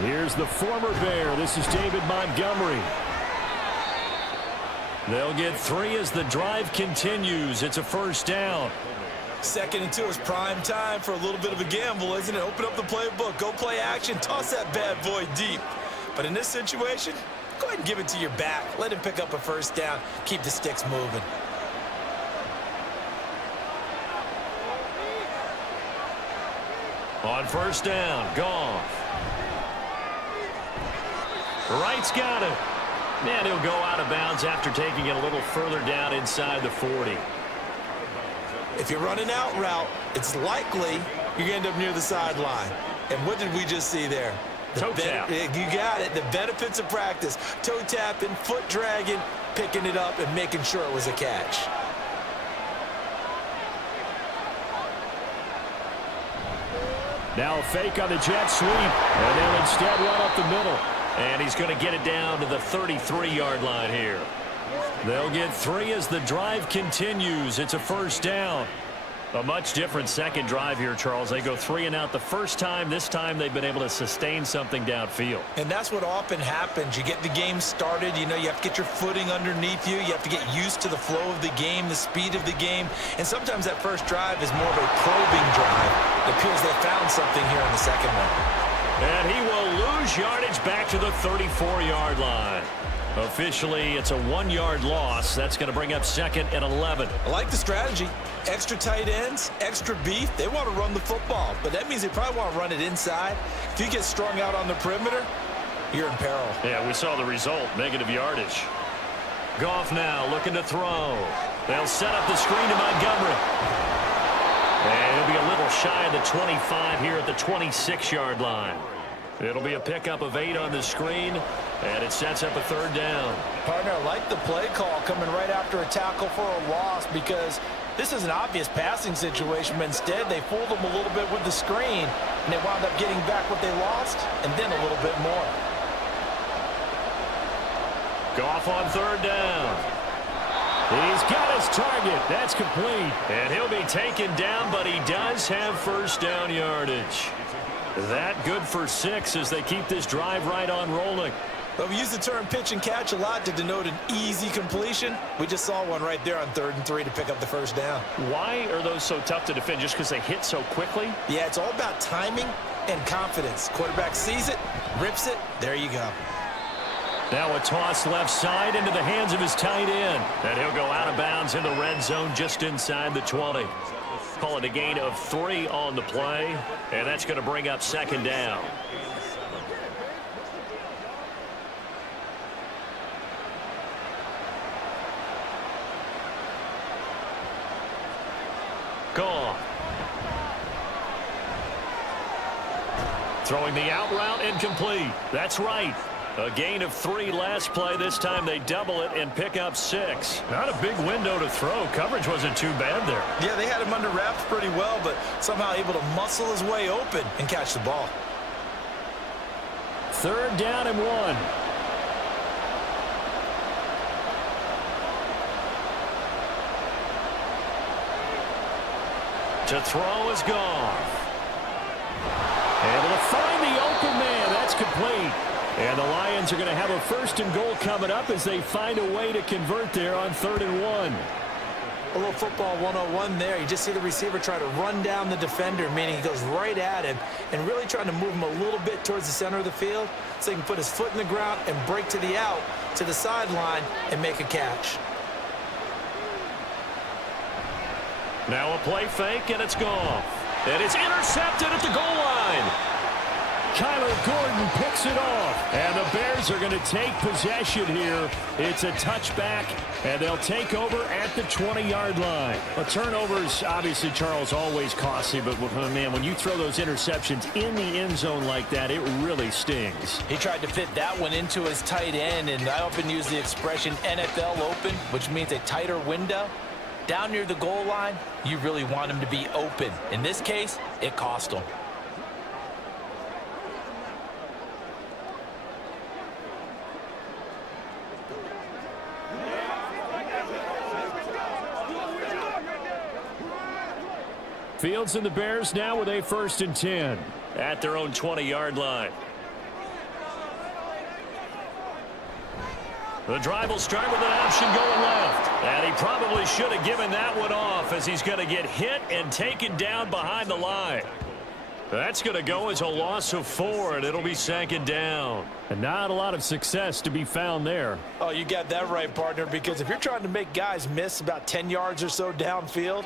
Here's the former Bear. This is David Montgomery. They'll get 3 as the drive continues. It's a first down. 2nd and 2 is prime time for a little bit of a gamble, isn't it? Open up the playbook, go play action, toss that bad boy deep. But in this situation, go ahead and give it to your back. Let him pick up a first down. Keep the sticks moving. On first down, Goff. Wright's got it. And he'll go out of bounds after taking it a little further down inside the 40. If you're running out route, it's likely you're going to end up near the sideline. And what did we just see there? Toe tap. You got it. The benefits of practice. Toe tapping, foot dragging, picking it up, and making sure it was a catch. Now a fake on the jet sweep, and they'll instead run up the middle. And he's going to get it down to the 33-yard line here. They'll get 3 as the drive continues. It's a first down. A much different second drive here, Charles. They go 3 and out the first time. This time they've been able to sustain something downfield. And that's what often happens. You get the game started. You know, you have to get your footing underneath you. You have to get used to the flow of the game, the speed of the game. And sometimes that first drive is more of a probing drive. It appears they found something here in the second one. And he will lose yardage back to the 34-yard line. Officially, it's a 1-yard loss. That's going to bring up 2nd and 11. I like the strategy. Extra tight ends, extra beef. They want to run the football, but that means they probably want to run it inside. If you get strung out on the perimeter, you're in peril. Yeah, we saw the result, negative yardage. Goff now looking to throw. They'll set up the screen to Montgomery. And he'll be a little shy of the 25 here at the 26-yard line. It'll be a pickup of 8 on the screen, and it sets up a third down. Partner, I like the play call coming right after a tackle for a loss because this is an obvious passing situation, but instead they fooled them a little bit with the screen, and they wound up getting back what they lost and then a little bit more. Goff on third down. He's got his target. That's complete. And he'll be taken down, but he does have first down yardage. That good for 6 as they keep this drive right on rolling. But we use the term pitch and catch a lot to denote an easy completion. We just saw one right there on 3rd and 3 to pick up the first down. Why are those so tough to defend? Just because they hit so quickly? Yeah, it's all about timing and confidence. Quarterback sees it, rips it, there you go. Now a toss left side into the hands of his tight end. And he'll go out of bounds in the red zone just inside the 20. Call it a gain of 3 on the play, and that's going to bring up 2nd down. Goff. Throwing the out route incomplete. That's right. A gain of 3 last play. This time they double it and pick up 6. Not a big window to throw. Coverage wasn't too bad there. Yeah, they had him under wraps pretty well, but somehow able to muscle his way open and catch the ball. 3rd down and 1. To throw is Goff. Able to find the open man. That's complete. And the Lions are going to have a 1st and goal coming up as they find a way to convert there on 3rd and 1. A little football 101 there. You just see the receiver try to run down the defender, meaning he goes right at him and really trying to move him a little bit towards the center of the field so he can put his foot in the ground and break to the out, to the sideline, and make a catch. Now a play fake, and it's gone. And it's intercepted at the goal line. Kyler Gordon picks it off. And the Bears are going to take possession here. It's a touchback, and they'll take over at the 20-yard line. But turnovers, obviously, Charles, always costly. But, man, when you throw those interceptions in the end zone like that, it really stings. He tried to fit that one into his tight end, and I often use the expression NFL open, which means a tighter window. Down near the goal line, you really want him to be open. In this case, it cost him. Fields and the Bears now with a 1st and 10. At their own 20-yard line. The drive will start with an option going left. And he probably should have given that one off as he's going to get hit and taken down behind the line. That's going to go as a loss of 4, and it'll be 2nd down. And not a lot of success to be found there. Oh, you got that right, partner, because if you're trying to make guys miss about 10 yards or so downfield,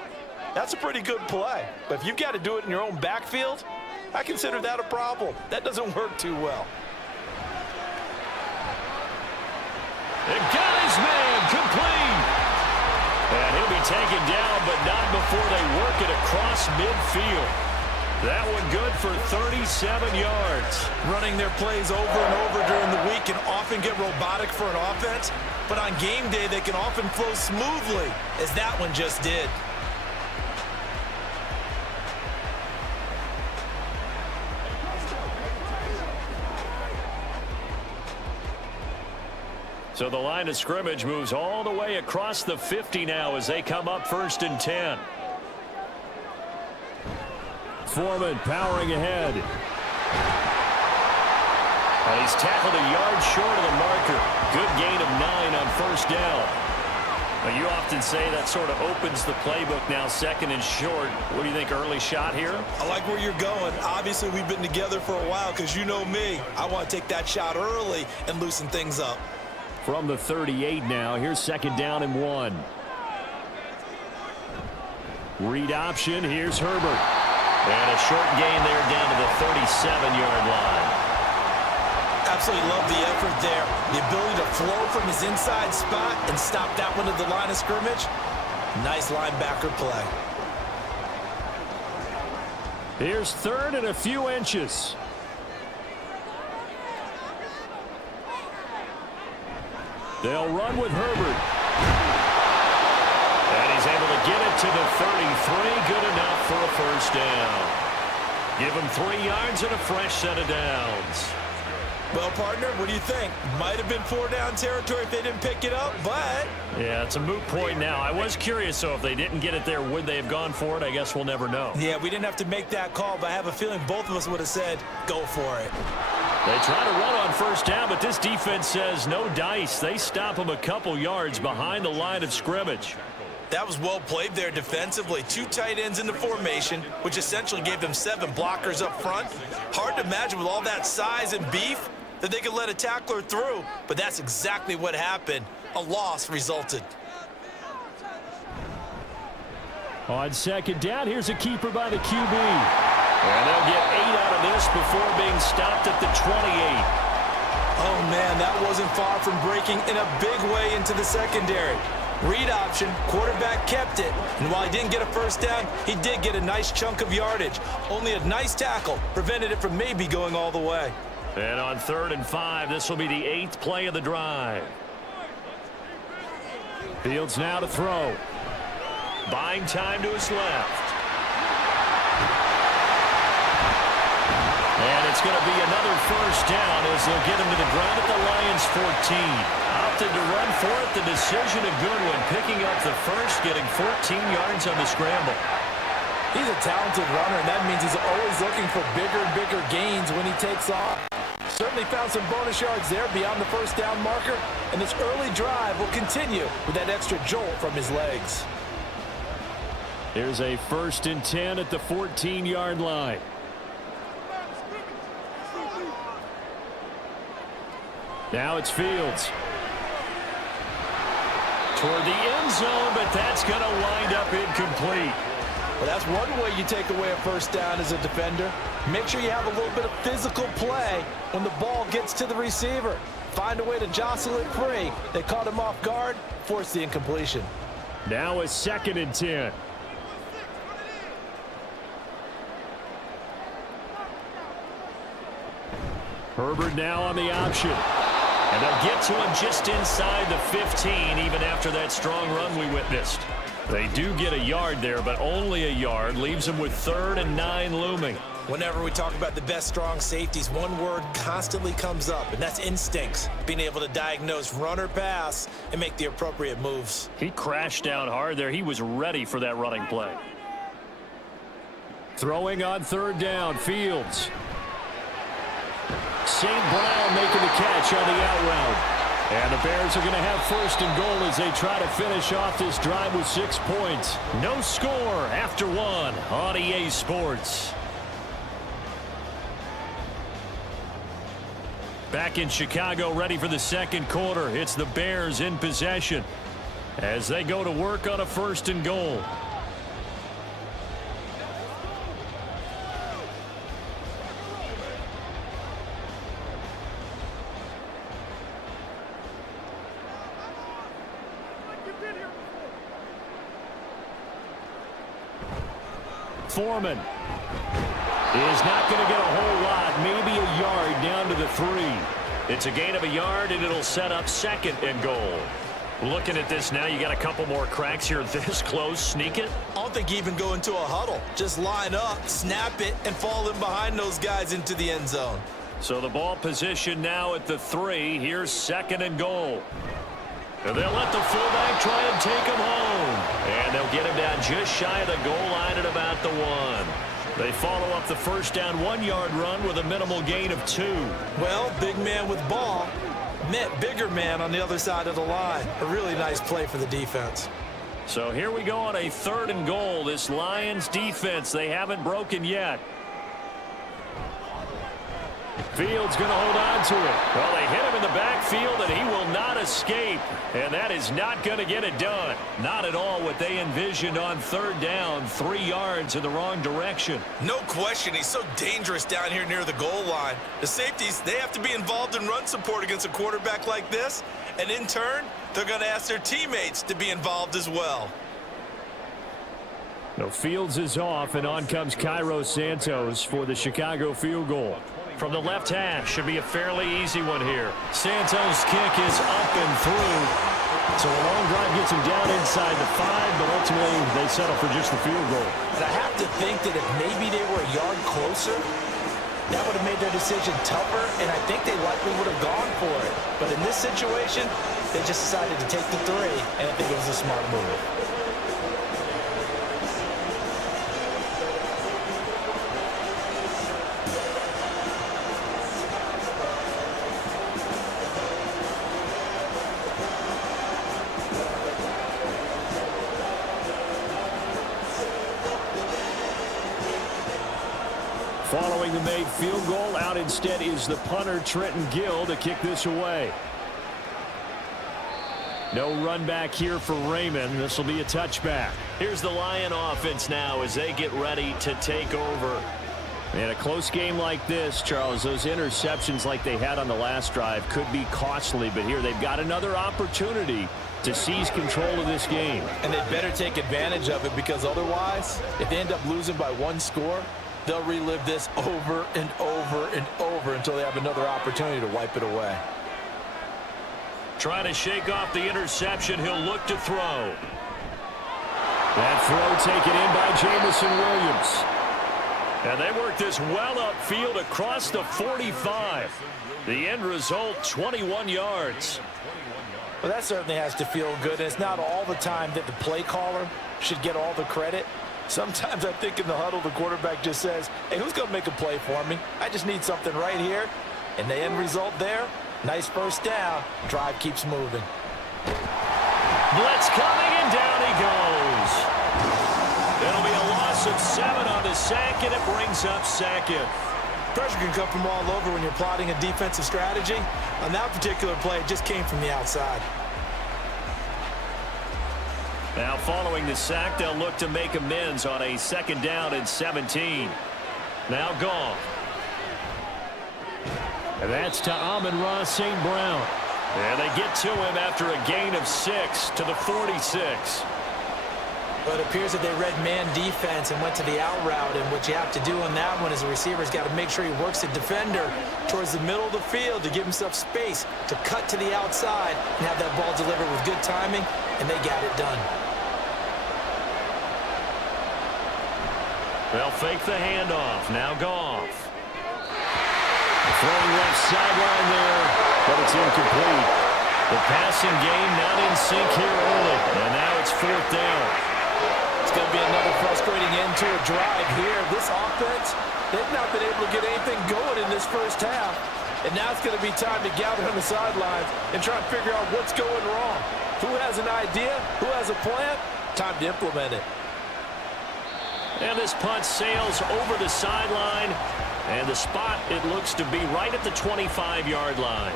that's a pretty good play. But if you've got to do it in your own backfield, I consider that a problem. That doesn't work too well. And got his man complete. And he'll be taken down, but not before they work it across midfield. That one good for 37 yards. Running their plays over and over during the week can often get robotic for an offense, but on game day they can often flow smoothly, as that one just did. So the line of scrimmage moves all the way across the 50 now as they come up 1st and 10. Foreman powering ahead. And he's tackled a yard short of the marker. Good gain of 9 on 1st down. Well, you often say that sort of opens the playbook now, 2nd and short. What do you think, early shot here? I like where you're going. Obviously, we've been together for a while because you know me. I want to take that shot early and loosen things up. From the 38 now, here's 2nd down and 1. Read option, here's Herbert. And a short gain there down to the 37-yard line. Absolutely love the effort there. The ability to flow from his inside spot and stop that one at the line of scrimmage. Nice linebacker play. Here's 3rd and a few inches. They'll run with Herbert. And he's able to get it to the 33. Good enough for a 1st down. Give him 3 yards and a fresh set of downs. Well, partner, what do you think? Might have been 4-down territory if they didn't pick it up, but... Yeah, it's a moot point now. I was curious, so if they didn't get it there, would they have gone for it? I guess we'll never know. Yeah, we didn't have to make that call, but I have a feeling both of us would have said, go for it. They try to run on 1st down, but this defense says no dice. They stop them a couple yards behind the line of scrimmage. That was well played there defensively. 2 tight ends in the formation, which essentially gave them 7 blockers up front. Hard to imagine with all that size and beef that they could let a tackler through, but that's exactly what happened. A loss resulted. On 2nd down, here's a keeper by the QB. And they'll get 8 out of this before being stopped at the 28. Oh, man, that wasn't far from breaking in a big way into the secondary. Read option, quarterback kept it, and while he didn't get a 1st down, he did get a nice chunk of yardage. Only a nice tackle prevented it from maybe going all the way. And on 3rd and 5, this will be the 8th play of the drive. Fields now to throw. Buying time to his left. And it's going to be another 1st down as they'll get him to the ground at the Lions' 14. Opted to run for it. The decision a good one. Picking up the 1st, getting 14 yards on the scramble. He's a talented runner, and that means he's always looking for bigger and bigger gains when he takes off. Certainly found some bonus yards there beyond the first down marker, and this early drive will continue with that extra jolt from his legs. Here's a 1st and 10 at the 14-yard line. Now it's Fields. Toward the end zone, but that's going to wind up incomplete. Well, that's one way you take away a first down as a defender. Make sure you have a little bit of physical play when the ball gets to the receiver. Find a way to jostle it free. They caught him off guard, forced the incompletion. Now a 2nd and 10. Herbert now on the option. And they'll get to him just inside the 15, even after that strong run we witnessed. They do get a yard there, but only a yard. Leaves them with 3rd and 9 looming. Whenever we talk about the best strong safeties, one word constantly comes up, and that's instincts. Being able to diagnose run or pass and make the appropriate moves. He crashed down hard there. He was ready for that running play. Throwing on 3rd down, Fields. St. Brown making the catch on the out route. And the Bears are going to have 1st and goal as they try to finish off this drive with 6 points. No score after 1 on EA Sports. Back in Chicago, ready for the 2nd quarter. It's the Bears in possession as they go to work on a 1st and goal. Foreman is not going to get a whole lot, maybe a yard down to the 3. It's a gain of a yard, and it'll set up 2nd and goal. Looking at this now, you got a couple more cracks here this close. Sneak it. I don't think you even go into a huddle. Just line up, snap it, and fall in behind those guys into the end zone. So the ball position now at the 3. Here's 2nd and goal. And they'll let the fullback try and take him home. And they'll get him down just shy of the goal line at about the 1. They follow up the first down 1-yard run with a minimal gain of 2. Well, big man with ball met bigger man on the other side of the line. A really nice play for the defense. So here we go on a 3rd and goal. This Lions defense, they haven't broken yet. Fields going to hold on to it. Well, they hit him in the backfield, and he will not escape. And that is not going to get it done. Not at all what they envisioned on 3rd down. 3 yards in the wrong direction. No question, he's so dangerous down here near the goal line. The safeties, they have to be involved in run support against a quarterback like this. And in turn, they're going to ask their teammates to be involved as well. No, Fields is off, and on comes Cairo Santos for the Chicago field goal. From the left hash, should be a fairly easy one here. Santos' kick is up and through. So a long drive gets him down inside the 5, but ultimately they settle for just the field goal. And I have to think that if maybe they were a yard closer, that would have made their decision tougher, and I think they likely would have gone for it. But in this situation, they just decided to take the 3, and I think it was a smart move. Following the made field goal, out instead is the punter, Trenton Gill, to kick this away. No run back here for Raymond. This will be a touchback. Here's the Lion offense now as they get ready to take over. In a close game like this, Charles, those interceptions like they had on the last drive could be costly, but here they've got another opportunity to seize control of this game. And they better take advantage of it, because otherwise, if they end up losing by 1 score, they'll relive this over and over and over until they have another opportunity to wipe it away. Trying to shake off the interception. He'll look to throw. That throw taken in by Jamison Williams. And they work this well upfield across the 45. The end result, 21 yards. Well, that certainly has to feel good. And it's not all the time that the play caller should get all the credit. Sometimes I think in the huddle, the quarterback just says, hey, who's going to make a play for me? I just need something right here. And the end result there, nice first down. Drive keeps moving. Blitz coming, and down he goes. It'll be a loss of 7 on the sack, and it brings up second. Pressure can come from all over when you're plotting a defensive strategy. On that particular play, it just came from the outside. Now following the sack, they'll look to make amends on a 2nd down and 17. Now Goff. And that's to Amon-Ra St. Brown. And they get to him after a gain of 6 to the 46. But it appears that they read man defense and went to the out route. And what you have to do on that one is the receiver's got to make sure he works the defender towards the middle of the field to give himself space to cut to the outside and have that ball delivered with good timing, and they got it done. They'll fake the handoff. Now Goff. Throwing left sideline there, but it's incomplete. The passing game not in sync here early. And now it's 4th down. It's going to be another frustrating end to a drive here. This offense, they've not been able to get anything going in this first half. And now it's going to be time to gather on the sidelines and try and figure out what's going wrong. Who has an idea? Who has a plan? Time to implement it. And this punt sails over the sideline. And the spot, it looks to be right at the 25-yard line.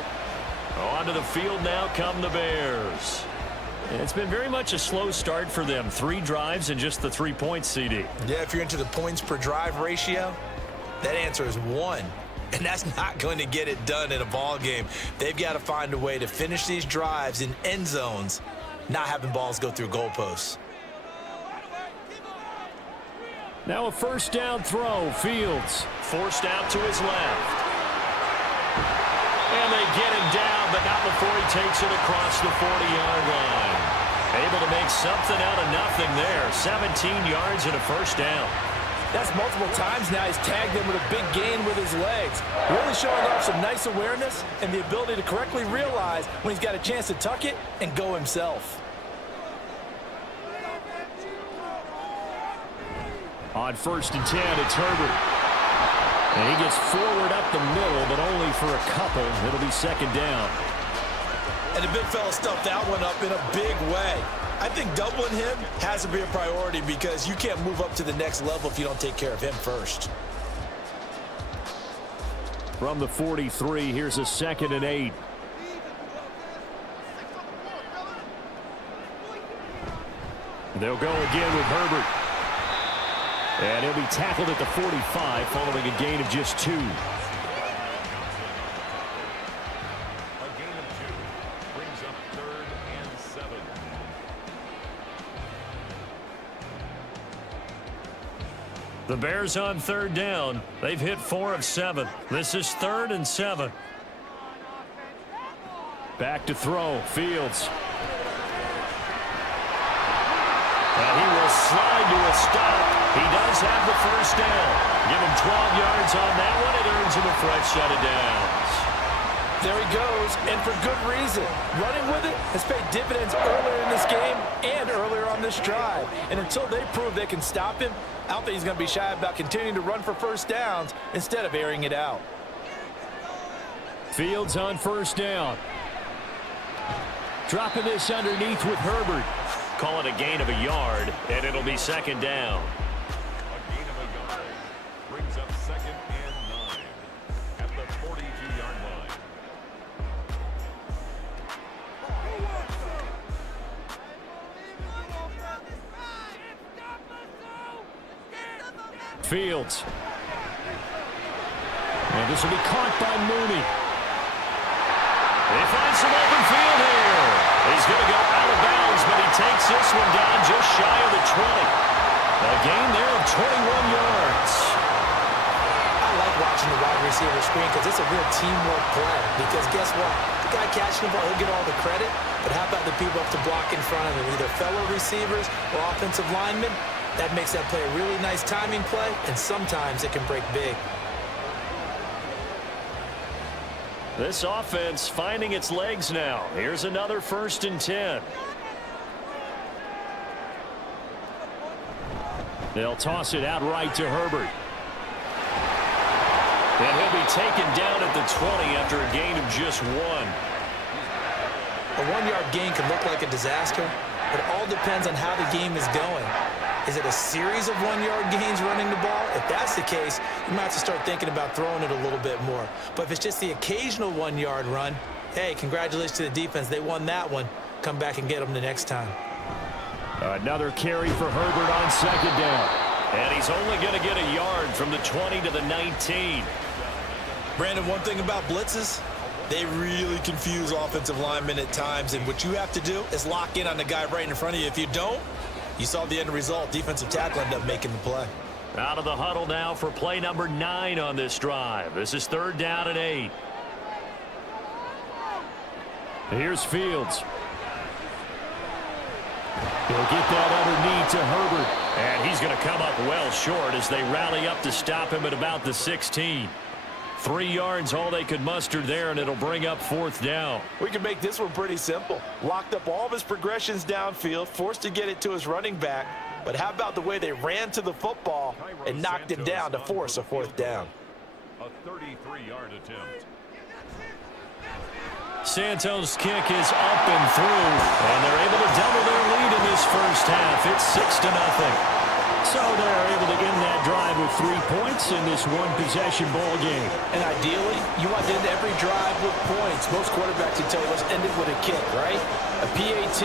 Onto the field now come the Bears. It's been very much a slow start for them. 3 drives and just the 3 points, CD. Yeah, if you're into the points per drive ratio, that answer is 1. And that's not going to get it done in a ball game. They've got to find a way to finish these drives in end zones, not having balls go through goalposts. Now a 1st down throw. Fields. Forced out to his left. And they get him down, but not before he takes it across the 40-yard line. Able to make something out of nothing there. 17 yards and a 1st down. That's multiple times now. He's tagged him with a big gain with his legs. Really showing off some nice awareness and the ability to correctly realize when he's got a chance to tuck it and go himself. On 1st and 10, it's Herbert. And he gets forward up the middle, but only for a couple. It'll be 2nd down. And the big fella stuffed that one up in a big way. I think doubling him has to be a priority because you can't move up to the next level if you don't take care of him first. From the 43, here's a 2nd and 8. They'll go again with Herbert. And he'll be tackled at the 45 following a gain of just 2. A gain of 2 brings up 3rd and 7. The Bears on 3rd down. They've hit 4 of 7. This is 3rd and 7. Back to throw. Fields. And he will slide to a stop. He does have the 1st down. Give him 12 yards on that one. It earns him a fresh set of downs. There he goes, and for good reason. Running with it has paid dividends earlier in this game and earlier on this drive. And until they prove they can stop him, I don't think he's going to be shy about continuing to run for 1st downs instead of airing it out. Fields on 1st down. Dropping this underneath with Herbert. Call it a gain of a yard, and it'll be 2nd down. A gain of a yard brings up 2nd and 9 at the 42-yard line. Fields. And this will be caught by Mooney. They find some open field here. He's going to go out of bounds, but he takes this one down just shy of the 20. A gain there of 21 yards. I like watching the wide receiver screen because it's a real teamwork play. Because guess what? The guy catching the ball, he'll get all the credit. But how about the people up to block in front of him? Either fellow receivers or offensive linemen. That makes that play a really nice timing play, and sometimes it can break big. This offense finding its legs now. Here's another 1st and 10. They'll toss it out right to Herbert. And he'll be taken down at the 20 after a gain of just 1. A 1-yard gain can look like a disaster, but it all depends on how the game is going. Is it a series of 1-yard gains running the ball? If that's the case, you might have to start thinking about throwing it a little bit more. But if it's just the occasional 1-yard run, hey, congratulations to the defense. They won that one. Come back and get them the next time. Another carry for Herbert on second down. And he's only going to get a yard from the 20 to the 19. Brandon, one thing about blitzes, they really confuse offensive linemen at times, and what you have to do is lock in on the guy right in front of you. If you don't, you saw the end result. Defensive tackle ended up making the play. Out of the huddle now for play number 9 on this drive. This is 3rd down and 8. Here's Fields. He'll get that underneath to Herbert. And he's going to come up well short as they rally up to stop him at about the 16. 3 yards all they could muster there, and it'll bring up 4th down. We can make this one pretty simple. Locked up all of his progressions downfield, forced to get it to his running back. But how about the way they ran to the football and knocked him down to force a 4th down? A 33-yard attempt. Santos' kick is up and through, and they're able to double their lead in this first half. It's 6-0. So they're able to end that drive with 3 points in this one-possession ball game. And ideally, you want to end every drive with points. Most quarterbacks would tell you, let's end it with a kick, right? A PAT,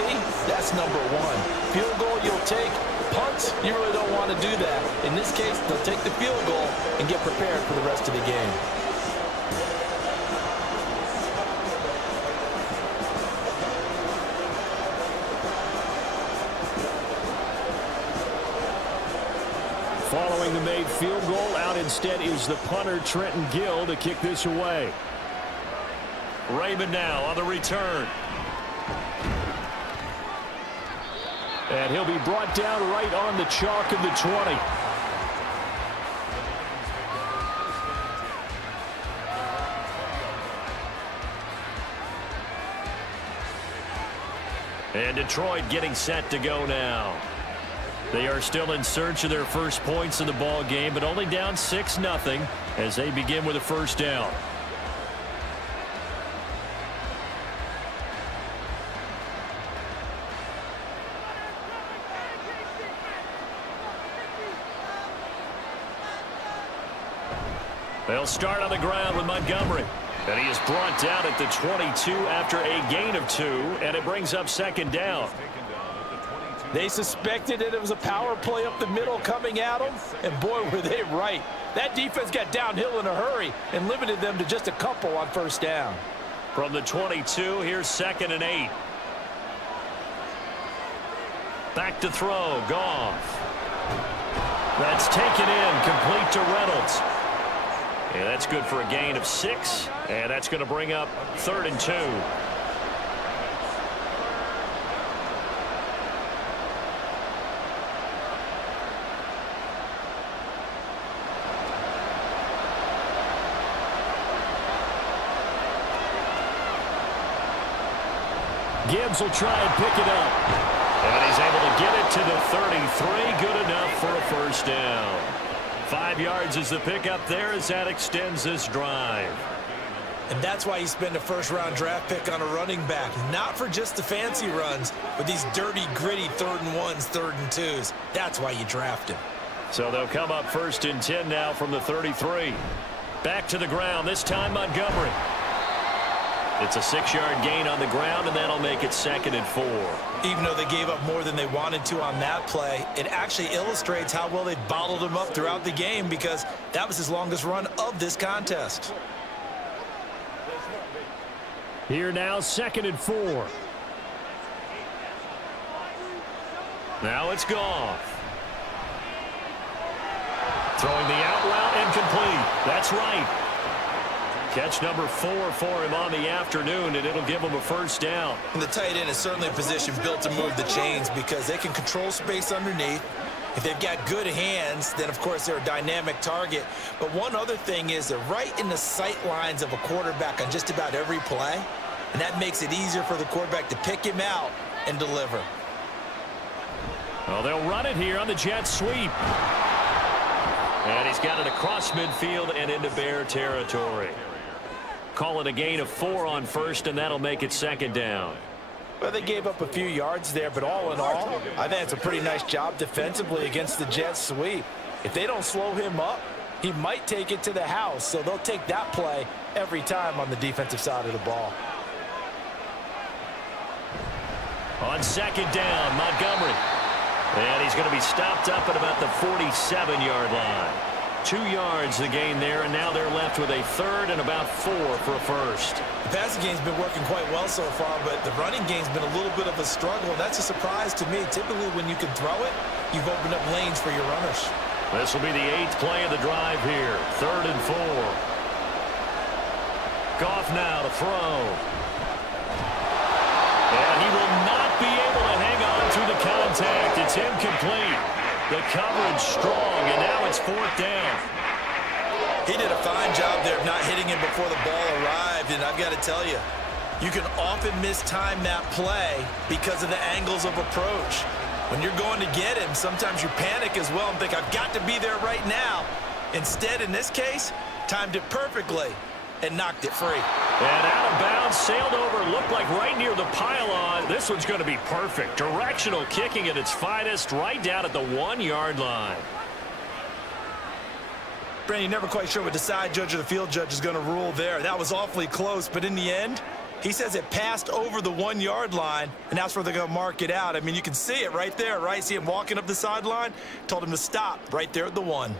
that's number 1. Field goal you'll take. Punts, you really don't want to do that. In this case, they'll take the field goal and get prepared for the rest of the game. Following the made field goal, out instead is the punter, Trenton Gill, to kick this away. Raymond now on the return. And he'll be brought down right on the chalk of the 20. And Detroit getting set to go now. They are still in search of their first points in the ball game, but only down 6-0 as they begin with a first down. They'll start on the ground with Montgomery. And he is brought down at the 22 after a gain of 2, and it brings up 2nd down. They suspected it was a power play up the middle coming at them, and boy, were they right. That defense got downhill in a hurry and limited them to just a couple on first down. From the 22, here's 2nd and 8. Back to throw, Goff. That's taken in, complete to Reynolds. And that's good for a gain of 6, and that's going to bring up 3rd and 2. Gibbs will try and pick it up. And he's able to get it to the 33. Good enough for a first down. 5 yards is the pickup there as that extends this drive. And that's why you spend a first-round draft pick on a running back. Not for just the fancy runs, but these dirty, gritty 3rd and 1s, 3rd and 2s. That's why you draft him. So they'll come up 1st and 10 now from the 33. Back to the ground, this time Montgomery. It's a 6-yard gain on the ground, and that'll make it 2nd and 4. Even though they gave up more than they wanted to on that play, it actually illustrates how well they bottled him up throughout the game, because that was his longest run of this contest. Here now, 2nd and 4. Now it's Goff. Throwing the out route and complete. That's right. Catch number 4 for him on the afternoon, and it'll give him a first down. And the tight end is certainly a position built to move the chains because they can control space underneath. If they've got good hands, then, of course, they're a dynamic target. But one other thing is they're right in the sight lines of a quarterback on just about every play, and that makes it easier for the quarterback to pick him out and deliver. Well, they'll run it here on the jet sweep. And he's got it across midfield and into Bear territory. Call it a gain of 4 on first, and that'll make it second down. Well, they gave up a few yards there, but all in all, I think it's a pretty nice job defensively against the Jets sweep. If they don't slow him up, he might take it to the house, so they'll take that play every time on the defensive side of the ball. On second down, Montgomery. And he's going to be stopped up at about the 47-yard line. 2 yards the gain there, and now they're left with a third and about 4 for a first. The passing game's been working quite well so far, but the running game's been a little bit of a struggle, and that's a surprise to me. Typically, when you can throw it, you've opened up lanes for your runners. This will be the 8th play of the drive here. 3rd and 4. Goff now to throw. And he will not be able to hang on through the contact. It's incomplete. The coverage strong, and now it's 4th down. He did a fine job there of not hitting him before the ball arrived, and I've got to tell you, you can often mistime that play because of the angles of approach. When you're going to get him, sometimes you panic as well and think, I've got to be there right now. Instead, in this case, timed it perfectly and knocked it free. And out of bounds, sailed over, looked like right near the pylon. This one's going to be perfect. Directional kicking at its finest, right down at the 1-yard line. Brandon, you're never quite sure what the side judge or the field judge is going to rule there. That was awfully close, but in the end, he says it passed over the 1-yard line, and that's where they're going to mark it out. I mean, you can see it right there, right? See him walking up the sideline? Told him to stop right there at the 1.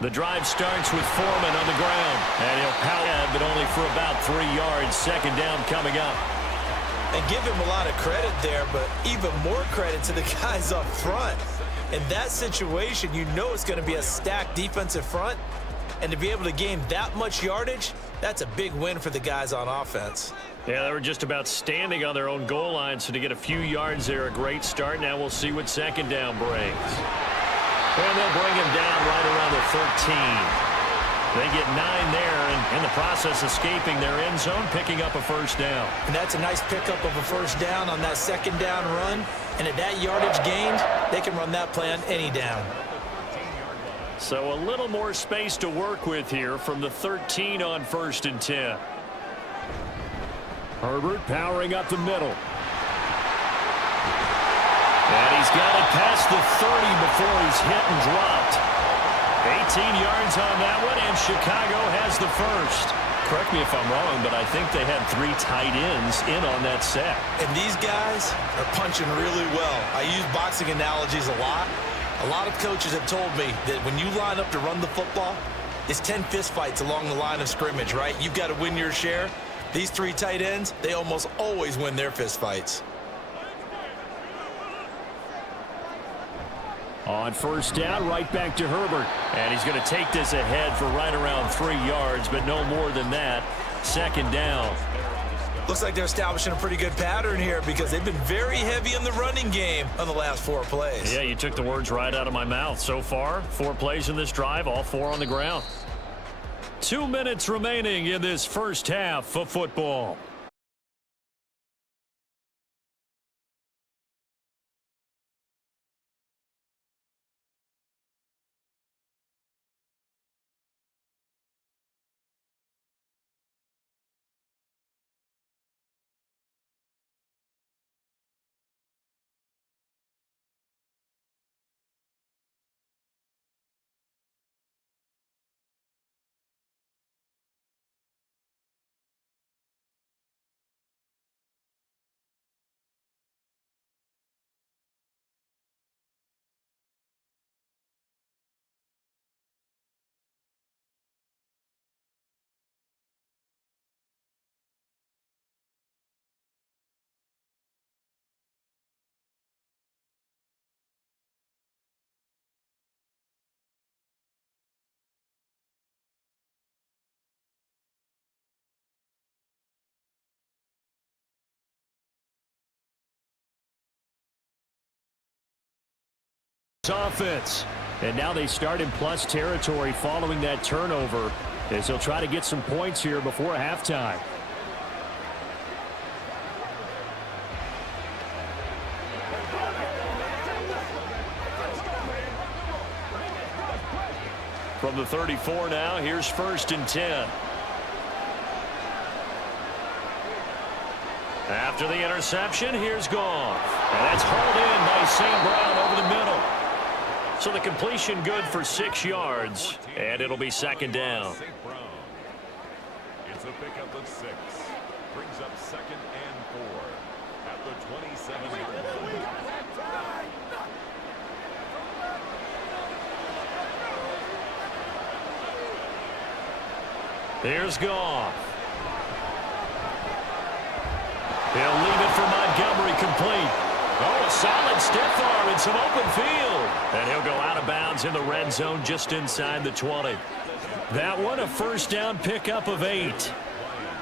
The drive starts with Foreman on the ground. And he'll power, but only for about 3 yards. Second down coming up. And give him a lot of credit there, but even more credit to the guys up front. In that situation, you know it's going to be a stacked defensive front. And to be able to gain that much yardage, that's a big win for the guys on offense. Yeah, they were just about standing on their own goal line, so to get a few yards there, a great start. Now we'll see what second down brings. And they'll bring him down right around the 13. They get 9 there, and in the process, escaping their end zone, picking up a first down. And that's a nice pickup of a first down on that second down run. And at that yardage gained, they can run that play on any down. So a little more space to work with here from the 13 on 1st and 10. Herbert powering up the middle. And he's got it past the 30 before he's hit and dropped. 18 yards on that one, and Chicago has the first. Correct me if I'm wrong, but I think they had 3 tight ends in on that set. And these guys are punching really well. I use boxing analogies a lot. A lot of coaches have told me that when you line up to run the football, it's 10 fistfights along the line of scrimmage, right? You've got to win your share. These 3 tight ends, they almost always win their fistfights. On first down, right back to Herbert. And he's going to take this ahead for right around 3 yards, but no more than that. Second down. Looks like they're establishing a pretty good pattern here because they've been very heavy in the running game on the last 4 plays. Yeah, you took the words right out of my mouth. So far, 4 plays in this drive, all 4 on the ground. 2 minutes remaining in this first half of football. Offense. And now they start in plus territory following that turnover as they'll try to get some points here before halftime. From the 34 now, here's 1st and 10. After the interception, here's Goff. And that's hauled in by St. Brown over the middle. So the completion good for 6 yards, and it'll be 2nd down. It's a pickup of 6. Brings up 2nd and 4 at the 27-yard line. Here's Goff. He'll leave it for Montgomery, complete. Oh, a solid stiff arm and some open field. And he'll go out of bounds in the red zone just inside the 20. That one, a 1st down pickup of 8.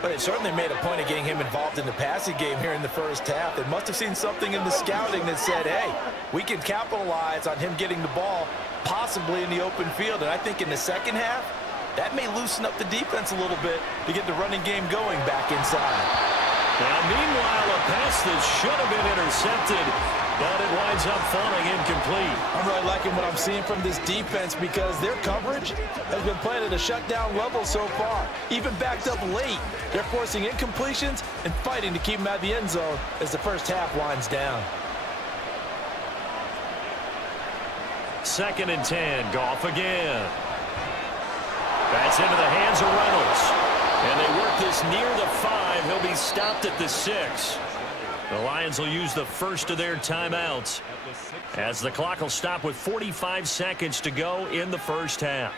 But it certainly made a point of getting him involved in the passing game here in the first half. They must have seen something in the scouting that said, hey, we can capitalize on him getting the ball possibly in the open field. And I think in the second half, that may loosen up the defense a little bit to get the running game going back inside. Now, meanwhile, a pass that should have been intercepted, but it winds up falling incomplete. I'm really liking what I'm seeing from this defense because their coverage has been playing at a shutdown level so far. Even backed up late, they're forcing incompletions and fighting to keep them out of the end zone as the first half winds down. 2nd and 10, Goff again. That's into the hands of Reynolds. And they work this near the 5. He'll be stopped at the 6. The Lions will use the first of their timeouts as the clock will stop with 45 seconds to go in the first half.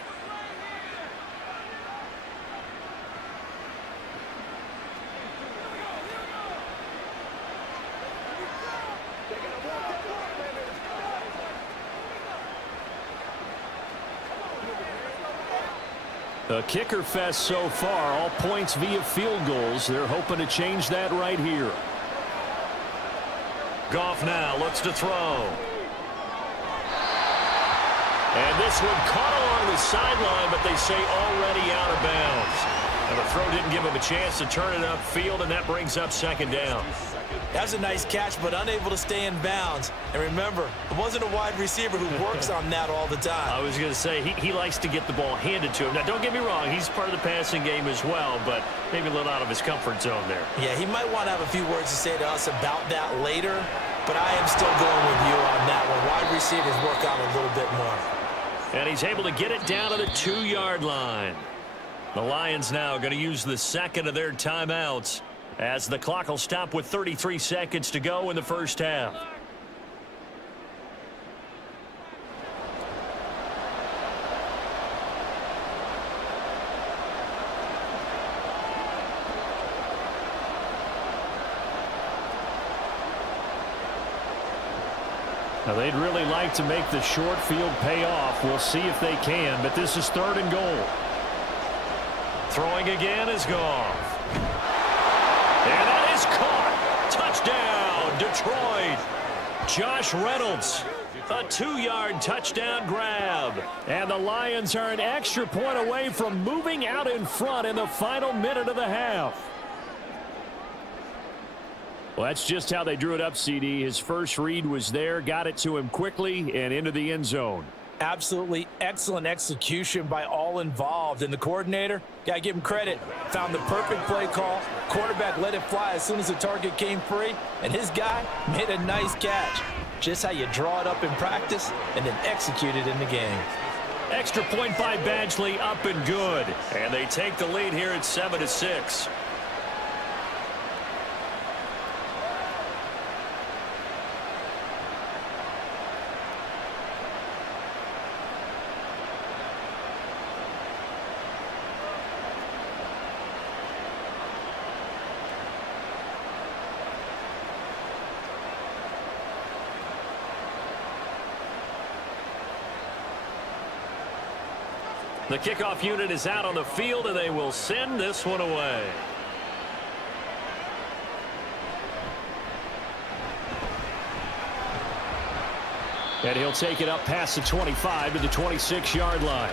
A kicker fest so far, all points via field goals. They're hoping to change that right here. Goff now looks to throw. And this one caught along the sideline, but they say already out of bounds. And the throw didn't give him a chance to turn it upfield, and that brings up 2nd down. That's a nice catch, but unable to stay in bounds. And remember, it wasn't a wide receiver who works on that all the time. I was going to say, he likes to get the ball handed to him. Now, don't get me wrong, he's part of the passing game as well, but maybe a little out of his comfort zone there. Yeah, he might want to have a few words to say to us about that later, but I am still going with you on that one. Wide receivers work out a little bit more. And he's able to get it down to the 2-yard line. The Lions now going to use the 2nd of their timeouts as the clock will stop with 33 seconds to go in the first half. Now, they'd really like to make the short field pay off. We'll see if they can, but this is 3rd and goal. Throwing again is Goff. And that is caught. Touchdown, Detroit. Josh Reynolds, a 2-yard touchdown grab. And the Lions are an extra point away from moving out in front in the final minute of the half. Well, that's just how they drew it up, CD. His first read was there, got it to him quickly and into the end zone. Absolutely excellent execution by all involved. And the coordinator, got to give him credit, found the perfect play call. Quarterback let it fly as soon as the target came free. And his guy made a nice catch. Just how you draw it up in practice and then execute it in the game. Extra point by Badgley, up and good. And they take the lead here at 7-6. The kickoff unit is out on the field, and they will send this one away. And he'll take it up past the 25 to the 26-yard line.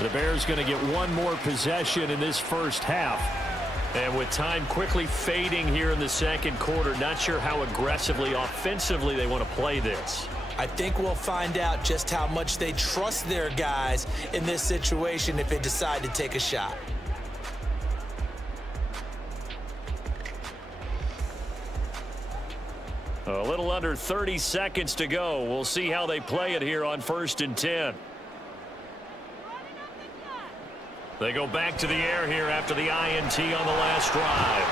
The Bears going to get one more possession in this first half. And with time quickly fading here in the second quarter, not sure how aggressively, offensively they want to play this. I think we'll find out just how much they trust their guys in this situation if they decide to take a shot. A little under 30 seconds to go. We'll see how they play it here on 1st and 10. They go back to the air here after the INT on the last drive.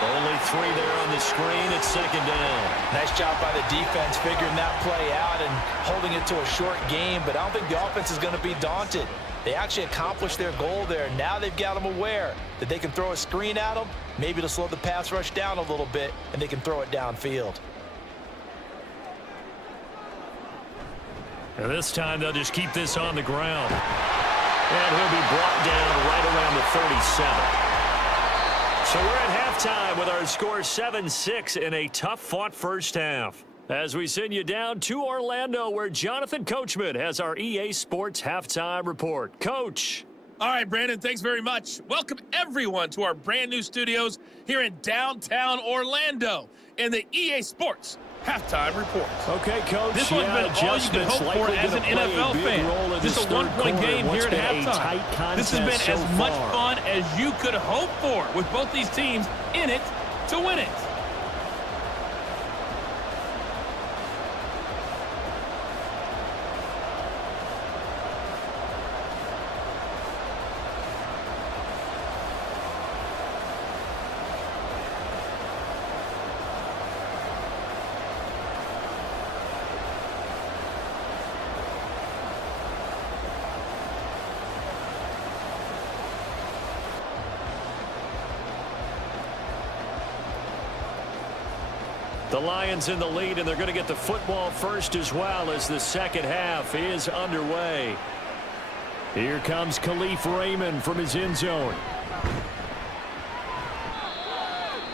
Only 3 there on the screen. It's 2nd down. Nice job by the defense figuring that play out and holding it to a short game, but I don't think the offense is going to be daunted. They actually accomplished their goal there. Now they've got them aware that they can throw a screen at them, maybe to slow the pass rush down a little bit, and they can throw it downfield. And this time they'll just keep this on the ground. And he'll be brought down right around the 37. So we're at halftime with our score 7-6 in a tough-fought first half. As we send you down to Orlando, where Jonathan Coachman has our EA Sports Halftime Report. Coach. All right, Brandon, thanks very much. Welcome, everyone, to our brand-new studios here in downtown Orlando in the EA Sports Halftime Report. Okay, Coach. This one's been all you can hope for as an NFL fan. Just a one-point game here at halftime. This has been as much fun as you could hope for with both these teams in it to win it. The Lions in the lead, and they're going to get the football first as well as the second half is underway. Here comes Khalif Raymond from his end zone.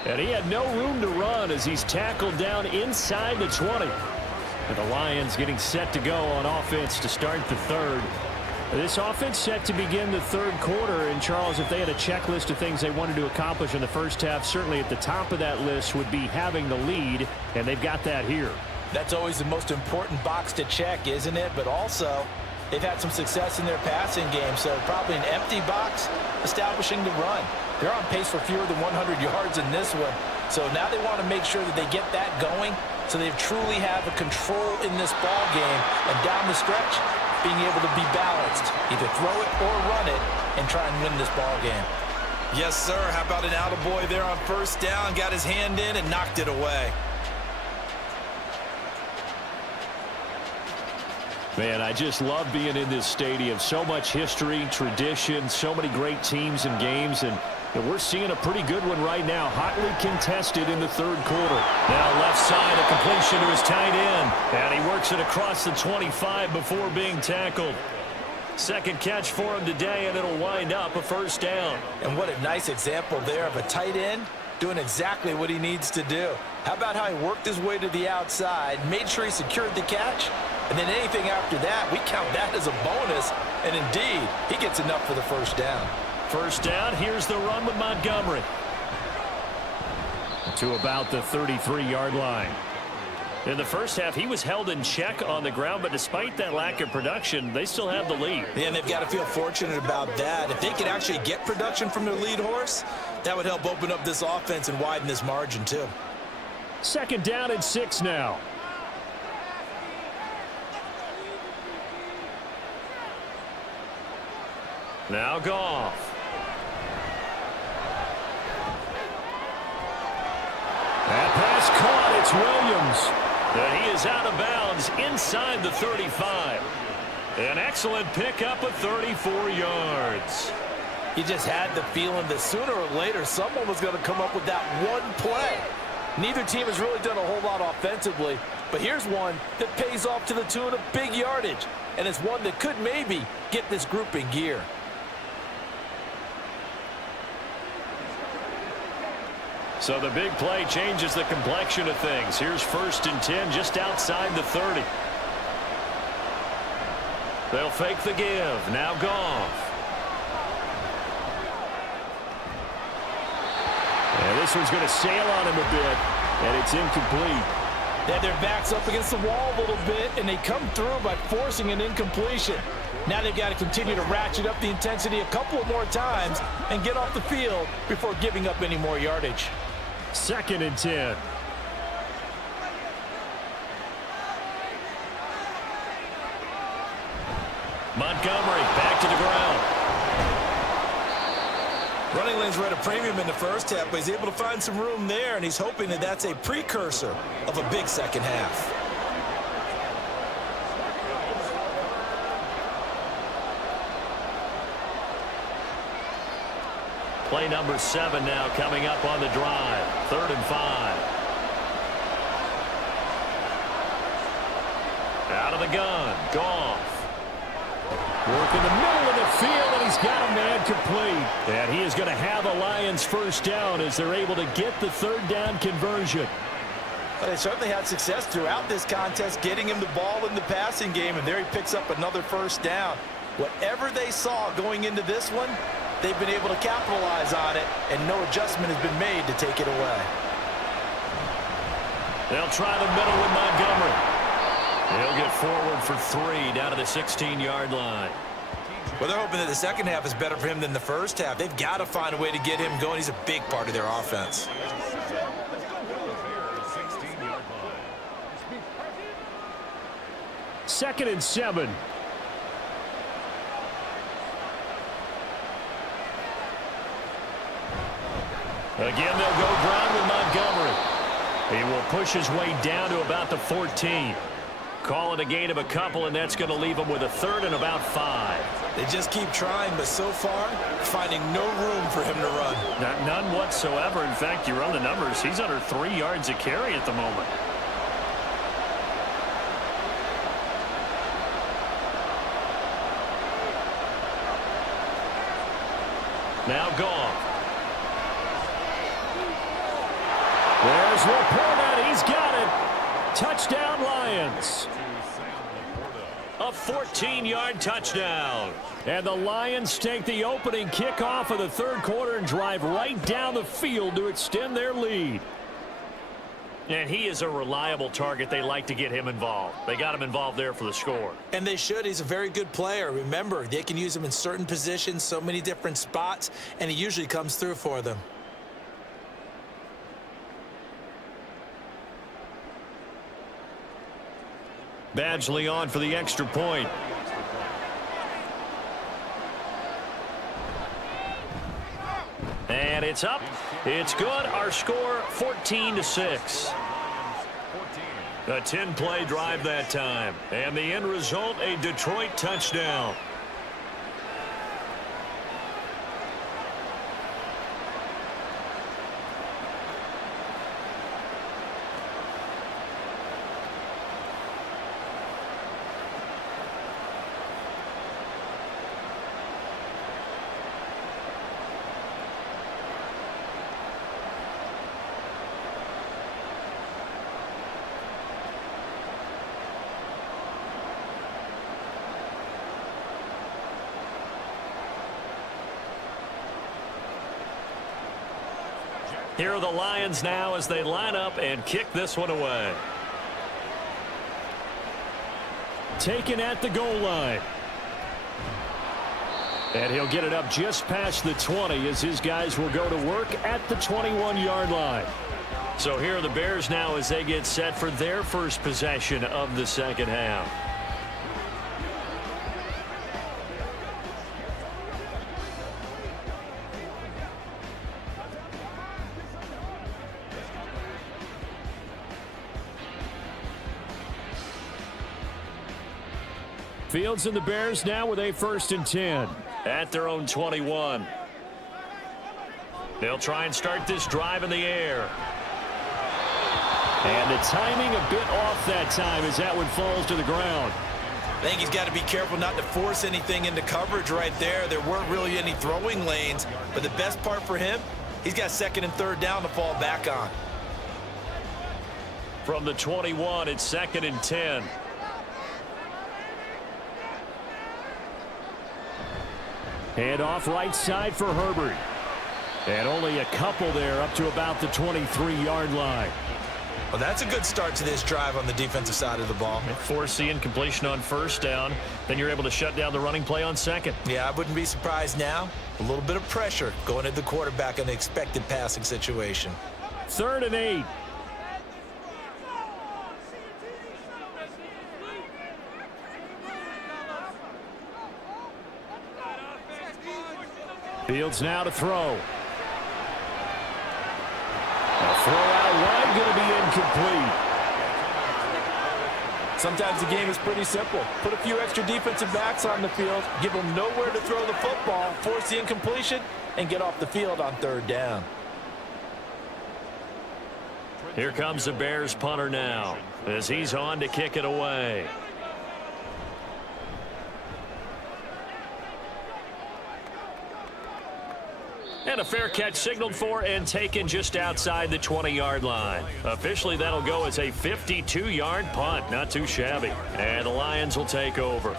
And he had no room to run as he's tackled down inside the 20. And the Lions getting set to go on offense to start the third. This offense set to begin the third quarter, and Charles, if they had a checklist of things they wanted to accomplish in the first half, certainly at the top of that list would be having the lead, and they've got that here. That's always the most important box to check, isn't it? But also, they've had some success in their passing game, so probably an empty box establishing the run. They're on pace for fewer than 100 yards in this one, so now they want to make sure that they get that going so they truly have a control in this ball game, and down the stretch, being able to be balanced, either throw it or run it, and try and win this ball game. Yes, sir. How about an attaboy there on first down? Got his hand in and knocked it away. Man, I just love being in this stadium. So much history, tradition, so many great teams and games, and we're seeing a pretty good one right now. Hotly contested in the third quarter. Now left side, a completion to his tight end. And he works it across the 25 before being tackled. Second catch for him today, and it'll wind up a first down. And what a nice example there of a tight end doing exactly what he needs to do. How about how he worked his way to the outside, made sure he secured the catch, and then anything after that, we count that as a bonus. And indeed, he gets enough for the first down. First down, here's the run with Montgomery. To about the 33-yard line. In the first half, he was held in check on the ground, but despite that lack of production, they still have the lead. Yeah, and they've got to feel fortunate about that. If they can actually get production from their lead horse, that would help open up this offense and widen this margin too. Second down and 6 now. Now Goff. That pass caught. It's Williams. And he is out of bounds inside the 35. An excellent pickup of 34 yards. You just had the feeling that sooner or later someone was going to come up with that one play. Neither team has really done a whole lot offensively, but here's one that pays off to the tune of big yardage, and it's one that could maybe get this group in gear. So the big play changes the complexion of things. Here's 1st and 10 just outside the 30. They'll fake the give. Now Goff. And this one's going to sail on him a bit, and it's incomplete. They had their backs up against the wall a little bit, and they come through by forcing an incompletion. Now they've got to continue to ratchet up the intensity a couple of more times and get off the field before giving up any more yardage. 2nd and 10. Montgomery back to the ground. Running lanes were at a premium in the first half, but he's able to find some room there, and he's hoping that that's a precursor of a big second half. Play number 7 now coming up on the drive. 3rd and 5. Out of the gun. Goff. Work in the middle of the field, and he's got a man complete. And he is going to have a Lions first down as they're able to get the 3rd down conversion. But they certainly had success throughout this contest, getting him the ball in the passing game, and there he picks up another first down. Whatever they saw going into this one, they've been able to capitalize on it, and no adjustment has been made to take it away. They'll try the middle with Montgomery. He'll get forward for 3 down to the 16-yard line. Well, they're hoping that the second half is better for him than the first half. They've got to find a way to get him going. He's a big part of their offense. Second and 7. Again, they'll go ground with Montgomery. He will push his way down to about the 14. Call it a gain of a couple, and that's going to leave him with a 3rd and about 5. They just keep trying, but so far, finding no room for him to run. None whatsoever. In fact, you run the numbers. He's under 3 yards a carry at the moment. Now Goff. There's Laporta. He's got it. Touchdown, Lions. A 14-yard touchdown. And the Lions take the opening kickoff of the 3rd quarter and drive right down the field to extend their lead. And he is a reliable target. They like to get him involved. They got him involved there for the score. And they should. He's a very good player. Remember, they can use him in certain positions, so many different spots, and he usually comes through for them. Badgley on for the extra point. And it's up. It's good. Our score 14-6. A 10-play drive that time. And the end result, a Detroit touchdown. Here are the Lions now as they line up and kick this one away. Taken at the goal line. And he'll get it up just past the 20 as his guys will go to work at the 21-yard line. So here are the Bears now as they get set for their first possession of the second half. Fields and the Bears now with a 1st and 10. At their own 21. They'll try and start this drive in the air. And the timing a bit off that time as that one falls to the ground. I think he's got to be careful not to force anything into coverage right there. There weren't really any throwing lanes, but the best part for him, he's got 2nd and 3rd down to fall back on. From the 21, it's 2nd and 10. Hand off right side for Herbert. And only a couple there up to about the 23-yard line. Well, that's a good start to this drive on the defensive side of the ball. Force the incompletion on first down. Then you're able to shut down the running play on second. Yeah, I wouldn't be surprised now. A little bit of pressure going at the quarterback in the expected passing situation. 3rd and 8. Fields now to throw. A throw out wide, going to be incomplete. Sometimes the game is pretty simple. Put a few extra defensive backs on the field, give them nowhere to throw the football, force the incompletion, and get off the field on 3rd down. Here comes the Bears punter now as he's on to kick it away. And a fair catch signaled for and taken just outside the 20-yard line. Officially, that'll go as a 52-yard punt. Not too shabby. And the Lions will take over.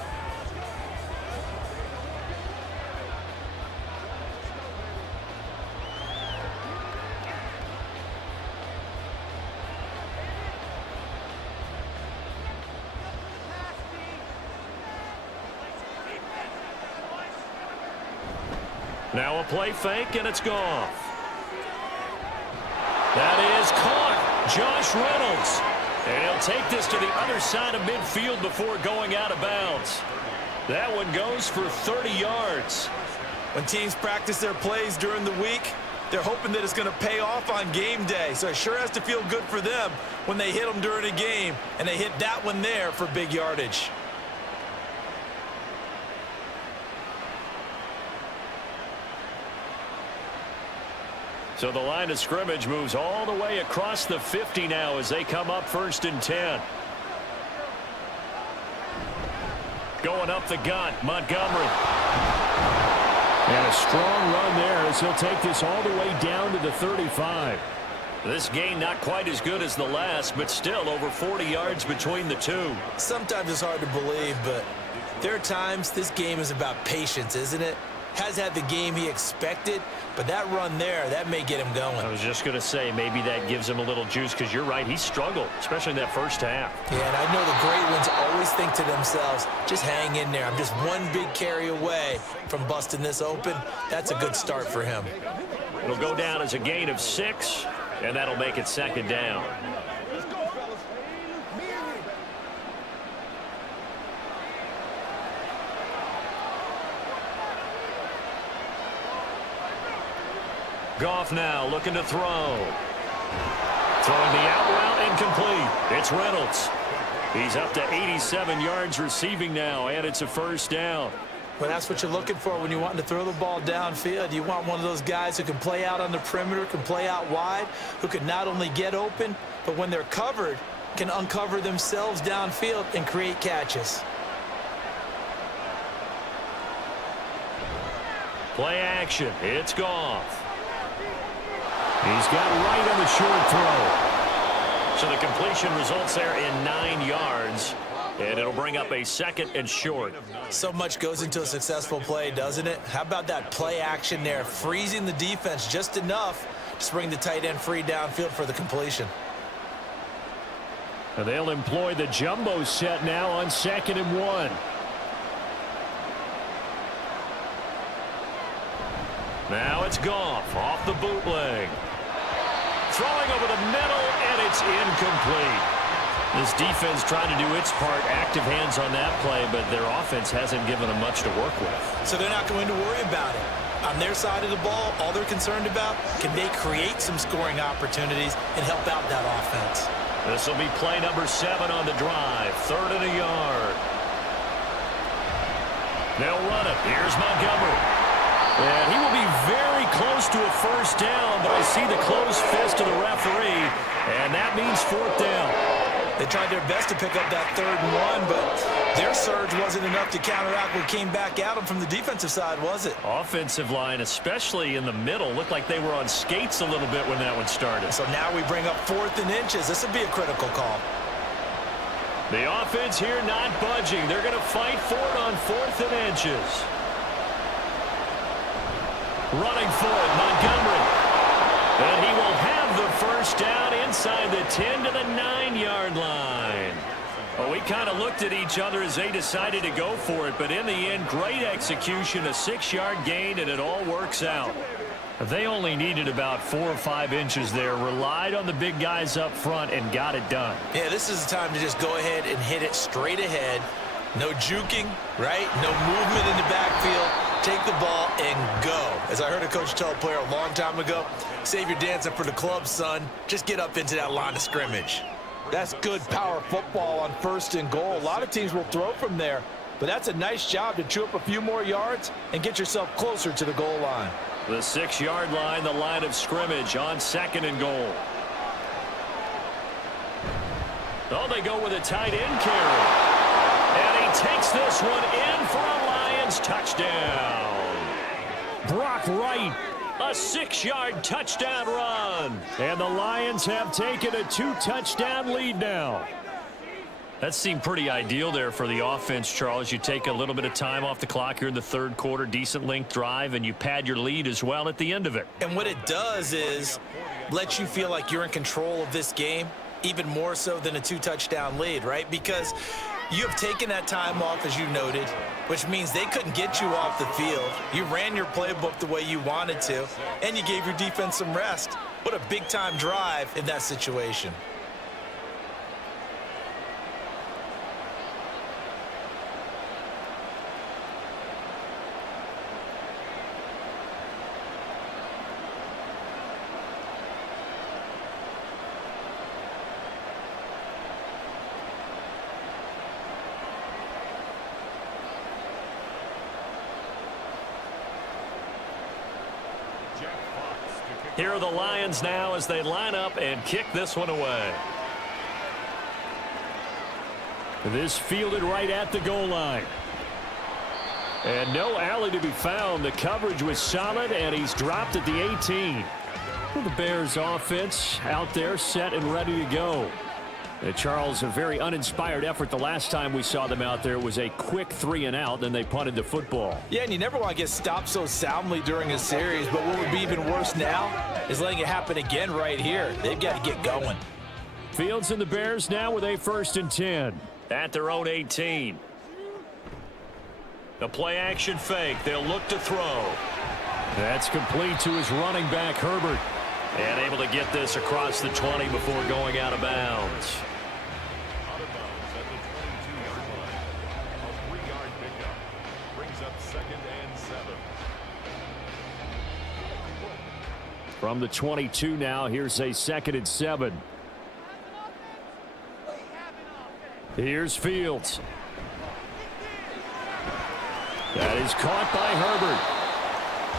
Now a play fake, and it's Goff. That is caught. Josh Reynolds. And he'll take this to the other side of midfield before going out of bounds. That one goes for 30 yards. When teams practice their plays during the week, they're hoping that it's going to pay off on game day. So it sure has to feel good for them when they hit them during a game, and they hit that one there for big yardage. So the line of scrimmage moves all the way across the 50 now as they come up 1st and 10. Going up the gut, Montgomery. And a strong run there as he'll take this all the way down to the 35. This gain not quite as good as the last, but still over 40 yards between the two. Sometimes it's hard to believe, but there are times this game is about patience, isn't it? Has had the game he expected, but that run there, that may get him going. I was just going to say, maybe that gives him a little juice, because you're right, he struggled, especially in that first half. Yeah, and I know the great ones always think to themselves, just hang in there. I'm just one big carry away from busting this open. That's a good start for him. It'll go down as a gain of 6, and that'll make it 2nd down. Goff now looking to throw. Throwing the out route incomplete. It's Reynolds. He's up to 87 yards receiving now, and it's a 1st down. Well, that's what you're looking for when you want to throw the ball downfield. You want one of those guys who can play out on the perimeter, can play out wide, who can not only get open, but when they're covered, can uncover themselves downfield and create catches. Play action. It's Goff. He's got right on the short throw. So the completion results there in 9 yards, and it'll bring up a 2nd and short. So much goes into a successful play, doesn't it? How about that play action there, freezing the defense just enough to bring the tight end free downfield for the completion. And they'll employ the jumbo set now on 2nd and 1. Now it's Goff off the bootleg. Throwing over the middle, and it's incomplete. This defense trying to do its part, active hands on that play, but their offense hasn't given them much to work with. So they're not going to worry about it. On their side of the ball, all they're concerned about, can they create some scoring opportunities and help out that offense? This will be play number 7 on the drive. 3rd and a yard. They'll run it. Here's Montgomery. And he will be very close to a 1st down, but I see the closed fist of the referee, and that means 4th down. They tried their best to pick up that 3rd and 1, but their surge wasn't enough to counteract what came back at them from the defensive side, was it? Offensive line, especially in the middle, looked like they were on skates a little bit when that one started. So now we bring up 4th and inches. This would be a critical call. The offense here not budging. They're going to fight for it on 4th and inches. Running for it, Montgomery. first down inside the 10 to the 9-yard line. Well, we kind of looked at each other as they decided to go for it, but in the end, great execution, a 6-yard gain, and it all works out. They only needed about 4 or 5 inches there, relied on the big guys up front, and got it done. Yeah, this is the time to just go ahead and hit it straight ahead. No juking, right? No movement in the backfield. Take the ball and go. As I heard a coach tell a player a long time ago, save your dancing for the club, son. Just get up into that line of scrimmage. That's good power football on 1st and goal. A lot of teams will throw from there, but that's a nice job to chew up a few more yards and get yourself closer to the goal line. The 6-yard line, the line of scrimmage on 2nd and goal. Oh, they go with a tight end carry. And he takes this one in for a Lions touchdown. Brock Wright. A 6-yard touchdown run. And the Lions have taken a 2-touchdown lead now. That seemed pretty ideal there for the offense, Charles. You take a little bit of time off the clock here in the 3rd quarter, decent length drive, and you pad your lead as well at the end of it. And what it does is let you feel like you're in control of this game, even more so than a 2-touchdown lead, right? Because you have taken that time off, as you noted, which means they couldn't get you off the field. You ran your playbook the way you wanted to, and you gave your defense some rest. What a big-time drive in that situation. Here are the Lions now as they line up and kick this one away. This fielded right at the goal line. And no alley to be found. The coverage was solid, and he's dropped at the 18. Well, the Bears offense out there set and ready to go. Charles, a very uninspired effort the last time we saw them out there. It was a quick 3-and-out, then they punted the football. Yeah, and you never want to get stopped so soundly during a series, but what would be even worse now is letting it happen again right here. They've got to get going. Fields and the Bears now with a 1st and 10. At their own 18. The play action fake. They'll look to throw. That's complete to his running back, Herbert. And able to get this across the 20 before going out of bounds. Out of bounds at the 22-yard line. A 3-yard pickup brings up 2nd and 7. From the 22 now, here's a 2nd and 7. Here's Fields. That is caught by Herbert.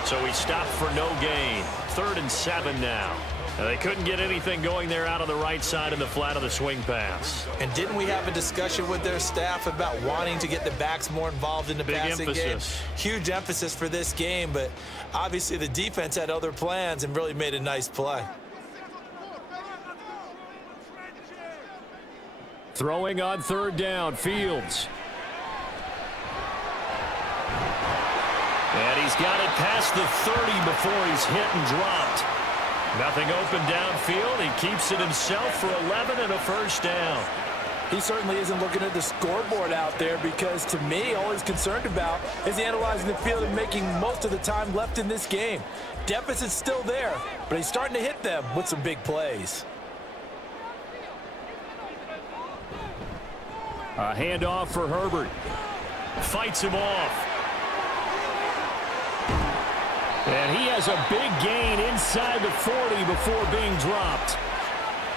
So he stopped for no gain. 3rd and 7 now. They couldn't get anything going there out on the right side in the flat of the swing pass. And didn't we have a discussion with their staff about wanting to get the backs more involved in the passing game? Huge emphasis for this game, but obviously the defense had other plans and really made a nice play. Throwing on 3rd down, Fields. And he's got it past the 30 before he's hit and dropped. Nothing open downfield. He keeps it himself for 11 and a 1st down. He certainly isn't looking at the scoreboard out there because, to me, all he's concerned about is analyzing the field and making most of the time left in this game. Deficit's still there, but he's starting to hit them with some big plays. A handoff for Herbert. Fights him off. And he has a big gain inside the 40 before being dropped.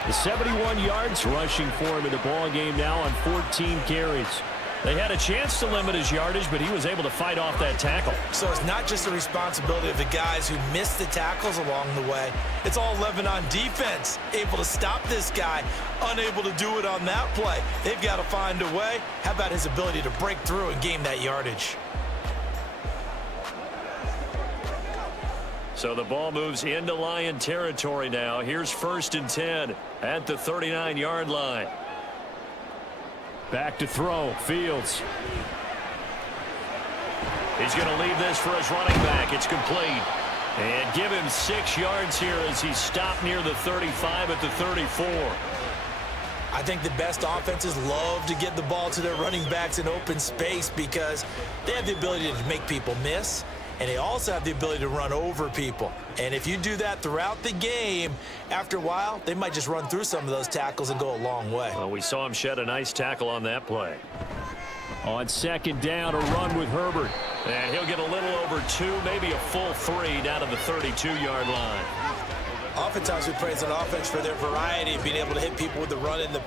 The 71 yards rushing for him in the ball game now on 14 carries. They had a chance to limit his yardage, but he was able to fight off that tackle. So it's not just the responsibility of the guys who missed the tackles along the way. It's all 11 on defense, able to stop this guy, unable to do it on that play. They've got to find a way. How about his ability to break through and gain that yardage? So the ball moves into Lion territory now. Here's 1st and 10 at the 39-yard line. Back to throw, Fields. He's going to leave this for his running back. It's complete. And give him 6 yards here as he stopped near the 35 at the 34. I think the best offenses love to get the ball to their running backs in open space because they have the ability to make people miss, and they also have the ability to run over people. And if you do that throughout the game, after a while, they might just run through some of those tackles and go a long way. Well, we saw him shed a nice tackle on that play. On second down, a run with Herbert. And he'll get a little over 2, maybe a full 3 down to the 32-yard line. Oftentimes we praise an offense for their variety of being able to hit people with the run and the